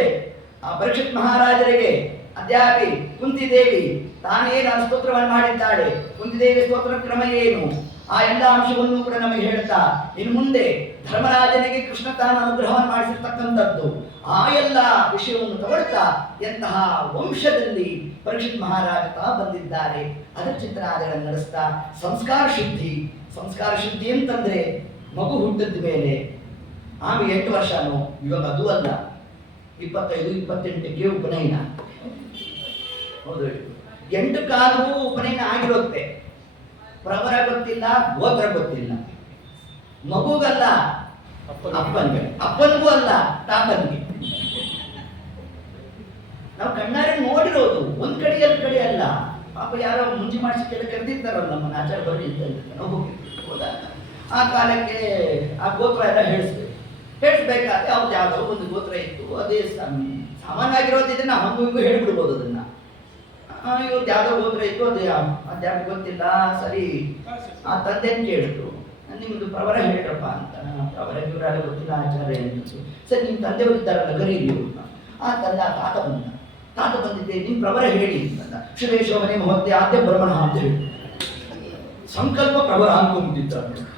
ಆ ಪರೀಕ್ಷಿತ್ ಮಹಾರಾಜರಿಗೆ ಅದ್ಯಾಪಿ ಕುಂತಿದೇವಿ ತಾನೇನು ಸ್ತೋತ್ರವನ್ನು ಮಾಡಿದ್ದಾಳೆ, ಕುಂತಿದೇವಿ ಸ್ತೋತ್ರ ಕ್ರಮ ಏನು, ಆ ಎಲ್ಲ ಅಂಶವನ್ನು ಕೂಡ ನಮಗೆ ಹೇಳ್ತಾ, ಇನ್ನು ಮುಂದೆ ಧರ್ಮರಾಜನಿಗೆ ಕೃಷ್ಣ ತಾನು ಅನುಗ್ರಹವನ್ನು ಮಾಡಿಸಿರ್ತಕ್ಕಂಥದ್ದು, ಆ ಎಲ್ಲ ವಿಷಯವನ್ನು ತಗೊಳ್ತಾ ಎಂತಹ ವಂಶದಲ್ಲಿ ಪರೀಕ್ಷಿತ್ ಮಹಾರಾಜ ತಾ ಬಂದಿದ್ದಾರೆ ಅದರ ಚಿಂತನಾದಿಗಳನ್ನು ನಡೆಸ್ತಾ ಸಂಸ್ಕಾರ ಶುದ್ಧಿ. ಸಂಸ್ಕಾರ ಶುದ್ಧಿ ಅಂತಂದ್ರೆ ಮಗು ಹುಟ್ಟಿದ ಮೇಲೆ ಆಮೇಲೆ 8 ವರ್ಷನೋ, ಇವಾಗ ಅದು ಅಲ್ಲ, 25-28ಗೆ ಉಪನಯನ. ಹೌದು, 8 ಕಾಲವೂ ಉಪನಯನ ಆಗಿರುತ್ತೆ. ಪ್ರವರ ಗೊತ್ತಿಲ್ಲ, ಗೋತ್ರ ಗೊತ್ತಿಲ್ಲ. ಮಗುಗಲ್ಲ, ಅಪ್ಪನಿಗೆ, ಅಪ್ಪನಿಗೂ ಅಲ್ಲ, ತಾತನಿಗೆ. ನಾವು ಕಣ್ಣಾರೆ ನೋಡಿರೋದು, ಒಂದ್ ಕಡೆ 2 ಕಡೆ ಅಲ್ಲ. ಪಾಪ ಯಾರೋ ಮುಂಚೆ ಮಾಡಿಸಿ ಕೆಲ ಕರೆದಿರ್ತಾರಲ್ಲ, ನಮ್ಮನ್ನ ಆಚಾರ ಬರಲಿ ಅಂತ ನಾವು ಹೋದ. ಆ ಕಾಲಕ್ಕೆ ಆ ಗೋತ್ರ ಎಲ್ಲ ಹೇಳಿಸ್ಬೇಕಾದ್ರೆ ಅವ್ರದ್ದು ಯಾವುದೋ ಒಂದು ಗೋತ್ರ ಇತ್ತು. ಅದೇ ಸಾಮಾನ್ಯವಾಗಿರೋದಿದ್ರೆ ನಾವು ಹಂಗೂ ಹಿಂಗೂ ಹೇಳ್ಬಿಡ್ಬೋದು ಅದನ್ನ. ಇವ್ರದ್ದು ಯಾವುದೋ ಗೋತ್ರ ಇತ್ತು, ಅದ್ಯಾಕೆ ಗೊತ್ತಿಲ್ಲ. ಸರಿ, ಆ ತಂದೆಯನ್ನು ಕೇಳಿದ್ರು, ನಿಮ್ದು ಪ್ರವರ ಹೇಳ್ರಪ್ಪ ಅಂತ. ಪ್ರವರ ಇವರಾಗ ಗೊತ್ತಿಲ್ಲ ಆಚಾರ್ಯ ಅಂತ. ಸರಿ, ನಿಮ್ಮ ತಂದೆಯವರು ಇದ್ದಾರಲ್ಲ, ಗರೀರಿ ಇವ್ರನ್ನ. ಆ ತಂದೆ ಆ ತಾತ ಬಂದ. ತಾತ ಬಂದಿದ್ದೆ, ನಿಮ್ಮ ಪ್ರವರ ಹೇಳಿ ಅಂತಂದ. ಶಿವೇಶೋಮನೆ ಮಹೋತ್ಯ ಆದ್ಯ ಬ್ರಹ್ಮಣ ಅಂತ ಹೇಳಿ ಸಂಕಲ್ಪ ಪ್ರವರ ಅನ್ಕೊಂಡ್ಬಿಟ್ಟಿದ್ದಾರೆ.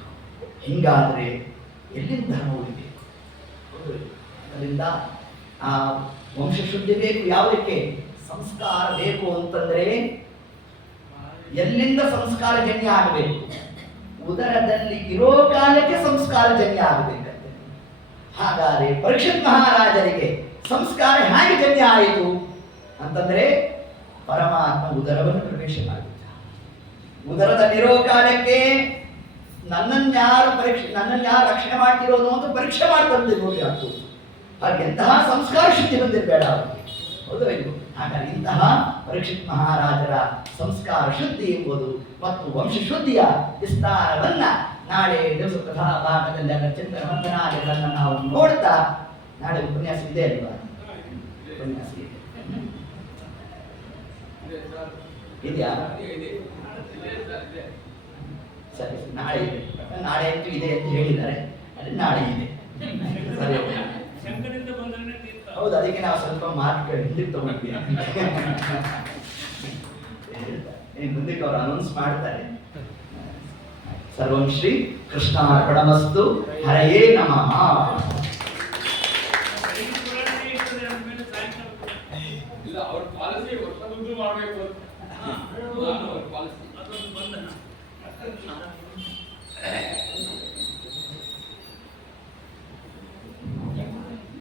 ಹಿಂಗಾದ್ರೆ ಎಲ್ಲಿಂದ ಧರ್ಮ ಉಳಿಬೇಕು? ಅದರಿಂದ ಆ ವಂಶಶುದ್ಧಿ ಬೇಕು. ಯಾವುದಕ್ಕೆ? ಸಂಸ್ಕಾರ ಬೇಕು ಅಂತಂದ್ರೆ ಎಲ್ಲಿಂದ ಸಂಸ್ಕಾರ ಜನ್ಯ ಆಗಬೇಕು? ಉದರದಲ್ಲಿ ಇರೋ ಕಾಲಕ್ಕೆ ಸಂಸ್ಕಾರ ಜನ್ಯ ಆಗಬೇಕಂತೆ. ಹಾಗಾದ್ರೆ ಪರೀಕ್ಷಿತ್ ಮಹಾರಾಜರಿಗೆ ಸಂಸ್ಕಾರ ಹೇಗೆ ಜನ್ಯ ಆಯಿತು ಅಂತಂದ್ರೆ ಪರಮಾತ್ಮ ಉದರವನ್ನು ಪ್ರವೇಶ ಮಾಡಿದ್ದ. ಉದರದಲ್ಲಿರೋ ಕಾಲಕ್ಕೆ ನನ್ನನ್ಯಾರು ರಕ್ಷಣೆ ಮಾಡ್ತಿರೋದು ಅಂತ ಪರೀಕ್ಷೆ ಮಾಡ್ತಂತೆ ನೋಡಿ ಆಗ್ತದೆ. ಹಾಗೆ ಎಂತಹ ಸಂಸ್ಕಾರ ಶುದ್ಧಿ ಬಂದಿರಬೇಡ ಅವರಿಗೆ. ಹೌದು ಇದು. ಹಾಗಾಗಿ ಇಂತಹ ಪರೀಕ್ಷಿತ್ ಮಹಾರಾಜರ ಸಂಸ್ಕಾರ ಶುದ್ಧಿ ಎಂಬುದು ಮತ್ತು ವಂಶಶುದ್ಧಿಯ ವಿಸ್ತಾರವನ್ನ ನಾಳೆ ದಿವಸ ಕಥಾ ಭಾಗದಲ್ಲಿ ಅದರ ಚಿಂತನ ಮಂಥನಾದಿಗಳನ್ನು ನಾವು ನೋಡ್ತಾ, ನಾಳೆ ಉಪನ್ಯಾಸ ಇದೆ ಅಲ್ವಾ? ಉಪನ್ಯಾಸ ಇದೆಯಾ? ಸರಿ, ನಾಳೆ ಇದೆ. ನಾಳೆ ಅಂತೂ ಇದೆ ಅಂತ ಹೇಳಿದ್ದಾರೆ, ಅಲ್ಲಿ ನಾಳೆ ಇದೆ. ಹೌದು, ಅದಕ್ಕೆ ನಾವು ಸ್ವಲ್ಪ ಮಾತುಗಳು ಹಿಂದಕ್ಕೆ ತಗೊಂಡ್ವಿ. ಮುಂದಕ್ಕೆ ಅವ್ರು ಅನೌನ್ಸ್ ಮಾಡ್ತಾರೆ. ಸರ್ವಂ ಶ್ರೀ ಕೃಷ್ಣಾರ್ಪಣಮಸ್ತು. ಹರಯೇ ನಮಃ. ಇಲ್ಲ, ಅವ್ರ ಪಾಲಿಸಿ ವರ್ಷ ಮುಂದೆ ಮಾಡಬೇಕು. ಪಾಲಿಸಿ